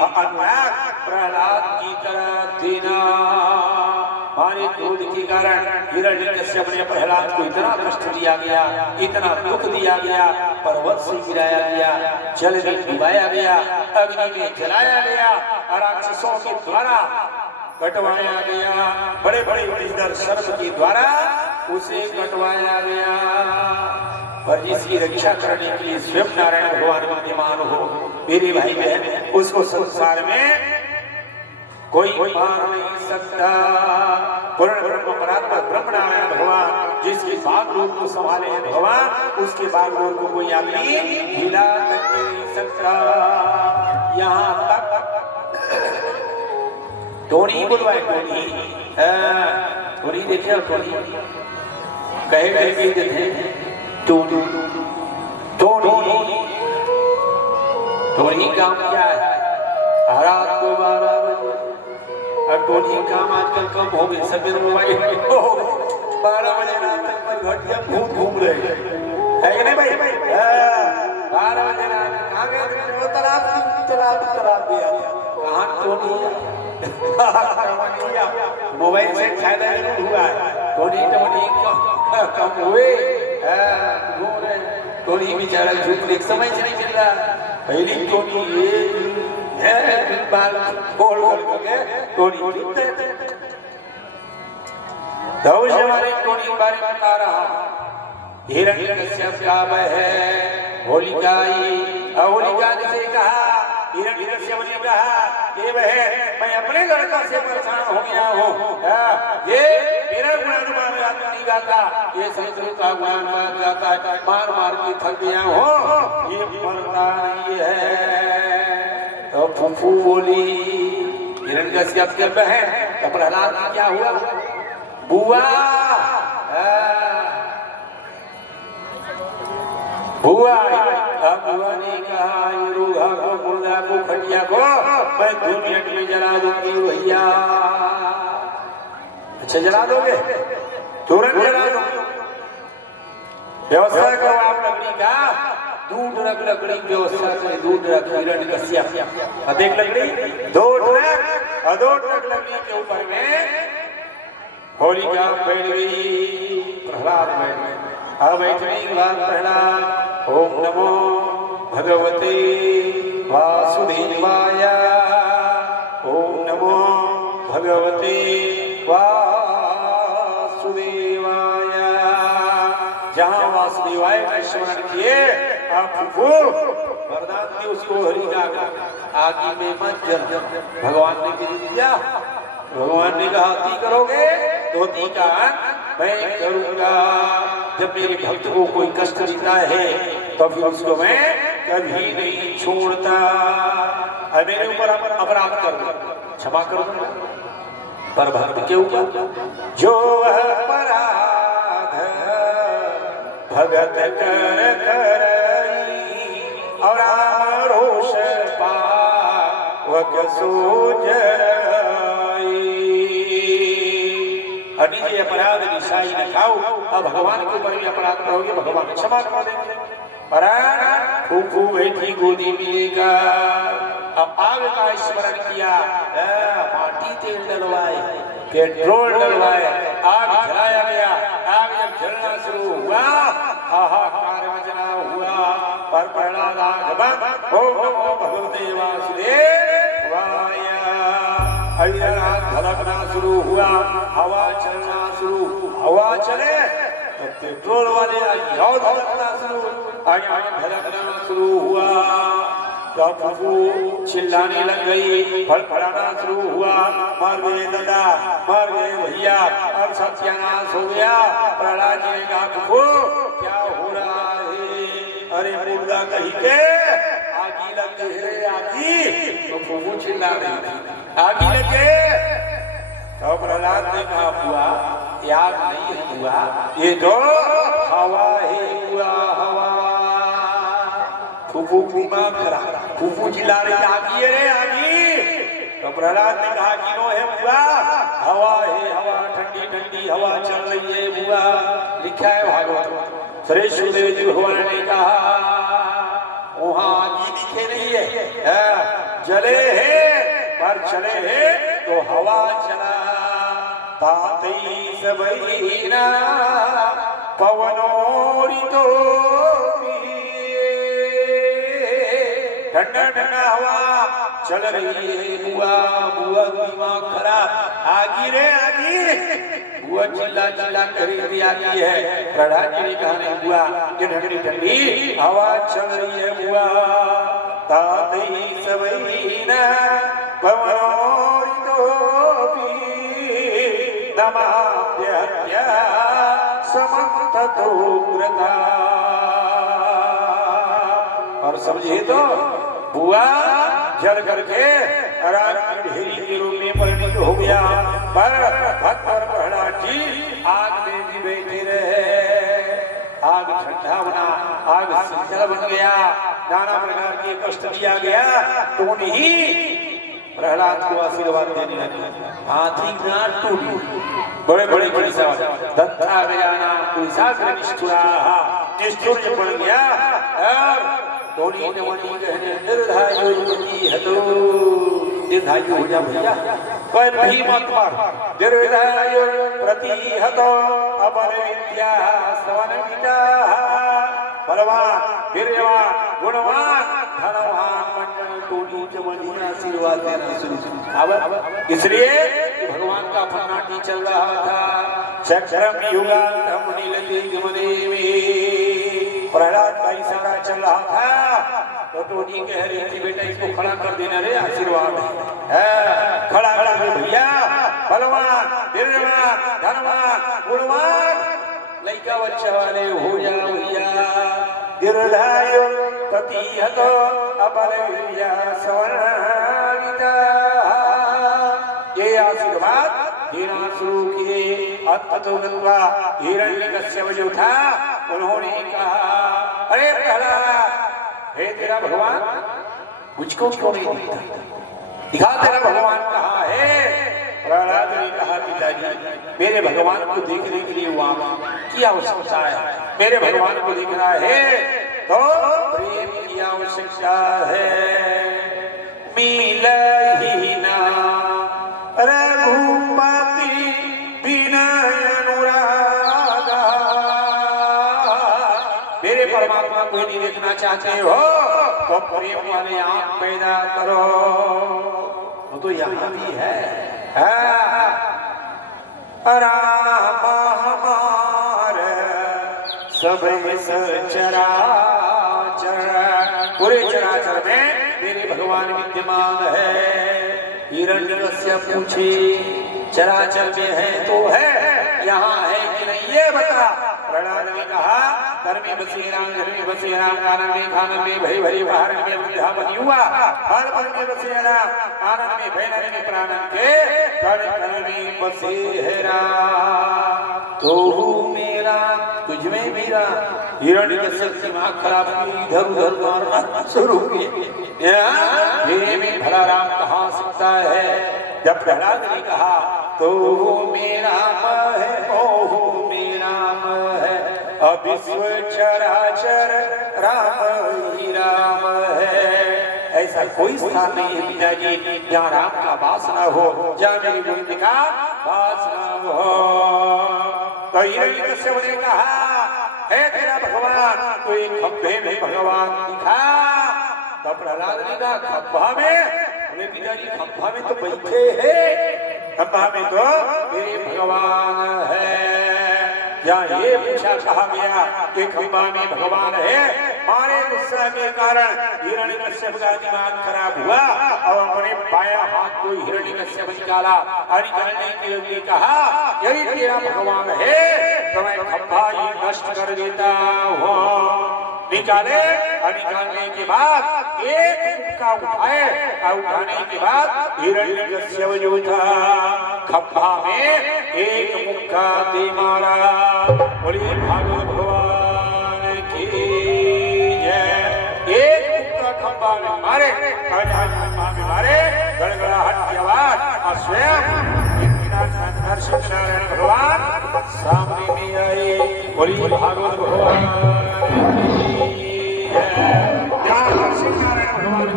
अनुराग प्रहलाद की तरह देना। हमारे क्रोध के कारण हिरण्यकश्यप ने प्रहलाद को इतना कष्ट दिया गया, इतना दुख दिया गया, पर्वत से गिराया गया, जल में डुबाया गया, अग्नि में जलाया गया, राक्षसों के द्वारा कटवाया गया, बड़े बड़े विषधर सर्प के द्वारा उसे कटवाया गया। पर जिसकी रक्षा करने के लिए स्वयं नारायण भगवान विद्यमान हो, मेरे भाई बहन, उसको संसार में कोई मार नहीं सकता। पूर्ण ब्रह्म परात्मा ब्रह्म नारायण भगवान जिसके बाग रूप को संभाले हैं भगवान, उसके बाग रूप को कोई आदमी हिला नहीं सकता। यहाँ तक टोनी बुलवाए, टोनी टोनी देखे, टोनी कहे गए थे टोनी टोनी टोनी काम क्या है? रात को 12 बजे, और टोनी काम आजकल कम हो गए, सभी मोबाइल 12 बजे रात तक पर घटिया घूम रहे हैं, है कि नहीं भाई? 12 बजे रात कहाँ गए? तालाब दिया, कहाँ टोनी मोबाइल से फायदा जरूर हुआ है, टोनी कम हुए, घूम रहे। टोनी बेचारा झूठ एक समय से नहीं मिल रहा। पहली टोनी ये बाल खोल करके टोनी तो हमारे टोनी के बारे में बता रहा। हिरण्यकश्यप का वह होलिका ने से कहा, हिरण्यकश्यप ने कहा कि वह मैं अपने लड़का से परेशान हो गया हूँ, ये मेरा गुणानुमान नहीं गाता, ये संस्कृत का गुणानुमान गाता है, मार मार के थक गया हूँ, ये मरता नहीं है। तो फूफू बोली, हिरण्यकश्यप के बहन तो प्रहलाद का क्या हुआ? बुआ बुआ बुआ ने कहा, रूहा को मुर्दा को खटिया को मैं 2 मिनट में जला दूंगी भैया। अच्छा जला दोगे? तुरंत जला दो, व्यवस्था करो आप लकड़ी का, दूध रख, लकड़ी व्यवस्था करें, दूध रख। हिरण्यकश्यप देख लकड़ी, 2 ट्रक लकड़ी के ऊपर में होलिका बैठ गई, प्रहलाद बैठ गए। अब बैठने के बाद प्रहलाद ओम नमो भगवते वासुदेवाय, ओम नमो भगवते वासुदेवाय। जहाँ वासुदेवाय का स्मरण किए, आप वरदान दी उसको हरिका आगे में मत जल। भगवान ने दिया, भगवान ने कहा आती करोगे तो का मैं करूंगा। जब मेरे भक्त को कोई कष्ट देता है तो फिर उसको मैं कभी नहीं छोड़ता। और मेरे ऊपर अपराध कर दो, क्षमा कर दूंगा, पर भक्त के ऊपर जो अपराध भगत कर और रोष पा वक सोज ये अपराध निशाई न खाओ। अब भगवान के ऊपर भी अपराध करोगे, भगवान क्षमा कर देंगे। फूफू बैठी गोदी में लेकर अब आग का स्मरण किया, माटी तेल डलवाए, पेट्रोल डलवाए, आग जलाया गया। आग जब जलना शुरू हुआ, हाहाकार मचना हुआ, पर प्रहलाद आग बंद, ओम नमो भगवते वासुदेव इधर आग धड़कना शुरू हुआ, हवा चलना शुरू, हवा चले तो पेट्रोल वाले आग धड़कना शुरू, आग धड़कना शुरू हुआ तो फूफू चिल्लाने लग गई, फड़फड़ाना शुरू हुआ, मर गए दादा, मर गए भैया, अब सत्यानाश हो गया। प्रहलाद जी ने कहा फूफू क्या हो रहा है? अरे मुर्दा कहीं के आगी लगे है, आगी। तो फूफू चिल्ला रही थी आगी लगे। तो प्रहलाद ने कहा हुआ याद नहीं है हुआ, ये तो हवा है हुआ, हवा। फूफू दिमाग खराब, फूफू चिल्ला रही आगी है रे आगी। तो प्रहलाद ने कहा किनो है बुआ? हवा है हवा, ठंडी ठंडी हवा चल रही है बुआ। लिखा है भागवत। श्रेष्ठ देव जी भगवान ने कहा वहां आगी दिखे नहीं है, जले है पर चले है तो हवा चला। ताते सबैना पवनोरितो ठंडा ठंडा हवा चल रही है बुआ। बुआ दिमाग खराब, आगी रे आगी। बुआ चिल्ला चिल्ला कर आगी है। प्रहलाद जी ने कहा नहीं बुआ ये ठंडी ठंडी हवा चल रही है बुआ। ताते सबैना पवनोरितोपि नमाम्यहत्या समन्ततोग्रता। और समझे तो बुआ जल करके राग की ढेरी के रूप में परिणत हो गया। पर भक्त और प्रहलाद जी आग में भी बैठे रहे। आग ठंडा बना, आग शीतल बन गया, नाना प्रकार के कष्ट दिया गया तो उन्हीं प्रहलाद को आशीर्वाद देने लगे। हाथी नाट टूटी, बड़े बड़े बड़े सवाल दत्ता गया नाम कुशाग्र निष्ठुराहा, निष्ठुर जो बन गया। धोनी ने मनी कहने निर्धायु हतो, निर्धायु हो जा भैया, कोई भी मत मार। निर्धायु प्रतिहतो अबलविद्या सवनमिता। बलवान, वीर्यवान, गुणवान, धनवान मंडल टोनी चमनी आशीर्वाद देना शुरू। अब इसलिए भगवान का फन्नाटी चल रहा था। चक्रम युगांतम नीलतिगमदेवी, प्रहलाद का इशारा चल रहा था तो टोनी कह रही थी बेटा इसको खड़ा कर देना रे, आशीर्वाद है। खड़ा खड़ा भैया, बलवान, वीर्यवान, धनवान, गुणवान, लइका बच्चा वाले हो जा भैया। दीर्घायु प्रतिहतो अबलविद्या सवनमिता। ये आशीर्वाद देना शुरू किए। अततो गत्वा हिरण्यकश्यप जो था उन्होंने कहा अरे प्रहलाद, हे तेरा भगवान मुझको क्यों नहीं दिखता? दिखा तेरा भगवान कहाँ है? प्रहलाद ने कहा पिताजी मेरे भगवान को देखने के लिए वहां की आवश्यकता है। मेरे भगवान को देखना है तो प्रेम की आवश्यकता है। मिलहि ना रघुपति विनय अनुरागा। मेरे परमात्मा को नहीं देखना चाहते हो तो प्रेम वाले आंख पैदा करो। वो तो यहाँ भी है। राम हमारे सब चराचर, पूरे चराचर में मेरे भगवान विद्यमान है। हिरण्यकश्यप पूछे चराचर में है तो है, यहाँ है कि नहीं ये बता। प्रहलाद ने कहा घर में बसे राम, घर में बसे राम, कानन में खानन में भय भरी बाहर में वृद्धा बनी हुआ। हर पल में बसे राम, आनंद में भय में प्राणन के कण कण में बसे है राम। तो मेरा तुझ में मेरा। हिरण्यकश्यप की दिमाग खराब हुई, इधर उधर मारना शुरू किए। में भला राम कहाँ सकता है? जब प्रहलाद ने कहा तो मेरा है, ओह मेरा है, अविश्व चराचर राम ही राम है। ऐसा कोई स्थान नहीं है पिताजी जहाँ राम का वास न हो, जहाँ मेरी गोविंद का वास न हो। तो हिरण्यकश्यप ने कहा है तेरा भगवान तो एक खंभे में भगवान दिखा। तो प्रहलाद ने कहा खंभा में? अरे पिताजी खंभा में तो बैठे हैं, खंभा में तो मेरे भगवान है। यहाँ ये पूछा कहा गया कि खंभा में भगवान है। मारे गुस्सा के कारण हिरण्यकश्यप का दिमाग खराब हुआ और अपने बाया हाथ को हिरण्यकश्यप निकाला और निकालने के लिए कहा यदि तेरा भगवान है तो मैं खंभा ही नष्ट कर देता हूँ। निकाले और निकालने के बाद एक मुक्का उठाए और उठाने के बाद हिरण्यकश्यप जो था खंभा में एक मुक्का दे मारा। बोलिए भागवत भगवान की जय। एक मुक्का खंभा में मारे और खंभा में मारे गड़गड़ाहट की आवाज और स्वयं नरसिंह भगवान सामने में आए। बोलिए भागवत भगवान भगवान का आगमन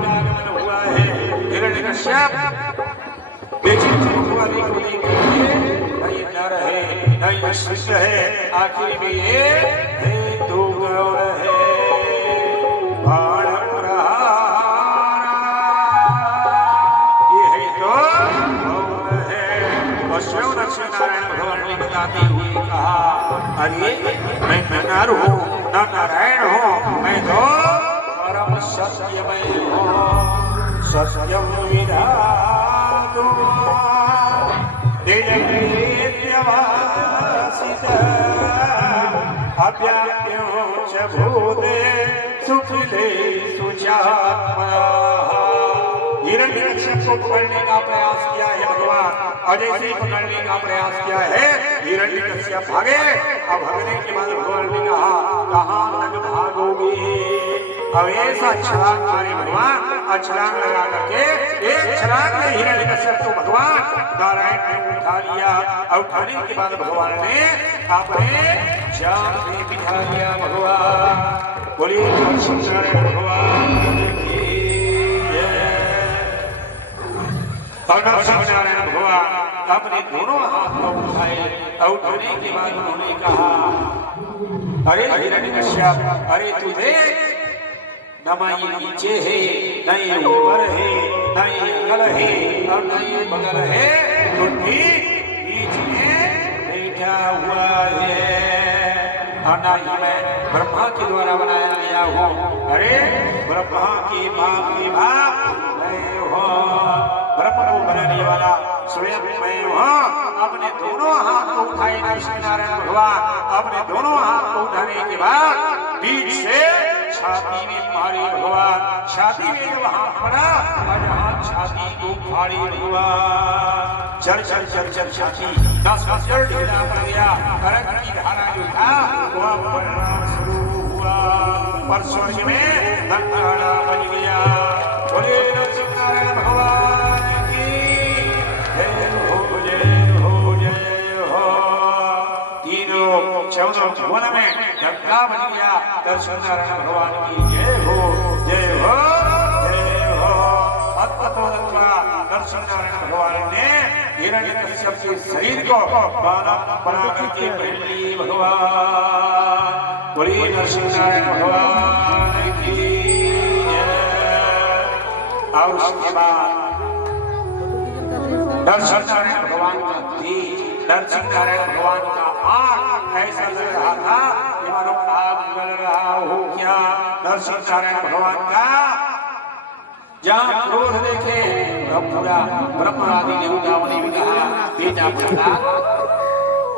हुआ है। हिरण्यकश्यप न ये नर है न ये शिष्य है, आखिर में ये दो गौर है। बाण प्रहार ये है तो गौर है। और स्वयं लक्ष्मीनारायण भगवान ने बताते हुए कहा अरे मैं न नर हूँ न नारायण हूँ, मैं तो परम सत्यमय हूँ। सत्यम विधातु अव्याप्यो च भूते सुखिलेषु चात्मना। हिरण्यकश्यप को पकड़ने का प्रयास किया है भगवान, और जैसे ही पकड़ने का प्रयास किया है हिरण्यकश्यप भागे। अब भागने के बाद भगवान ने कहा कहाँ तक भागोगे। अब ऐसा छलांग मारे भगवान, और छलांग लगा करके एक छलांग में हिरण्यकश्यप को भगवान नारायण ने उठा लिया। और उठाने के बाद भगवान ने अपने जान में बिठा लिया। भगवान बोलिए नारायण भगवान की नारायण भगवान अपने दोनों हाथ को उठाए और उठाने के बाद उन्होंने कहा अरे हिरण्यकश्यप अरे तुझे न ये नीचे है न ये ऊपर है न ये अगल है और न ये बगल है, तो ठीक बीच में बैठा हुआ है। और न ही मैं ब्रह्मा के द्वारा बनाया गया हूँ। अरे ब्रह्मा के बाप के बाप मैं हूँ, ब्रह्म को बनाने वाला स्वयं मैं हूँ। अपने दोनों हाथ को उठाए नरसिंह भगवान, अपने दोनों हाथ को उठाने के बाद बीच से छाती में मारे भगवान। छाती में जब हाथ पड़ा और हाथ छाती को फाड़ी भगवान। चल चल चल चल छाती दस जड़ ढीला पड़ गया। रक्त की धारा जो था वह बढ़ना शुरू हुआ, पर स्वर्ग में धनधारा बन गया। बोले नरसिंह भगवान की जय हो जय हो जय हो। तीनों चौदह भुवन में धक्का बन गया। नरसिंह भगवान की जय हो जय हो जय हो। नरसिंह भगवान ने हिरण्यकश्यप के शरीर को बना करके पहन ली। भगवान बोलिए नरसिंह भगवान की जय। और उसके बाद नरसिंह भगवान का तेज, नरसिंह भगवान का आग ऐसा लग रहा था कि मानो आग जल रहा हो क्या। नरसिंह भगवान का जहाँ क्रोध देखे पूरा ब्रह्म आदि देवताओं ने भी कहा बेटा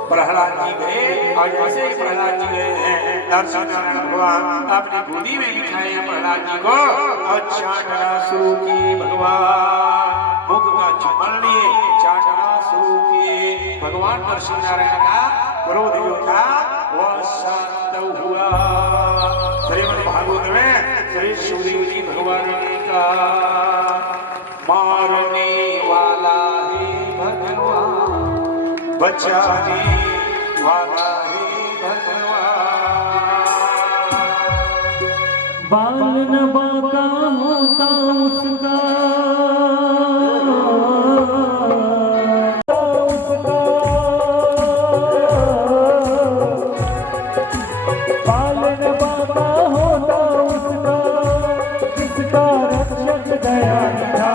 प्रहलाद जी गए। और जैसे ही प्रहलाद जी गए हैं नरसिंह भगवान अपनी गोदी में बिठाए प्रहलाद जी को और चाटना शुरू की। भगवान मुख का चुम्बन लिए चाटना शुरू किए। भगवान नरसिंह का क्रोध जो था वह शांत हुआ। श्रीमद् भागवत में श्री सुखदेव जी भगवान ने कहा मारने वाला है भगवान, बचाने वाला है भगवान। बाल न बाका होता उसका, बाल न बाका होता उसका, जिसका रक्षक दयाल था।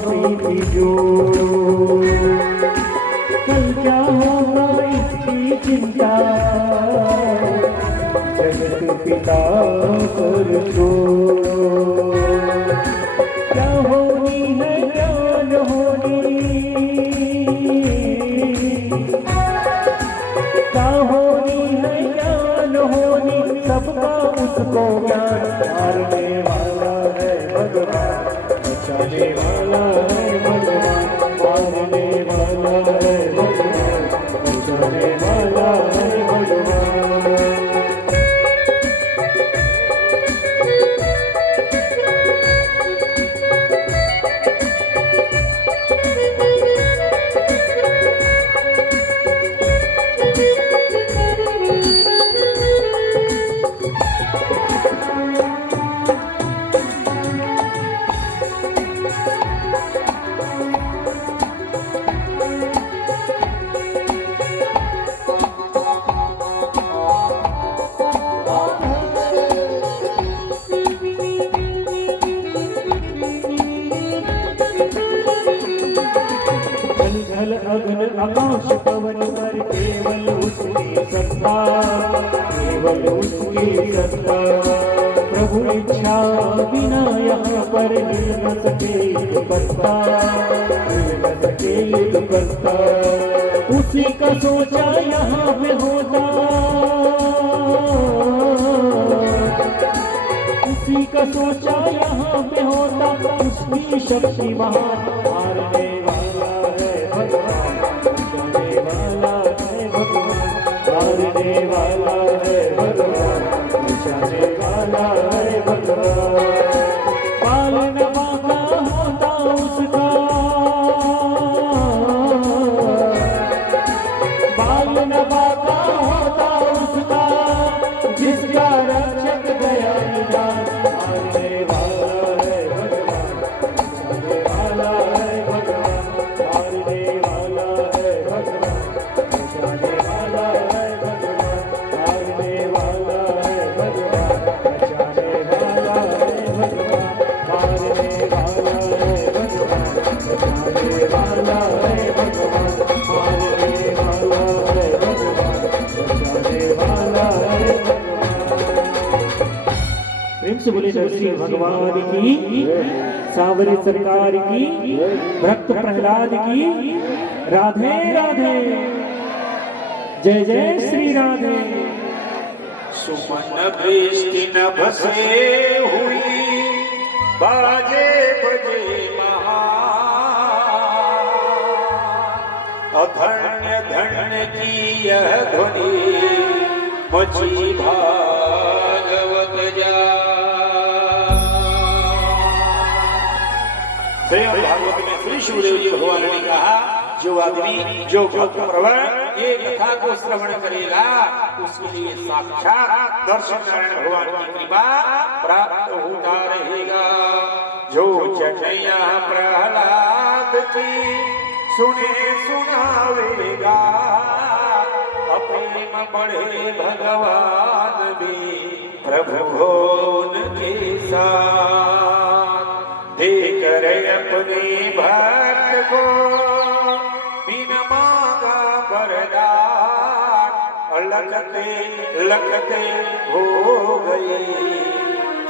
प्रीति जोड़ो। कल क्या होगा इसकी चिंता, जगत पिता कर छोड़ो। क्या होनी है ज्ञान होनी, क्या होनी है ज्ञान होनी, सबका उसको ज्ञान। मारने वाला है भगवान, बचाने वाला है भगवान। मारने वाला है भगवान, बचाने वाला है भगवान। जल अग्न आकाश पवन पर केवल उसकी सत्ता, केवल उसकी सत्ता। प्रभु इच्छा बिना यहाँ पर हिल न सके पत्ता, हिल न सके पत्ता। उसी का सोचा यहाँ पे होता, उसी का सोचा यहाँ पे होता। उसकी शक्ति महान, मारने वाला है भगवान, बचाने वाला है भगवान। मारने वाला है भगवान, बचाने वाला है भगवान। पालन बाका होता उसका, पालन बाका होता उसका, जिसका रक्षक गया निदान। मारने वाला है भगवान, बचाने वाला है भगवान। मारने वाला है भगवान, बचाने वाला है भगवान। मारने वाला है भगवान, बचाने वाला है भगवान। मारने वाला है भगवान, बचाने वाला है भगवान। मारने वाला है भगवान, बचाने वाला है भगवान। प्रेम से बोले नरसिंह भगवान की, सांवरे सरकार की, भक्त प्रहलाद की। राधे राधे, जय जय श्री राधे। सुमन वृष्टि न बसे हुई, बाजे बजे महान। अधन्य धन्य की यह ध्वनि, मची भागवत जा। श्रीमद् भागवत में श्री शिवदेव जी भगवान ने कहा, जो आदमी जो भक्त प्रवर ये कथा को श्रवण करेगा, उसके लिए साक्षात दर्शन नारायण भगवान की कृपा प्राप्त होता रहेगा। जो चटैया प्रहलाद की सुने सुनावेगा, प्रेम बढ़े भगवान भी प्रभु भोन के साथ। देख रहे अपने भक्त को बिना मांगा वरदान, लखते लखते हो गई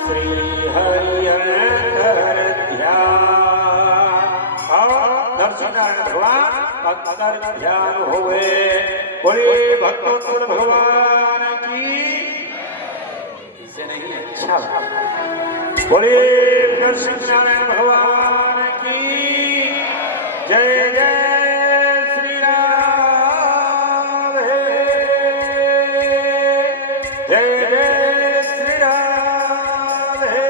श्री हरि अंतर ध्यान। दर्शन भगवान अंतर ध्यान होवे। बोले भक्तोत्तम भगवान की, इससे नहीं अच्छा। बोले नरसिंह भगवान की जय जय। श्री राधे जय जय श्री राधे।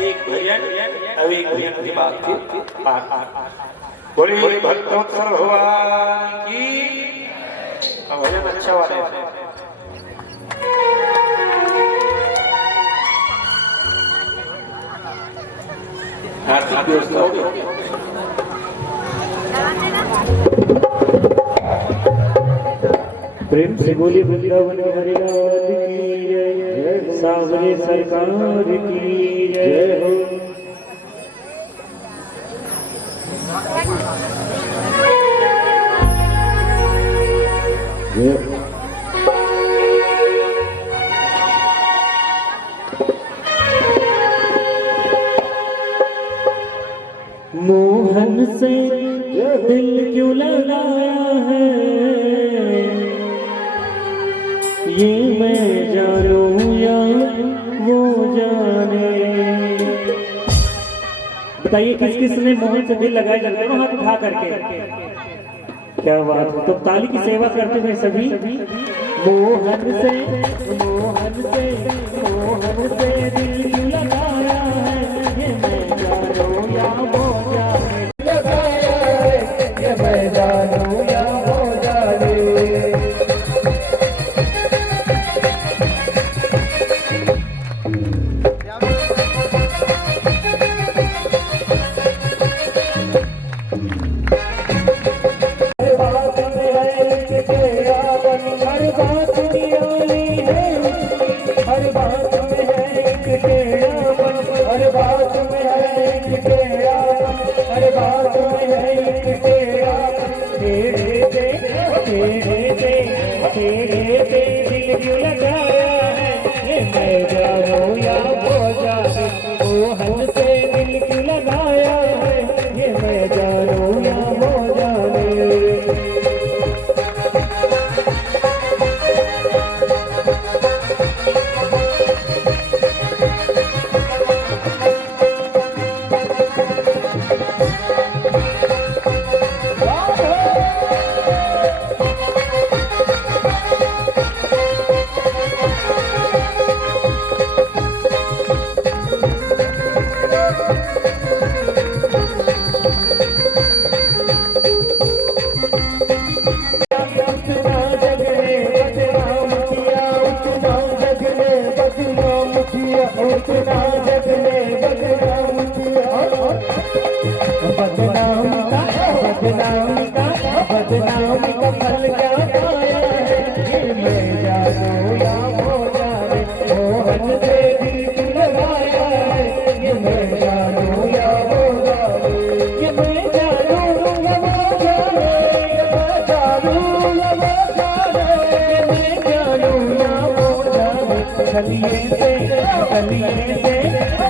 एक भजन अब एक भजन की बात थी। बोले भक्तोत्तम भगवान की। भजन अच्छा वाले आर्थिक व्यवस्था होगी। प्रेम से बोली वृंदावन हरिलाल की जय, सांवरे सरकार की जय हो। मोहन से दिल क्यों लगाया है, ये मैं जानूं या वो जाने। बताइए किस किस ने मोहन से दिल लगाए, चलते हो हाथ उठा करके। क्या बात है, तो ताली की सेवा करते हुए सभी। मोहन से दिल क्यों लगाया है, ये मैं जानूं या वो जाने। लगाया है, ये मैं जानूं या वो जाने।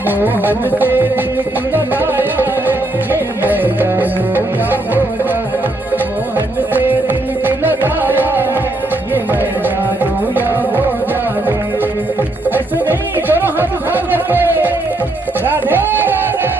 मोहन से दिल क्यों लगाया है, ये मैं जानूं या वो जाने। मोहन से दिल क्यों लगाया है, ये मैं जानूं या वो जाने। ऐसे नहीं, दोनों हाथ उठा करके राधे राधे।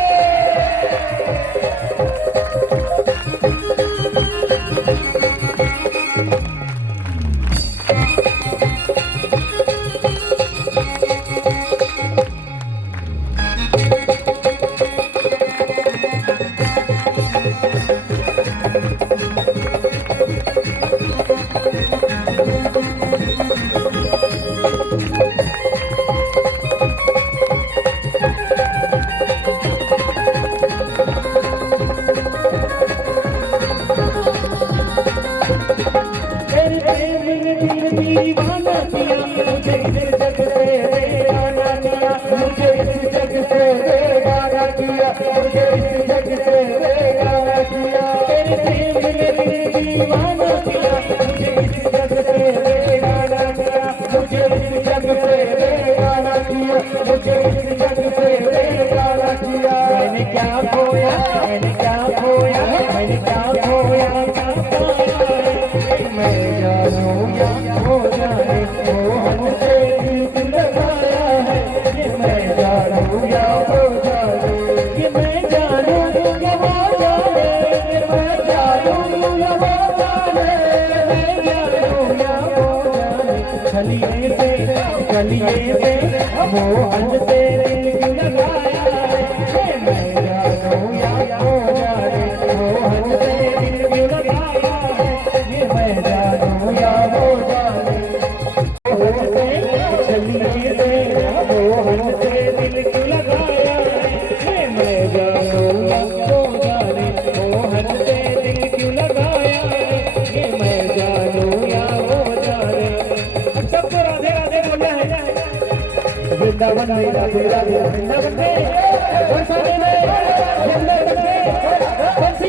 दीवाना किया मुझे इस जग से बेगाना किया, मुझे इस जग से बेगाना किया, मुझे इस जग से बेगाना किया। तेरे प्रेम ने दीवाना किया, मुझे इस जग से बेगाना किया, मुझे इस जग से बेगाना किया, मुझे इस जग से बेगाना किया। मैंने क्या खोया, मैंने क्या खोया, मैंने क्या खोया, क्या पाया है, मैं जानूं या वो जाने। मोहन से दिल लगाया है, ये मैं जानूं या वो जाने। ये मैं जानूं या वो जाने, ये मैं जानूं या वो जाने, मैं जानूं या वो जाने। चलिए से मोहन से दिल क्यों लगाया है, ये मैं जानूं या वो जाने। मोहन से दिल क्यों लगाया है, ये मैं जानूं या वो जाने। चलिए मोहन से दिल क्यों लगाया है, ये मैं जानूं या वो जाने। मोहन से दिल क्यों लगाया है, ये मैं जानूं या वो जाने। सबको राधे राधे बोलना है। वृंदावन में राधे राधे, वृंदावन में बरसाने में, वृंदावन में बंसी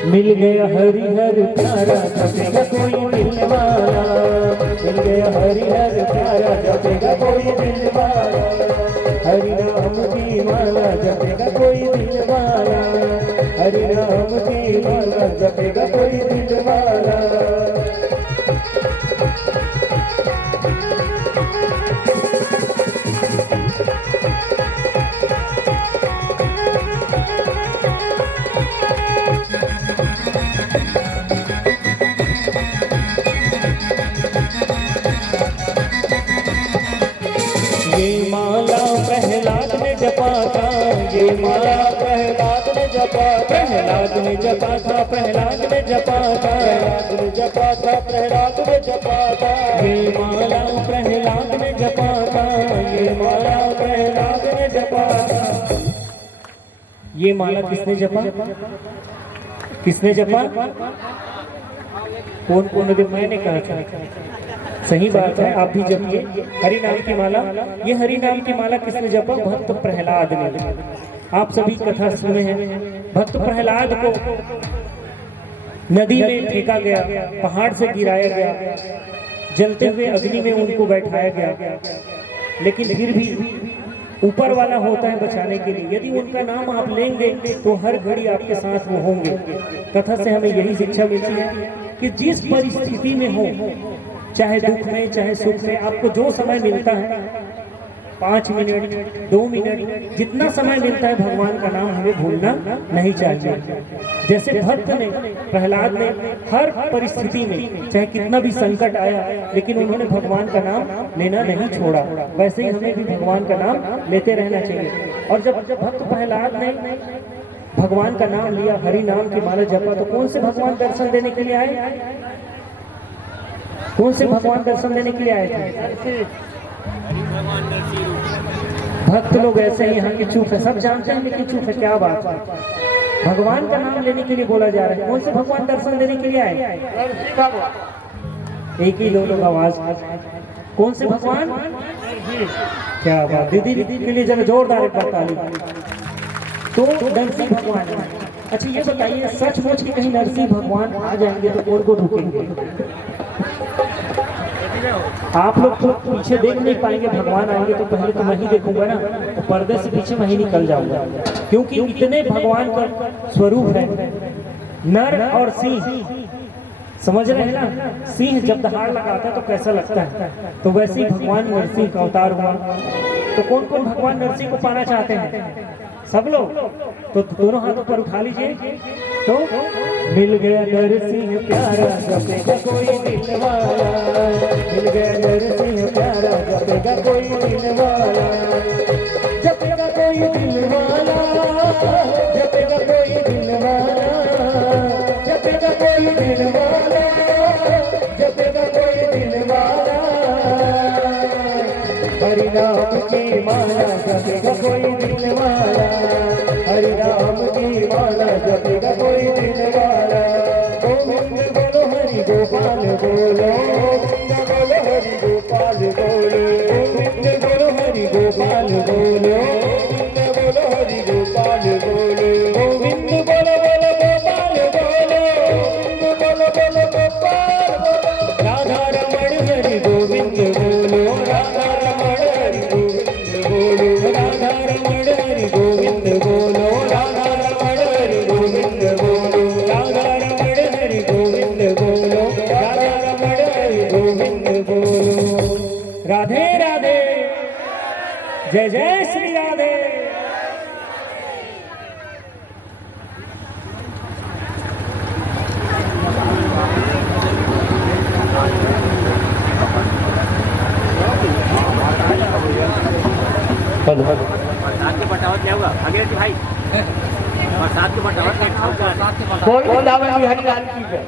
मिल गया हरि हर प्यारा जपेगा कोई दिल वाला, मिल गया हरि हर प्यारा जपेगा कोई दिल वाला, हरि नाम की माला जपेगा कोई दिल वाला, हरि नाम की माला जपेगा कोई दिल वाला। ये माला प्रहलाद ने जपा था, ये माला प्रहलाद ने जपा, प्रहलाद ने जपा था, प्रहलाद ने जपा था, प्रहलाद ने जपा था, प्रहलाद ने जपा था। ये माला प्रहलाद ने जपा था, ये माला प्रहलाद ने जपा था। ये माला किसने जपा? किसने जपा? कौन कौन? मैंने कहा था। सही बात है, आप भी जपिए हरि नाम की माला। ये हरि नाम की माला किसने जपा? भक्त प्रहलाद ने। आप सभी कथा सुने हैं। भक्त प्रहलाद को नदी में फेंका गया, पहाड़ से गिराया गया, जलते हुए अग्नि में उनको बैठाया गया, लेकिन फिर भी ऊपर वाला होता है बचाने के लिए। यदि उनका नाम आप लेंगे तो हर घड़ी आपके साथ वो होंगे। कथा से हमें यही शिक्षा मिलती है कि जिस परिस्थिति में हो, चाहे दुख में चाहे सुख में, आपको जो समय मिलता है 5 मिनट 2 मिनट जितना समय मिलता है, भगवान का नाम हमें भूलना नहीं चाहिए। जैसे भक्त ने प्रहलाद ने हर परिस्थिति में चाहे कितना भी संकट आया, लेकिन उन्होंने भगवान का नाम लेना नहीं छोड़ा, वैसे ही हमें भी भगवान का नाम लेते रहना चाहिए। और जब भक्त प्रहलाद ने भगवान का नाम लिया, हरि नाम की माला जपा, तो कौन से भगवान दर्शन देने के लिए आए? कौन से भगवान दर्शन देने के लिए आए थे? भक्त लोग ऐसे ही यहाँ की चूक है, सब जानते हैं लेकिन चूक है। क्या बात है, भगवान का नाम लेने के लिए बोला जा रहा है। कौन से भगवान दर्शन देने के लिए आए? एक ही लोग आवाज, कौन से भगवान? क्या बात, दीदी के लिए जरा जोरदार एक बात ताली। तो नरसिंह भगवान। अच्छा ये बताइए, सचमुच कि कहीं नरसिंह भगवान आ जाएंगे तो कौन को रुकेंगे? आप लोग तो पीछे देख नहीं पाएंगे, भगवान आएंगे तो पहले तो मैं ही देखूंगा ना, तो पर्दे से पीछे मैं ही निकल जाऊंगा, क्योंकि इतने भगवान का स्वरूप है। नर और सिंह, समझ रहे हैं ना? सिंह जब दहाड़ लगाता है तो कैसा लगता है, तो वैसे ही भगवान नरसिंह का अवतार हुआ। तो कौन कौन भगवान नरसिंह को पाना चाहते हैं? सब लोग, तो दोनों हाथों पर उठा लीजिए। तो मिल गया नरसिंह प्यारा जपेगा कोई दिल वाला, मिल गया नरसिंह प्यारा जपेगा कोई दिल वाला, जपेगा कोई दिल वाला, जपेगा कोई दिल वाला, जपेगा कोई दिल वाला, जपेगा कोई दिल वाला। हरि नाम की माला जपेगा कोई दिल वाला, हरि नाम की माला जपेगा कोई दिल वाला। गोविंद बोलो हरि गोपाल बोलो, गोविंद बोलो हरि गोपाल बोलो, गोविंद बोलो हरि गोपाल बोलो, गोविंद बोलो हरि गोपाल बोलो, गोविंद बोलो बोलो गोपाल बोलो, गोविंद बोलो बोलो गोपाल बोलो। राधा रमण हरि गोविंद बोलो, राधा रमण हरि गोविंद बोलो, राधा रमण हरि गोविंद बोलो, राधा रमण हरि गोविंद बोलो, राधा रमण हरि गोविंद बोलो, राधा रमण हरि गोविंद बोलो। राधे राधे, जय जय श्री राधे। हेलो बरसात के बटावत क्या हुआ आगे भाई? बरसात के बटावत बोल दामन बिहारी लाल की है।